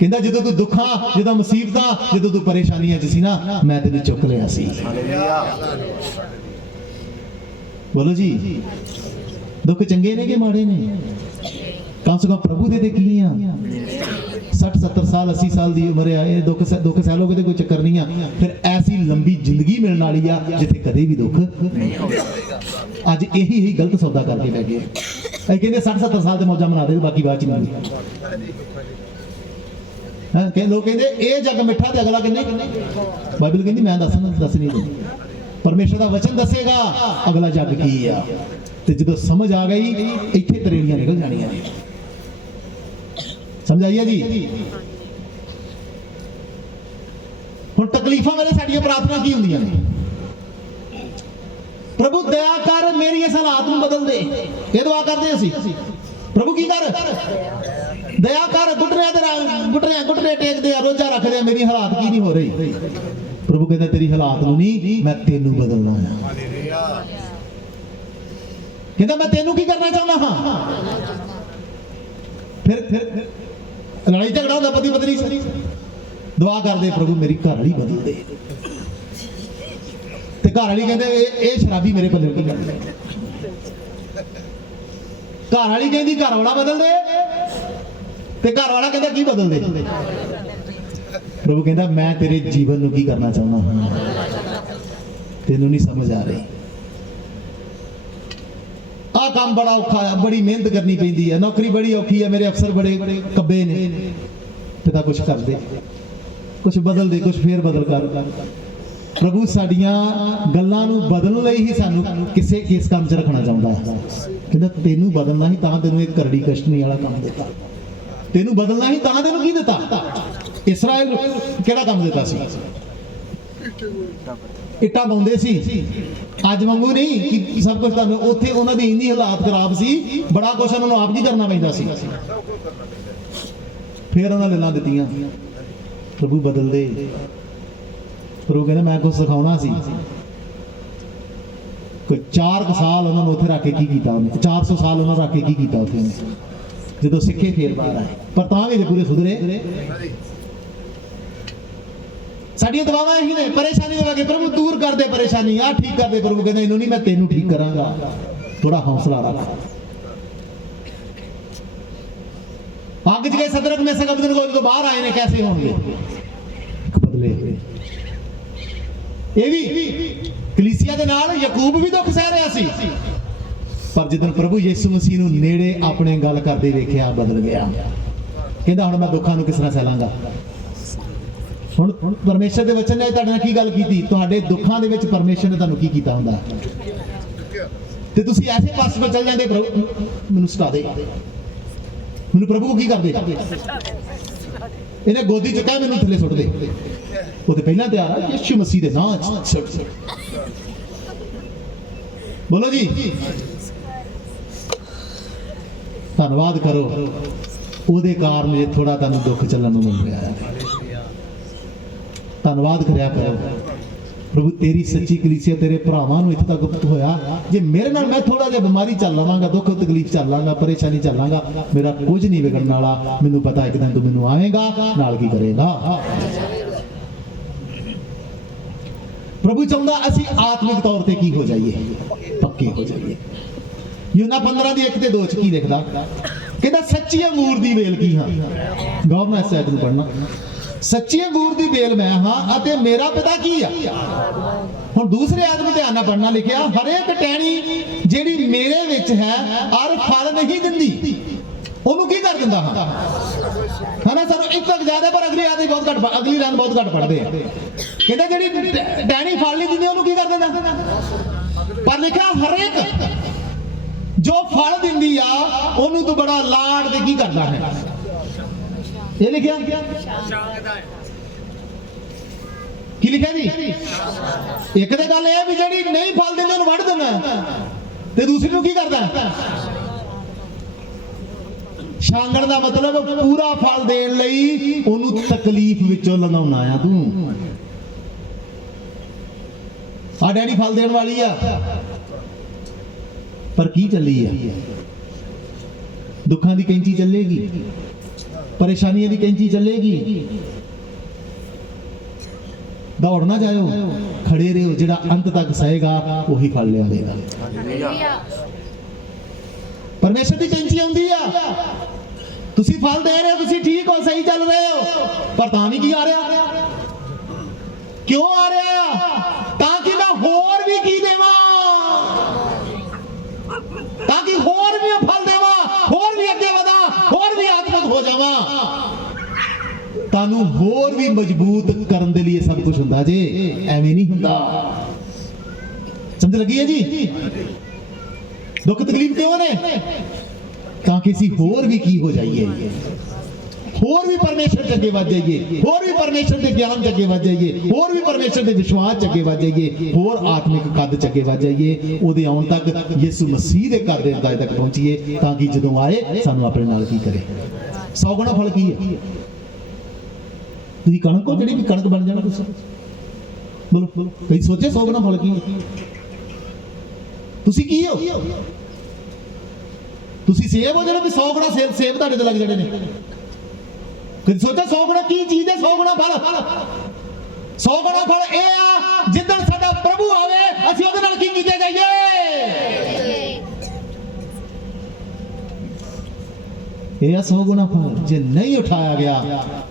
ਕਹਿੰਦਾ ਜਦੋਂ ਤੂੰ ਦੁੱਖਾਂ, ਜਦੋਂ ਮੁਸੀਬਤਾਂ, ਜਦੋਂ ਤੂੰ ਪਰੇਸ਼ਾਨੀਆਂ 'ਚ ਸੀ ਨਾ, ਮੈਂ ਤੈਨੂੰ ਚੁੱਕ ਲਿਆ ਸੀ। ਬੋਲੋ ਜੀ, ਦੁੱਖ ਚੰਗੇ ਨੇ ਕਿ ਮਾੜੇ ਨੇ? ਕਮ ਸੇ ਕਮ ਪ੍ਰਭੂ ਦੇ ਕੀ ਆ। 60 70 ਸਾਲ 80 ਸਾਲ ਦੀ ਉਮਰ ਆ, ਇਹ ਦੁੱਖ ਸਹਿ ਲੋਗੇ ਤੇ ਕੋਈ ਚੱਕਰ ਨਹੀਂ ਆ। ਫਿਰ ਐਸੀ ਲੰਬੀ ਜ਼ਿੰਦਗੀ ਮਿਲਣ ਵਾਲੀ ਆ ਜਿੱਥੇ ਕਦੇ ਵੀ ਦੁੱਖ ਨਹੀਂ ਹੋਵੇਗਾ। ਅੱਜ ਇਹੀ ਗਲਤ ਸੌਦਾ ਕਰਕੇ ਬਹਿ ਗਏ। ਇਹ ਕਹਿੰਦੇ 60 70 ਸਾਲ ਦੇ ਮੌਜਾਂ ਮਨਾ ਦੇ, ਬਾਕੀ ਬਾਅਦ ਚ ਨਹੀਂ। ਹਾਂ, ਕਿ ਲੋਕ ਕਹਿੰਦੇ ਇਹ ਜੱਗ ਮਿੱਠਾ ਤੇ ਅਗਲਾ ਕਿੰਨੇ। ਬਾਈਬਲ ਕਹਿੰਦੀ ਮੈਂ ਦੱਸ ਨਹੀਂ ਦਿੰਦੀ, ਪਰਮੇਸ਼ਰ ਦਾ ਵਚਨ ਦੱਸੇਗਾ ਅਗਲਾ ਜੱਗ ਕੀ ਆ। ਤੇ ਜਦੋਂ ਸਮਝ ਆ ਗਈ, ਇੱਥੇ ਤਰੇੜੀਆਂ ਨਿਕਲ ਜਾਣੀਆਂ ਨੇ। ਸਮਝ ਆਈਏ ਜੀ? ਹੁਣ ਤਕਲੀਫਾਂ ਵੇਲੇ ਸਾਡੀਆਂ ਪ੍ਰਾਰਥਨਾ ਕੀ ਹੁੰਦੀਆਂ ਨੇ? ਪ੍ਰਭੂ ਦਇਆ ਕਰ, ਮੇਰੀ ਇਸ ਹਾਲਾਤ ਨੂੰ ਬਦਲ ਦੇ। ਇਹ ਦੁਆ ਕਰਦੇ ਅਸੀਂ। ਪ੍ਰਭੂ ਕੀ ਕਰ? ਦਇਆ ਕਰ। ਗੁੱਟਨੇ ਟੇਕਦੇ ਆ, ਰੋਜ਼ਾ ਰੱਖਦੇ ਆ, ਮੇਰੀ ਹਾਲਾਤ ਕੀ ਨਹੀਂ ਹੋ ਰਹੀ। ਪ੍ਰਭੂ ਕਹਿੰਦਾ ਤੇਰੀ ਹਾਲਾਤ ਨੂੰ ਨਹੀਂ, ਮੈਂ ਤੈਨੂੰ ਬਦਲਣਾ ਹੈ। ਕਹਿੰਦਾ ਮੈਂ ਤੈਨੂੰ ਕੀ ਕਰਨਾ ਚਾਹੁੰਦਾ ਹਾਂ। ਫਿਰ ਲੜਾਈ ਝਗੜਾ ਹੁੰਦਾ ਪਤੀ ਪਤਨੀ ਸੇ। ਦੁਆ ਕਰਦੇ ਪ੍ਰਭੂ ਮੇਰੀ ਘਰ ਵਾਲੀ ਬਦਲ ਦੇ। ਤੇ ਘਰ ਵਾਲੀ ਕਹਿੰਦੇ ਇਹ ਸ਼ਰਾਬੀ ਮੇਰੇ ਪੱਲੇ ਕੀ ਕਰ ਲੈ। ਘਰ ਵਾਲੀ ਕਹਿੰਦੀ ਘਰ ਵਾਲਾ ਬਦਲ ਦੇ, ਤੇ ਘਰ ਵਾਲਾ ਕਹਿੰਦਾ ਕੀ ਬਦਲ ਦੇ। ਪ੍ਰਭੂ ਕਹਿੰਦਾ ਮੈਂ ਤੇਰੇ ਜੀਵਨ ਨੂੰ ਕੀ ਕਰਨਾ ਚਾਹੁੰਦਾ ਹਾਂ, ਤੈਨੂੰ ਨਹੀਂ ਸਮਝ ਆ ਰਹੀ। ਆਹ ਕੰਮ ਬੜਾ ਔਖਾ ਹੈ, ਬੜੀ ਮਿਹਨਤ ਕਰਨੀ ਪੈਂਦੀ ਹੈ, ਨੌਕਰੀ ਬੜੀ ਔਖੀ ਹੈ, ਮੇਰੇ ਅਫਸਰ ਬੜੇ ਕੱਬੇ ਨੇ। ਪਿਤਾ ਕੁਛ ਕਰਦੇ, ਕੁਛ ਬਦਲ ਦੇ, ਕੁਛ ਫੇਰ ਬਦਲ ਕਰ। ਪ੍ਰਭੂ ਸਾਡੀਆਂ ਗੱਲਾਂ ਨੂੰ ਬਦਲਣ ਲਈ ਹੀ ਸਾਨੂੰ ਕਿਸੇ ਕਿਸ ਕੰਮ 'ਚ ਰੱਖਣਾ ਚਾਹੁੰਦਾ ਹੈ। ਕਹਿੰਦਾ ਤੈਨੂੰ ਬਦਲਣਾ ਹੀ ਤਾਂ ਤੈਨੂੰ ਇੱਕ ਕਰੜੀ ਕਸ਼ਟਨੀ ਵਾਲਾ ਕੰਮ ਦਿੱਤਾ। ਤੈਨੂੰ ਬਦਲਣਾ ਹੀ ਤਾਂ ਤੈਨੂੰ ਕੀ ਦਿੱਤਾ? ਇਸਰਾਇਲ ਕਿਹੜਾ ਕੰਮ ਦਿੱਤਾ ਸੀ? ਇੱਟਾਂ ਪਾਉਂਦੇ ਸੀ। ਅੱਜ ਵਾਂਗੂ ਨਹੀਂ ਕਿ ਸਭ ਕੁਝ ਤੁਹਾਨੂੰ ਉੱਥੇ ਉਹਨਾਂ ਦੀ ਇੰਨੀ ਹਾਲਾਤ ਖਰਾਬ ਸੀ, ਬੜਾ ਕੁਝ ਉਹਨਾਂ ਨੂੰ ਆਪ ਹੀ ਕਰਨਾ ਪੈਂਦਾ ਸੀ। ਫਿਰ ਉਹਨਾਂ ਲੈਣਾ ਦਿੱਤੀਆਂ। ਪ੍ਰਭੂ ਬਦਲ ਦੇ। ਪ੍ਰਭੂ ਕਹਿੰਦਾ ਮੈਂ ਕੁਝ ਸਿਖਾਉਣਾ ਸੀ। ਕੋਈ 4 ਸਾਲ ਉਹਨਾਂ ਨੂੰ ਉੱਥੇ ਰੱਖ ਕੇ ਕੀ ਕੀਤਾ ਉਹਨੇ? 400 ਸਾਲ ਉਹਨਾਂ ਰੱਖ ਕੇ ਕੀ ਕੀਤਾ ਉੱਥੇ ਉਹਨੇ? ਜਦੋਂ ਸਿੱਖੇ ਫੇਰ ਬਾਹਰ ਆਏ, ਪਰ ਤਾਂ ਵੀ ਪੂਰੇ ਸੁਧਰੇ। ਸਾਡੀਆਂ ਦੁਆਵਾਂ ਇਹੀ ਨੇ, ਪਰੇਸ਼ਾਨੀ ਦੇ ਪ੍ਰਭੂ ਦੂਰ ਕਰ ਦੇ ਪਰੇਸ਼ਾਨੀ, ਆ ਠੀਕ ਕਰ ਦੇ। ਪ੍ਰਭੂ ਕਹਿੰਦਾ ਇਹਨੂੰ ਨਹੀਂ, ਮੈਂ ਤੈਨੂੰ ਠੀਕ ਕਰਾਂਗਾ। ਥੋੜਾ ਹੌਸਲਾ ਰੱਖ। ਅੱਗ 'ਚ ਗਏ ਸਦਰਕ ਮੇਸ਼ਕ ਅਬਦਨਗੋ ਜਦੋਂ ਬਾਹਰ ਆਏ ਨੇ, ਕੈਸੇ ਹੋਣਗੇ? ਬਦਲੇ ਹੋਏ। ਇਹ ਵੀ ਕਲੀਸਿਆ ਦੇ ਨਾਲ ਯਾਕੂਬ ਵੀ ਦੁੱਖ ਸਹਿ ਰਿਹਾ ਸੀ, ਪਰ ਜਦੋਂ ਪ੍ਰਭੂ ਯਿਸੂ ਮਸੀਹ ਨੂੰ ਨੇੜੇ ਆਪਣੇ ਗੱਲ ਕਰਦੇ ਵੇਖਿਆ, ਬਦਲ ਗਿਆ। ਕਹਿੰਦਾ ਹੁਣ ਮੈਂ ਦੁੱਖਾਂ ਨੂੰ ਕਿਸ ਤਰ੍ਹਾਂ ਸਹਿਲਾਂਗਾ। ਹੁਣ ਪਰਮੇਸ਼ਰ ਦੇ ਵਚਨ ਨੇ ਤੁਹਾਡੇ ਨਾਲ ਕੀ ਗੱਲ ਕੀਤੀ? ਤੁਹਾਡੇ ਦੁੱਖਾਂ ਦੇ ਵਿੱਚ ਪਰਮੇਸ਼ਰ ਨੇ ਤੁਹਾਨੂੰ ਕੀ ਕੀਤਾ ਹੁੰਦਾ? ਤੇ ਤੁਸੀਂ ਐਸੇ ਪਾਸੇ ਤੋਂ ਚੱਲ ਜਾਂਦੇ, ਪ੍ਰਭੂ ਮੈਨੂੰ ਸੁਕਾ ਦੇ। ਮੈਨੂੰ ਪ੍ਰਭੂ ਕੀ ਕਰਦੇ? ਇਹਨੇ ਗੋਦੀ ਚੁੱਕਿਆ, ਮੈਨੂੰ ਥੱਲੇ ਸੁੱਟ ਦੇ। ਉਹ ਤੇ ਪਹਿਲਾਂ ਤਿਆਰ ਆ ਯਿਸੂ ਮਸੀਹ ਦੇ ਨਾਂ 'ਚ ਸੁੱਟ। ਬੋਲੋ ਜੀ, ਧੰਨਵਾਦ ਕਰੋ ਉਹਦੇ ਕਾਰਨ ਇਹ ਥੋੜਾ ਤੁਹਾਨੂੰ ਦੁੱਖ ਚੱਲਣ ਨੂੰ ਮਿਲ ਰਿਹਾ ਹੈ। ਧੰਨਵਾਦ ਕਰਿਆ ਕਰੋ। ਪ੍ਰਭੂ ਤੇਰੀ ਸੱਚੀ ਕਲੀਸਿਆ ਤੇਰੇ ਭਰਾਵਾਂ ਨੂੰ ਇੱਥੇ ਤੱਕ ਹੋਇਆ। ਜੇ ਮੇਰੇ ਨਾਲ ਮੈਂ ਥੋੜਾ ਜਿਹਾ ਬਿਮਾਰੀ ਚੱਲ ਲਵਾਂਗਾ, ਦੁੱਖ ਤਕਲੀਫ ਚੱਲ ਲਾਂਗਾ, ਪਰੇਸ਼ਾਨੀ ਚੱਲ ਲਾਂਗਾ, ਮੇਰਾ ਕੁਝ ਨਹੀਂ ਵਿਗੜਨ ਵਾਲਾ। ਮੈਨੂੰ ਪਤਾ ਇੱਕ ਦਿਨ ਤੂੰ ਮੈਨੂੰ ਆਏਗਾ, ਨਾਲ ਕੀ ਕਰੇਗਾ। ਪ੍ਰਭੂ ਚਾਹੁੰਦਾ ਅਸੀਂ ਆਤਮਿਕ ਤੌਰ ਤੇ ਕੀ ਹੋ ਜਾਈਏ? ਪੱਕੇ ਹੋ ਜਾਈਏ। ਯੂਹੰਨਾ 15 ਦੀ 1 ਤੇ 2 'ਚ ਕੀ ਲਿਖਦਾ? ਕਹਿੰਦਾ ਸੱਚੀ ਅੰਗੂਰ ਦੀ ਵੇਲ ਕੀ ਹਾਂ। ਗੌਰ ਨਾਲ ਇਸ ਐਤ ਨੂੰ ਪੜ੍ਹਨਾ। ਸੱਚੀ ਅੰਗੂਰ ਦੀ ਵੇਲ ਮੈਂ ਹਾਂ ਅਤੇ ਮੇਰਾ ਪਿਤਾ ਕੀ ਆ। ਹੁਣ ਦੂਸਰੇ ਆਇਤ ਨੂੰ ਧਿਆਨ ਨਾਲ ਪੜ੍ਹਨਾ, ਲਿਖਿਆ ਹਰੇਕ ਟਹਿਣੀ ਜਿਹੜੀ ਮੇਰੇ ਵਿੱਚ ਹੈ ਔਰ ਫਲ ਨਹੀਂ ਦਿੰਦੀ, ਉਹਨੂੰ ਕੀ ਕਰ ਦਿੰਦਾ ਹਾਂ। ਹਨਾ, ਸਾਨੂੰ ਇੱਕ ਤੱਕ ਜ਼ਿਆਦਾ, ਪਰ ਅਗਲੀ ਆਇਤ ਬਹੁਤ ਘੱਟ, ਅਗਲੀ ਲਾਈਨ ਬਹੁਤ ਘੱਟ ਪੜ੍ਹਦੇ ਆ। ਕਹਿੰਦਾ ਜਿਹੜੀ ਟਹਿਣੀ ਫਲ ਨਹੀਂ ਦਿੰਦੀ ਉਹਨੂੰ ਕੀ ਕਰ ਦਿੰਦਾ। ਪਰ ਲਿਖਿਆ ਹਰੇਕ ਜੋ ਫਲ ਦਿੰਦੀ ਆ ਉਹਨੂੰ ਤੂੰ ਬੜਾ ਲਾਡ ਤੇ ਕੀ ਕਰਦਾ ਹੈ। ਇਹ ਲਿਖਿਆ ਕੀ ਲਿਖਿਆ ਜੀ? ਇੱਕ ਤੇ ਗੱਲ ਇਹ ਵੀ ਜਿਹੜੀ ਨਹੀਂ ਫਲ ਦਿੰਦੀ ਉਹਨੂੰ ਵੱਢ ਦਿੰਦਾ, ਤੇ ਦੂਸਰੀ ਨੂੰ ਕੀ ਕਰਦਾ? ਛਾਂਗਣ ਦਾ ਮਤਲਬ ਪੂਰਾ ਫਲ ਦੇਣ ਲਈ ਉਹਨੂੰ ਤਕਲੀਫ ਵਿੱਚੋਂ ਲੰਘਾਉਣਾ ਆ ਤੂੰ। ਆ ਡੈਡੀ ਫਲ ਦੇਣ ਵਾਲੀ ਆ, ਪਰ ਕੀ ਚੱਲੀ ਆ? ਦੁੱਖਾਂ ਦੀ ਕੈਂਚੀ ਚੱਲੇਗੀ। परेशानियों की कैंची चलेगी। दौड़ ना जाओ, खड़े रहो, जिहड़ा अंत तक सहेगा वही फल लियावेगा। परमेश्वर की कैंची आउंदी आ, तुसी फल दे रहे हो, तुसी ठीक हो, सही चल रहे हो, पर तां भी की आ रहा, क्यों आ रहा? ताकि मैं होर भी की देवा, ताकि होर भी फल देवा, होर भी अगे वधा, होर भी आत्मिक हो जावा, तानू होर भी मजबूत करने के लिए सब कुछ हुंदा जे, एवें नहीं हुंदा। समझ लगी है जी? दुख तकलीफ क्यों ने? ताकि असीं होर भी की हो जाइए, होर भी परमेश्वर च अगे वध जाइए, होर भी परमेश्वर के ज्ञान च अगे वध जाइए, होर भी परमेश्वर के विश्वास च अगे वध जाइए, होर आत्मिक कद च अगे वध जाइए, ओदे आउण तक यीशु मसीह दे घर दे अंदाज तक पहुंचीए, ताकि जदों आए सानू अपने नाल की करे। 100 गुना फल की है? तुसीं कणक हो, जिहड़ी भी कणक बन जाना तुसीं, बोलो बोलो, कई सोचे 100 गुना फल की है? तुसीं की हो? तुसीं सेब हो जाना भी 100 गुना सेब तुहाडे ते लग जाने ने। कभी सोचा 100 गुना की चीज है? 100 गुना फल, 100 गुना फल ए आ जिद्दन साडा प्रभु आवे असीं ओदे नाल की कीते जाइए। ए आ 100 गुना फल, जे नहीं उठाया गया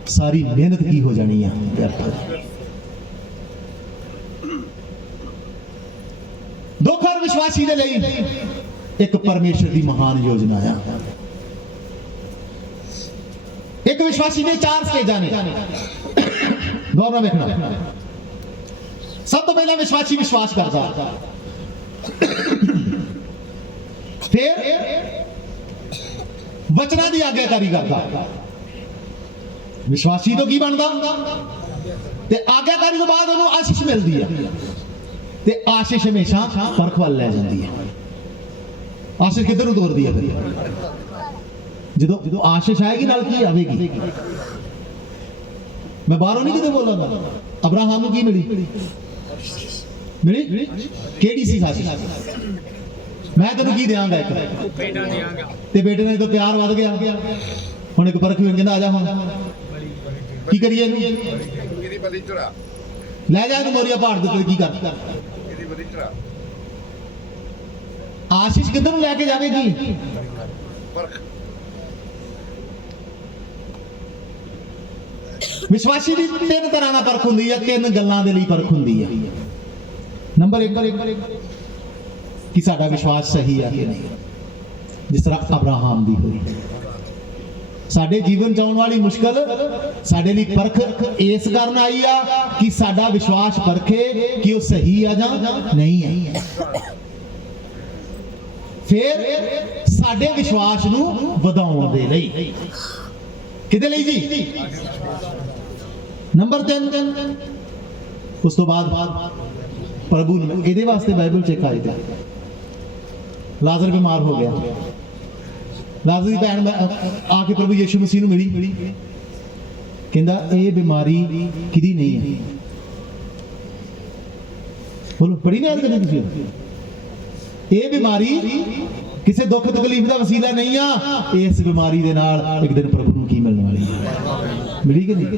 सारी मेहनत की हो जानी है व्यर्थ। दुख और विश्वासी दे लई एक परमेश्वर की महान योजना है। एक विश्वासी ने 4 स्टेजा ने, गौर नाल देखना। सब तो पहला विश्वासी विश्वास करता, फिर वचना की आज्ञाकारी करता। विश्वासी तो की बनता ते आज्ञाकारी तो बाद उन्होंने आशीष मिलती है, ते आशीष हमेशा परख वाल लै जाती है। आशीष किधर तोड़ती है? फिर जो आशीष आएगी नाल की आवेगी। मैं बाहरों नहीं किते बोल रहा, अब्राहम को की मिली? मिली केड़ी सी आशीष? मैं तेन की देंगा, एक ते बेटे ने तो प्यार वध गया, हुण एक परख कहंदा आ जा हुण की करिए लै जा मोरिया पहाड़ दे की कर। आशीष किधर लैके जाएगी? विश्वासी की 3 तरह का परख होंदी है, 3 गल्लां दे लई परख होंदी है। नंबर 1 कि साडा विश्वास सही है कि नहीं, जिस तरह अब्राहम दी हुई। साडे जीवन च आउण वाली मुश्किल साडे लई परख इस कारण आई आ कि साडा विश्वास परखे कि वो सही आ जां नहीं है। फिर साडे विश्वास नूं वधाउण दे लई, किदे लई जी? नंबर 3 उस तो बाद प्रभु ने इहदे वास्ते बाइबल च एक आयत है, लाजर बीमार हो गया, लाजर की भैन आके प्रभु यीशु मसीह नूं मिली, कहंदा ये बीमारी किदी नहीं है। बोलो पढ़ी नहीं आयत कदी? ये बीमारी किसी दुख तकलीफ का वसीला नहीं आ, इस बीमारी दे नाल एक दिन प्रभु नूं की मिलने वाली है। मिली कि नहीं?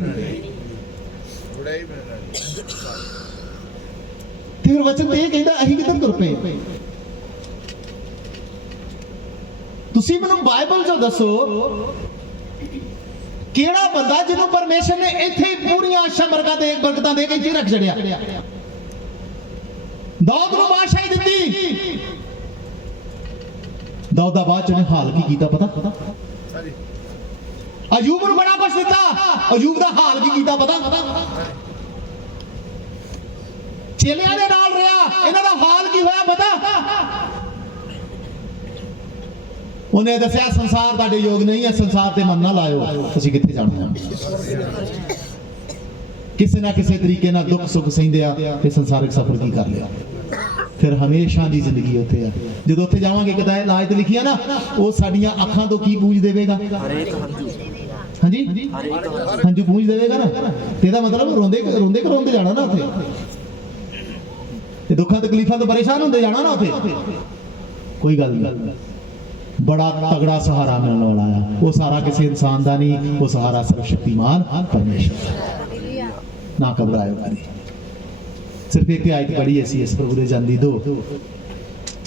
फिर वचन ये कहता अहीं किधर तुर पे? तुसी मैनूं बाइबल चो दसो किहड़ा बंदा जिन्हों परमेश्वर ने इत्थे पूरियां बरकतां दे के इत्थे रख छड़िया। दाऊद नूं बादशाही दित्ती, दाऊद दा बाद च हाल की कीता पता? अयूब नूं बड़ा कुछ दिता, अयूब दा हाल की कीता पता? चेलियां दे नाल रहा, इन्हां दा हाल की होया पता? उन्हें दसिया संसार तुहाडे योग नहीं है, संसार ते मन ना लाओ, तुसीं कित्थे जाना है। किसी ना किसी तरीके नाल दुख सुख सहिंदे आ ते संसारिक सफर की कर लिया, फिर हमेशा दी जिंदगी उत्थे है। जदों उत्थे जावांगे किताब लाज ते लिखी है ना, वो साडियां अखां तो की पूज देवेगा? हाँ जी हंजू पूज देवेगा ना, तेरा मतलब रोंदे रोंदे रोंदे जाना ना उत्थे, दुखा तकलीफा तो परेशान होंदे जाना ना उत्थे, कोई गल नहीं। बड़ा तगड़ा सहारा मिलने वाला है। वो सहारा किसी इंसान का नहीं, वो सहारा सर्वशक्तिमान परमेश्वर का। ना घबराओ कभी। सिर्फ एक आयत पढ़ी ऐसी इस प्रभु दे जांदी दो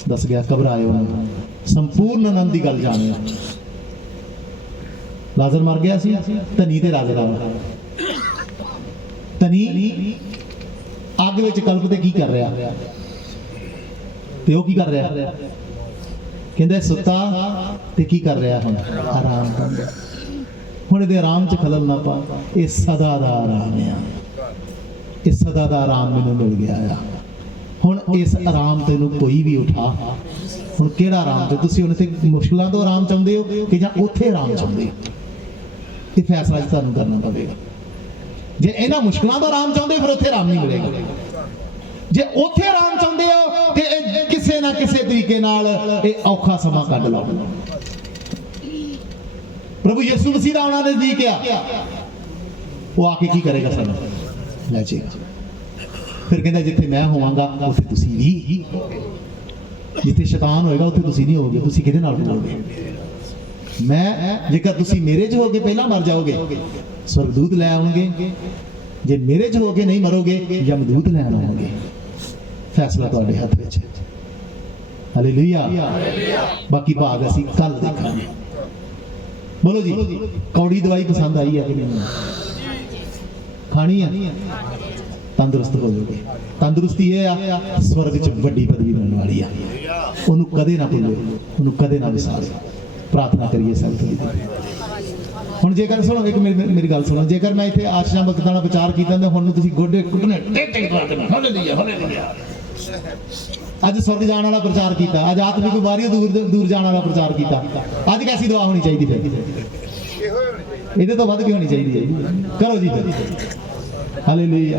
दस गया घबराओ ना, संपूर्ण आनंद की गल जानियो। लाजर मर गया सी, धनी ते राजा दा धनी अग विच कल्पते की कर रहा ते वो की कर रहा कहंदे सुता ते की कर रहा हुण आराम करदा। हुण इहदे आराम च खलल ना पा, ये सदा दा आराम है, ये सदा दा आराम मैनूं मिल गया आ। हुण इस आराम तैनूं कोई भी उठा, हुण किहड़ा आराम ते तुसीं हुण इत्थे मुश्किलां तो आराम चाहुंदे हो कि जां उत्थे आराम चाहुंदे हो? ये फैसला तुहानूं करना पवेगा। जे इन्हां मुश्किलां तो आराम चाहुंदे फिर उत्थे आराम नहीं मिलेगा। जे उत्थे आराम चाहुंदे हो ते किसे ना किसे तरीके नाल ये औखा समा कढ लो। प्रभु यीशु मसीह दा आना नजदीक आ, वो आके की करेगा? सानूं ले जाएगा। फिर कहंदा जिथे मैं होवांगा उत्थे तुसीं भी, जिथे शैतान होएगा उत्थे तुसीं नहीं होगे। तुसीं किहदे नाल होवोगे? मैं जेकर तुसीं मेरे च होगे पहला मर जाओगे, स्वर्गदूत लै आउणगे। जे मेरे च होके नहीं मरोगे यमदूत लैण आउणगे। फैसला तुहाडे हत्थ विच है। हालेलुया। बाकी भाग असीं कल देखांगे। बोलो जी, कौड़ी दवाई पसंद आई है कि नहीं? खानी है, तंदुरुस्त हो जाओगे। तंदुरुस्ती ये आ स्वर्ग च वड्डी पदवी मिलने वाली है। उन्होंने कदे ना भूलो, उन्होंने कदे ना विसारो। प्रार्थना करिए सब हुण जेकर सुनो, एक मेरी गल सुनो, जेकर मैं इत्थे आशीषां बरकतां दा विचार कीता तां हुण तुसीं गोडे घुटने टेढ़े कर देना। Hallelujah, hallelujah. अज स्वर्ग जाने वाला प्रचार किया, अज आत्मिक बीमारियों दूर दूर जाने वाला प्रचार किया। अज कैसी दुआ होनी चाहिए? फिर इहदे तो वध के होनी चाहिए। करो जी फिर। Hallelujah,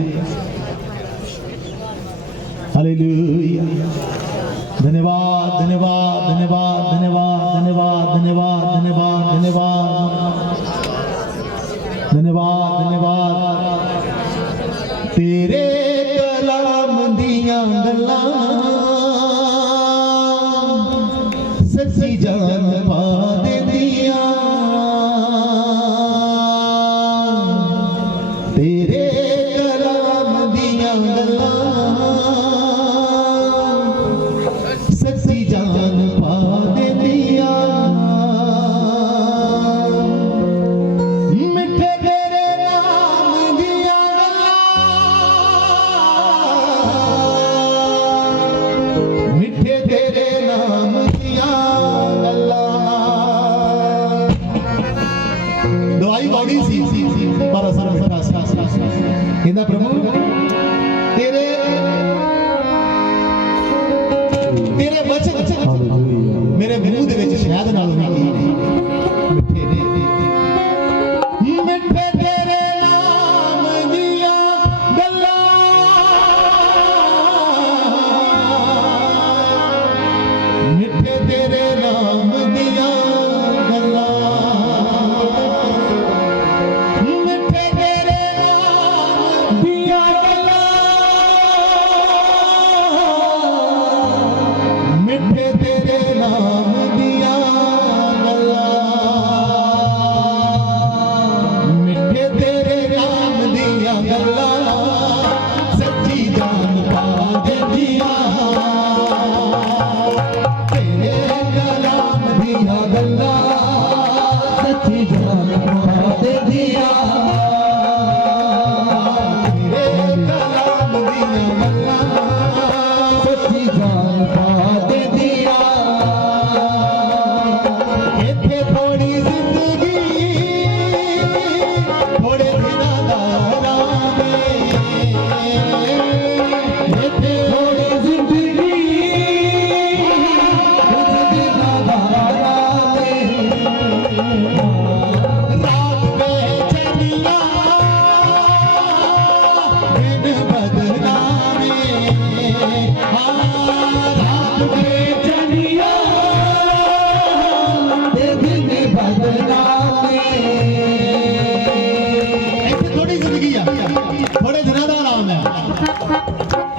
hallelujah. धन्यवाद, धन्यवाद, धन्यवाद, धन्यवाद, धन्यवाद, धन्यवाद, धन्यवाद, धन्यवाद, धन्यवाद, धन्यवाद। तेरे कलाम दियां गल्लां सच्ची जान पा देंदियां। तेरे कलाम दियां गल्लां सच्ची जान पा देंदियां। मिठे तेरे नाम दियां गल्लां, मिठे तेरे नाम दियां गल्लां। दवाई कौड़ी सी पर असर मिठा सी। कहंदा प्रभु तेरे तेरे वचन मेरे मुंह दे विच शहद नालों भी मिठे ने। मिठे तेरे नाम दियां गल्लां, मिठे तेरे नाम दियां गल्लां, मिठे तेरे नाम दियां गल्लां, मिठे तेरे नाम दियां गल्लां, मिठे तेरे नाम दियां गल्लां सच्ची जान पा देंदियां। तेरे कलाम दियां गल्लां सच्ची जान पा देंदियां। तेरे कलाम दियां गल्लां सच्ची जान पा देंदियां। इत्थे थोड़ी जिंदगी थोड़े दिनां दा आराम है। इत्थे थोड़ी जिंदगी कुछ दिनां दा आराम है। रात बेचैनियां दिन बदनामे। हाँ, रात बेचैनियां दिन बदनामे। इत्थे थोड़ी जिंदगी आ, थोड़े दिनां दा आराम है।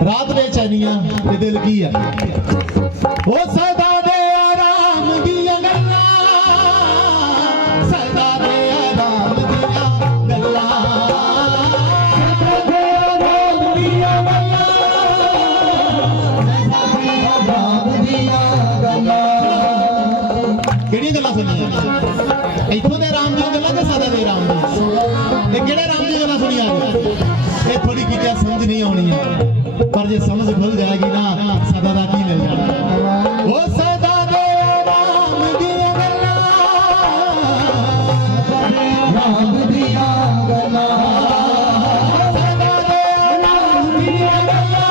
रात बेचैनियां ते दिल की है। ओ सदा दे आराम दियां गल्लां ਗੱਲਾਂ ਸੁਣੀਆਂ ਇੱਥੋਂ ਦੇ ਰਾਮ ਦੀਆਂ ਗੱਲਾਂ ਕਿ ਸਦਾ ਦੇ ਰਾਮ ਦੀਆਂ ਇਹ ਕਿਹੜੇ ਰਾਮ ਦੀਆਂ ਗੱਲਾਂ ਸੁਣੀਆਂ ਇਹ ਥੋੜੀ ਕੀਤਿਆਂ ਸਮਝ ਨਹੀਂ ਆਉਣੀਆਂ ਪਰ ਜੇ ਸਮਝ ਖੁੱਲ ਜਾਏਗੀ ਨਾ ਸਦਾ ਦਾ ਕੀ ਮਿਲ ਜਾਣਾ ਉਹ ਸਦਾ ਦੇ ਰਾਮ ਦੀਆਂ ਗੱਲਾਂ ਰਾਮ ਦੀਆਂ ਗੱਲਾਂ ਸਦਾ ਦੇ ਰਾਮ ਦੀਆਂ ਗੱਲਾਂ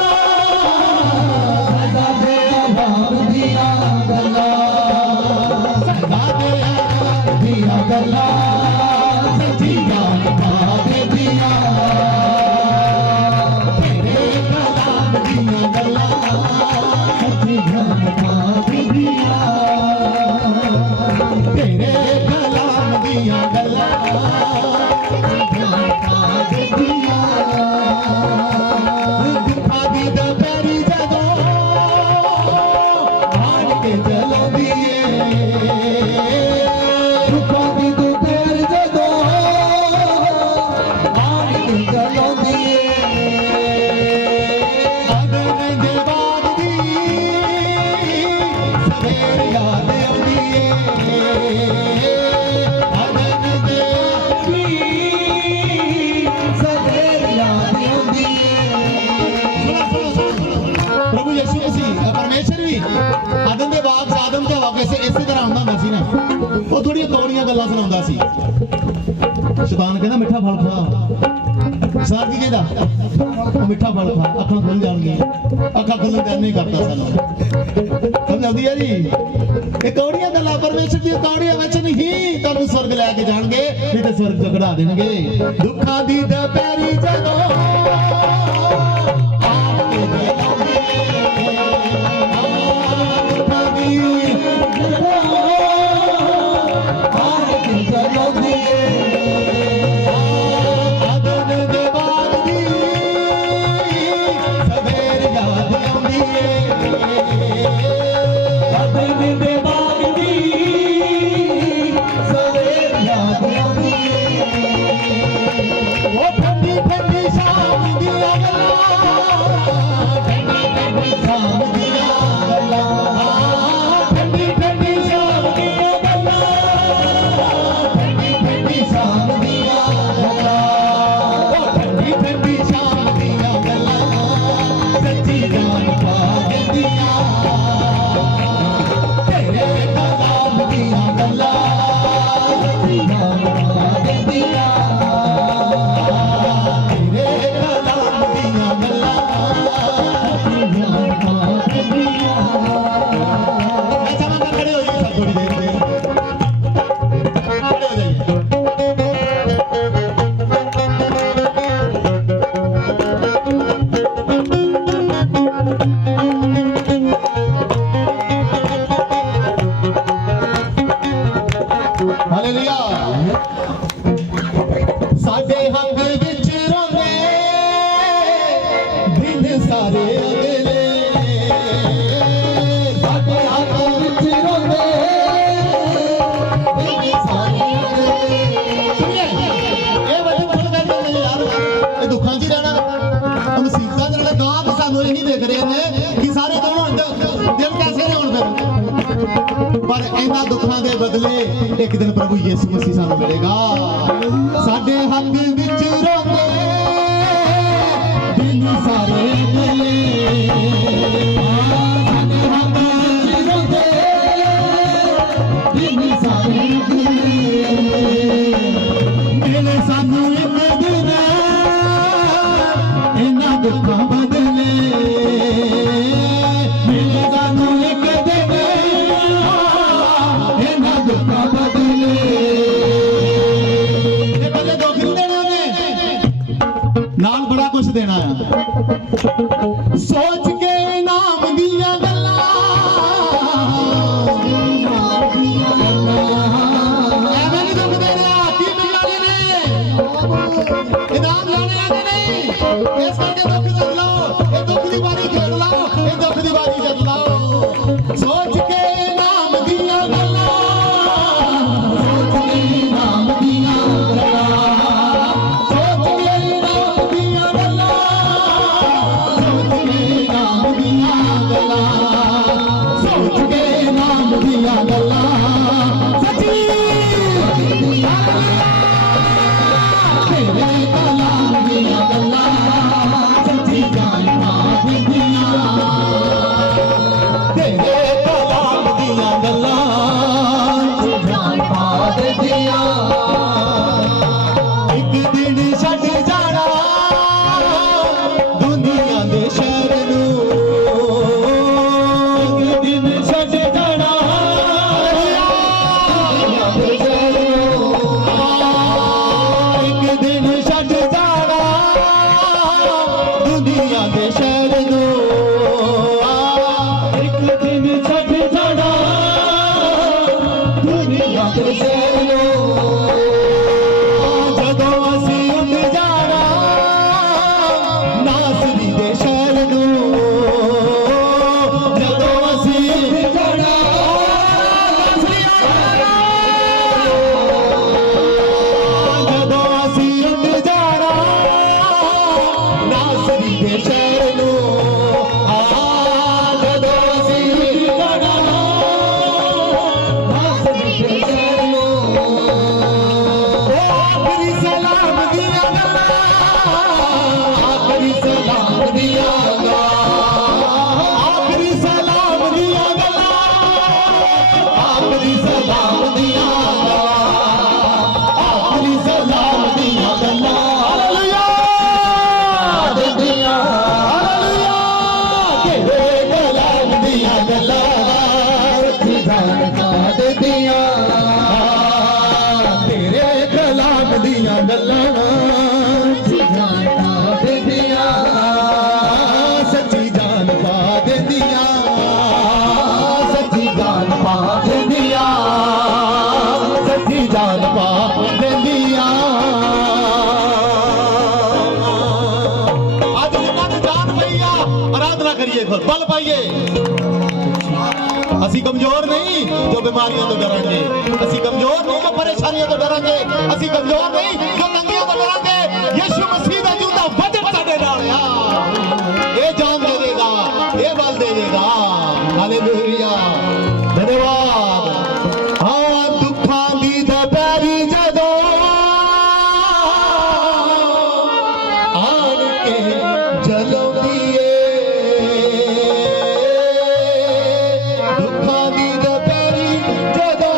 ਸਦਾ ਦੇ ਰਾਮ ਦੀਆਂ ਗੱਲਾਂ ਸਦਾ ਦੇ ਰਾਮ ਦੀਆਂ ਗੱਲਾਂ ਸੱਚੀ ਜਾਨ ਪਾਵੇ ਦੀਆਂ ਤੇਰੇ ਕਲਾਮ ਦੀਆਂ ਗੱਲਾਂ ਸੱਚੀ ਜਾਨ ਪਾਵੇ ਦੀਆਂ ਤੇਰੇ ਕਲਾਮ ਦੀਆਂ ਗੱਲਾਂ ਸੱਚੀ ਜਾਨ ਪਾਵੇ ਦੀਆਂ ਦੁੱਖਾਂ ਦੀ ਦੁਪਹਿਰੀ ਜਦੋਂ ਆਣ ਕੇ ਚਲਾਉਂਦੀ ਏ ਦੁੱਖਾਂ ਦੀ ਦੁਪਹਿਰ ਜਦੋਂ ਆਣ ਕੇ ਚਲਾਉਂਦੀ ਏ ਆਦਮ ਦੇ ਬਾਗ ਦੀ ਸਵੇਰ ਯਾਦ ਆਉਂਦੀ ਏ ਆਦਮ ਦੇ ਦੀ ਸਵੇਰ ਯਾਦ ਆਉਂਦੀ ਏ ਪ੍ਰਭੂ ਯਿਸੂ ਮਸੀਹ ਪਰਮੇਸ਼ਰ ਵੀ ਆਦਮ ਦੇ ਬਾਗ ਚ ਆਦਮ ਤੇ ਹਵਾ ਇਸੇ ਤਰ੍ਹਾਂ ਆਉਂਦਾ ਹੁੰਦਾ ਸੀ ਨਾ ਉਹ ਥੋੜੀਆਂ ਕੌੜੀਆਂ ਗੱਲਾਂ ਸੁਣਾਉਂਦਾ ਸੀ ਸ਼ੈਤਾਨ ਕਹਿੰਦਾ ਮਿੱਠਾ ਫਲ ਖਾ ਸਾਰ ਕੀ ਕਹਿੰਦਾ ਉਹ ਮਿੱਠਾ ਫਲ ਖਾ ਅੱਖਾਂ ਖੁੱਲ ਜਾਣਗੀਆਂ ਅੱਖਾਂ ਖੁੱਲਣ ਦਾ ਨਹੀਂ ਕਰਦਾ ਸਾਨੂੰ ਸਮਝ ਆਉਂਦੀ ਹੈ ਜੀ ਇਹ ਕੌੜੀਆਂ ਗੱਲਾਂ ਪਰਮੇਸ਼ਰ ਦੀਆਂ ਕੌੜੀਆਂ ਵਿੱਚ ਨਹੀਂ ਤੁਹਾਨੂੰ ਸਵਰਗ ਲੈ ਕੇ ਜਾਣਗੇ ਨਹੀਂ ਤੇ ਸਵਰਗ ਤੋਂ ਕਢਾ ਦੇਣਗੇ ਦੁੱਖਾਂ ਦੀ ਦੁਪਹਿਰੀ ਜਦੋਂ ਆਪ ਕੇ ਜਲਾਉਂਦੇ ਦੁੱਖਾਂ ਦੀ ਆਦਮ ਦੇ ਬਾਗ ਦੀ ਸਵੇਰ ਯਾਦ ਆਉਂਦੀ ਏ ਆਦਮ ਦੇ ਬਾਗ ਦੀ ਸਵੇਰ ਯਾਦ ਆਉਂਦੀ ਏ ਉਹ ਠੰਡੀ ਠੰਡੀ ਸ਼ਾਮ ਦੀਆਂ ਗੱਲਾਂ ਠੰਡੀ ਠੰਡੀ ਸ਼ਾਮ ਦੀਆਂ ਗੱਲਾਂ ਠੰਡੀ ਠੰਡੀ ਸ਼ਾਮ ਦੀਆਂ ਗੱਲਾਂ ਠੰਡੀ ਠੰਡੀ ਸ਼ਾਮ ਦੀਆਂ ਗੱਲਾਂ ਉਹ ਠੰਡੀ ਠੰਡੀ ਸ਼ਾਮ ਦੀਆਂ ਗੱਲਾਂ ਸੱਚੀ ਜਾਨ ਪਾ ਦਿੰਦੀਆਂ ਤੇਰੇ ਕਲਾਮ ਦੀਆਂ ਗੱਲਾਂ ਸੱਚੀ ਜਾਨ ਪਾ ਦਿੰਦੀਆਂ ਤੇਰੇ ਕਲਾਮ ਦੀਆਂ ਗੱਲਾਂ ਸੱਚੀ ਜਾਨ ਪਾ ਦਿੰਦੀਆਂ ਐਸਾ ਮੰਗ ਖੜੇ ਹੋ ਜੀ ਸਭ ਥੋੜੀ ਦੇਰ ਦੇ खड़े हो जाइए हालेलुया साडे हक विच रोंदे दिन सारे अगले साडे हक विच रोंदे दिन सारे अगले ਇਹ ਵਜਨ ਫੁੱਲ ਕਰ ਜਾਂਦੇ ਯਾਰ ਇਹ ਦੁੱਖਾਂ 'ਚ ਹੀ ਰਹਿਣਾ ਮੁਸੀਬਤਾਂ ਦੇ ਨਾਲ ਗਾਹ ਸਾਨੂੰ ਇਹੀ ਦੇਖ ਰਹੇ ਨੇ ਕਿ ਸਾਰੇ ਦਿਨ ਹੁਣ ਦਿਨ ਕੈਸੇ ਨੇ ਹੁਣ ਫਿਰ ਪਰ ਇਹਨਾਂ ਦੁੱਖਾਂ ਦੇ ਬਦਲੇ ਇੱਕ ਦਿਨ ਪ੍ਰਭੂ ਯਿਸੂ ਮਸੀਹ ਸਾਨੂੰ ਮਿਲੇਗਾ ਸਾਡੇ ਹੱਕ ਵਿੱਚ ਰੋਂਦੇ ਦਿਨ ਸਾਰੇ ਅਗਲੇ ਸਾਡੇ ਹੱਕ ਵਿੱਚ ਰੋਂਦੇ ਦਿਨ ਸਾਰੇ ਅਗਲੇ ਮਿਲੇ ਸਾਨੂੰ ਇੱਕ ਦਿਨ ਇਹਨਾਂ ਦੁੱਖਾਂ ਬਦਲੇ ਮਿਲੇ ਸਾਨੂੰ ਇੱਕ ਦਿਨ ਇਹਨਾਂ ਦੁੱਖਾਂ ਬਦਲੇ ਇਹ ਬੰਦੇ ਦੁੱਖ ਨਹੀਂ ਦੇਣਾ ਉਹਨੇ ਨਾਲ ਬੜਾ ਕੁਝ ਦੇਣਾ ਆ ਸੋਚ ਕੇ ਨਾਮ ਦੀਆਂ ਗੱਲਾਂ ਐਵੇਂ ਨਹੀਂ ਦੁੱਖ ਦੇਣਾ ਕੀ ਮਿਲਣੇ ਨੇ ਇਨਾਮ ਲੈਣੇ ਆਦੇ ਨਹੀਂ ਇਸ ਕਰਕੇ ਦੁੱਖ ਕਰ ਲਓ ਇਹ ਦੁੱਖ ਦੀ ਵਾਰੀ ਖੇਡ ਲਓ ਇਹ ਦੁੱਖ ਦੀ ਵਾਰੀ ਜਿੱਤ ਲਓ ਸੋਚ ਕੇ ਨਾਮ ਦੀਆਂ ਗੱਲਾਂ ਸੋਚ ਕੇ ਨਾਮ ਦੀਆਂ ਗੱਲਾਂ ਸੋਚ ਕੇ ਨਾਮ ਦੀਆਂ ਗੱਲਾਂ ਸੋਚ ਕੇ ਨਾਮ ਦੇ ਸ਼ਹਿਰ ਨੂੰ ਆ ਜਦੋਂ ਅਸੀਂ ਗੜਾ ਮਸਜਿਦ ਦੇ ਸ਼ਹਿਰ ਨੂੰ ਆਖਰੀ ਸਲਾਮ ਦੀਆਂ ਗੱਲਾਂ ਆਖਰੀ ਸਲਾਮ ਦੀਆਂ ਗੱਲਾਂ ਆਖਰੀ ਸਲਾਮ ਦੀਆਂ ਗੱਲਾਂ ਆਖਰੀ ਸਲਾਮ ਦੀਆਂ ਆਖਰੀ ਸਲਾਮ ਦੀਆਂ ਗੱਲਾਂ ਹਾਲੇਲੂਇਆ ਦਿੰਦੀਆਂ ਹਾਲੇਲੂਇਆ ਤੇਰੇ ਕਲਾਮ ਦੀਆਂ ਗੱਲਾਂ ਸੱਚੀ ਜਾਣਦਾ ਦਿੰਦੀਆਂ ਤੇਰੇ ਕਲਾਮ ਦੀਆਂ ਗੱਲਾਂ ਸੱਚੀ ਜਾਣਦਾ ਦਿੰਦੀਆਂ ਸੱਚੀ ਜਾਨ ਪਾ ਦਿੰਦੀਆਂ ਸੱਚੀ ਜਾਨ ਪਾ ਦਿੰਦੀਆਂ ਸੱਚੀ ਜਾਨ ਪਾ ਦਿੰਦੀਆਂ ਅੱਜ ਜਿਨ੍ਹਾਂ ਦੀ ਜਾਨ ਪਈ ਆ ਆਰਾਧਨਾ ਕਰੀਏ ਫਿਰ ਬਲ ਪਾਈਏ ਅਸੀਂ ਕਮਜ਼ੋਰ ਨਹੀਂ ਜੋ ਬਿਮਾਰੀਆਂ ਤੋਂ ਡਰਾਂਗੇ ਅਸੀਂ ਕਮਜ਼ੋਰ ਨਹੀਂ ਜੋ ਪਰੇਸ਼ਾਨੀਆਂ ਤੋਂ ਡਰਾਂਗੇ ਅਸੀਂ ਕਮਜ਼ੋਰ ਨਹੀਂ ਜੋ ਤੰਗੀਆਂ ਤੋਂ ਡਰਾਂਗੇ ਯਿਸੂ ਮਸੀਹ ਦਾ ਜਿਉਂਦਾ ਵਚਨ ਸਾਡੇ ਨਾਲ ਆ ਇਹ ਜਾਨ ਦੇ ਦੇਗਾ ਇਹ ਬਲ ਦੇ ਦੇਗਾ ਹਾਲੇਲੂਇਆ ਧੰਨਵਾਦ ਹਾਂ ਦੁੱਖਾਂ ਦੀ ਦੁਪਹਿਰੀ ਜਦੋਂ ਆਣ ਕੇ ਜਲਾਉਂਦੀ ਏ ਦੁੱਖਾਂ ਦੀ ਦੁਪਹਿਰੀ ਜਦੋਂ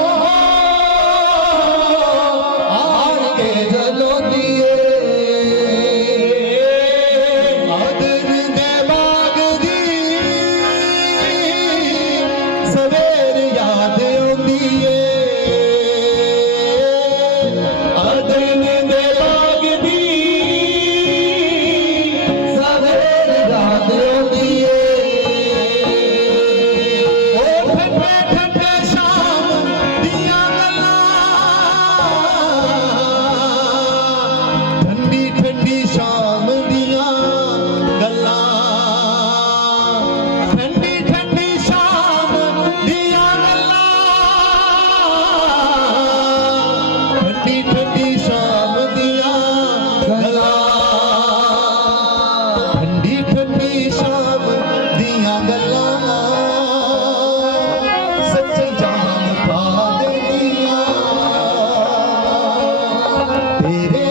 ਆਣ ਕੇ ਜਲਾਉਂਦੀ ਏ ਆਦਨ ਦੇ ਬਾਗ ਦੀ ਸਵੇਰ ਯਾਦ ਆਉਂਦੀ ਏ ਆਦਨ ਦੇ ਬਾਗ ਦੀ ਸਵੇਰ ਯਾਦ ਆਉਂਦੀ ਏ ਉਹ ਠੰਡੇ ਠੰਡੇ ਸ਼ਾਮ ਦੀਆਂ ਗੱਲਾਂ ਠੰਡੀ ਠੰਡੀ ਸ਼ਾਮ ਦੀਆਂ ਗੱਲਾਂ ਠੰਡੀ ਠੰਡੀ ਸ਼ਾਮ ਦੀਆਂ ਗੱਲਾਂ ਠੰਡੀ ਠੰਡੀ ਸ਼ਾਮ ਦੀਆਂ ਗੱਲਾਂ ਠੰਡੀ ਠੰਡੀ ਸ਼ਾਮ ਦੀਆਂ ਗੱਲਾਂ ਸੱਚੀ ਜਾਨ ਪਾ ਦਿੰਦੀਆਂ ਤੇਰੇ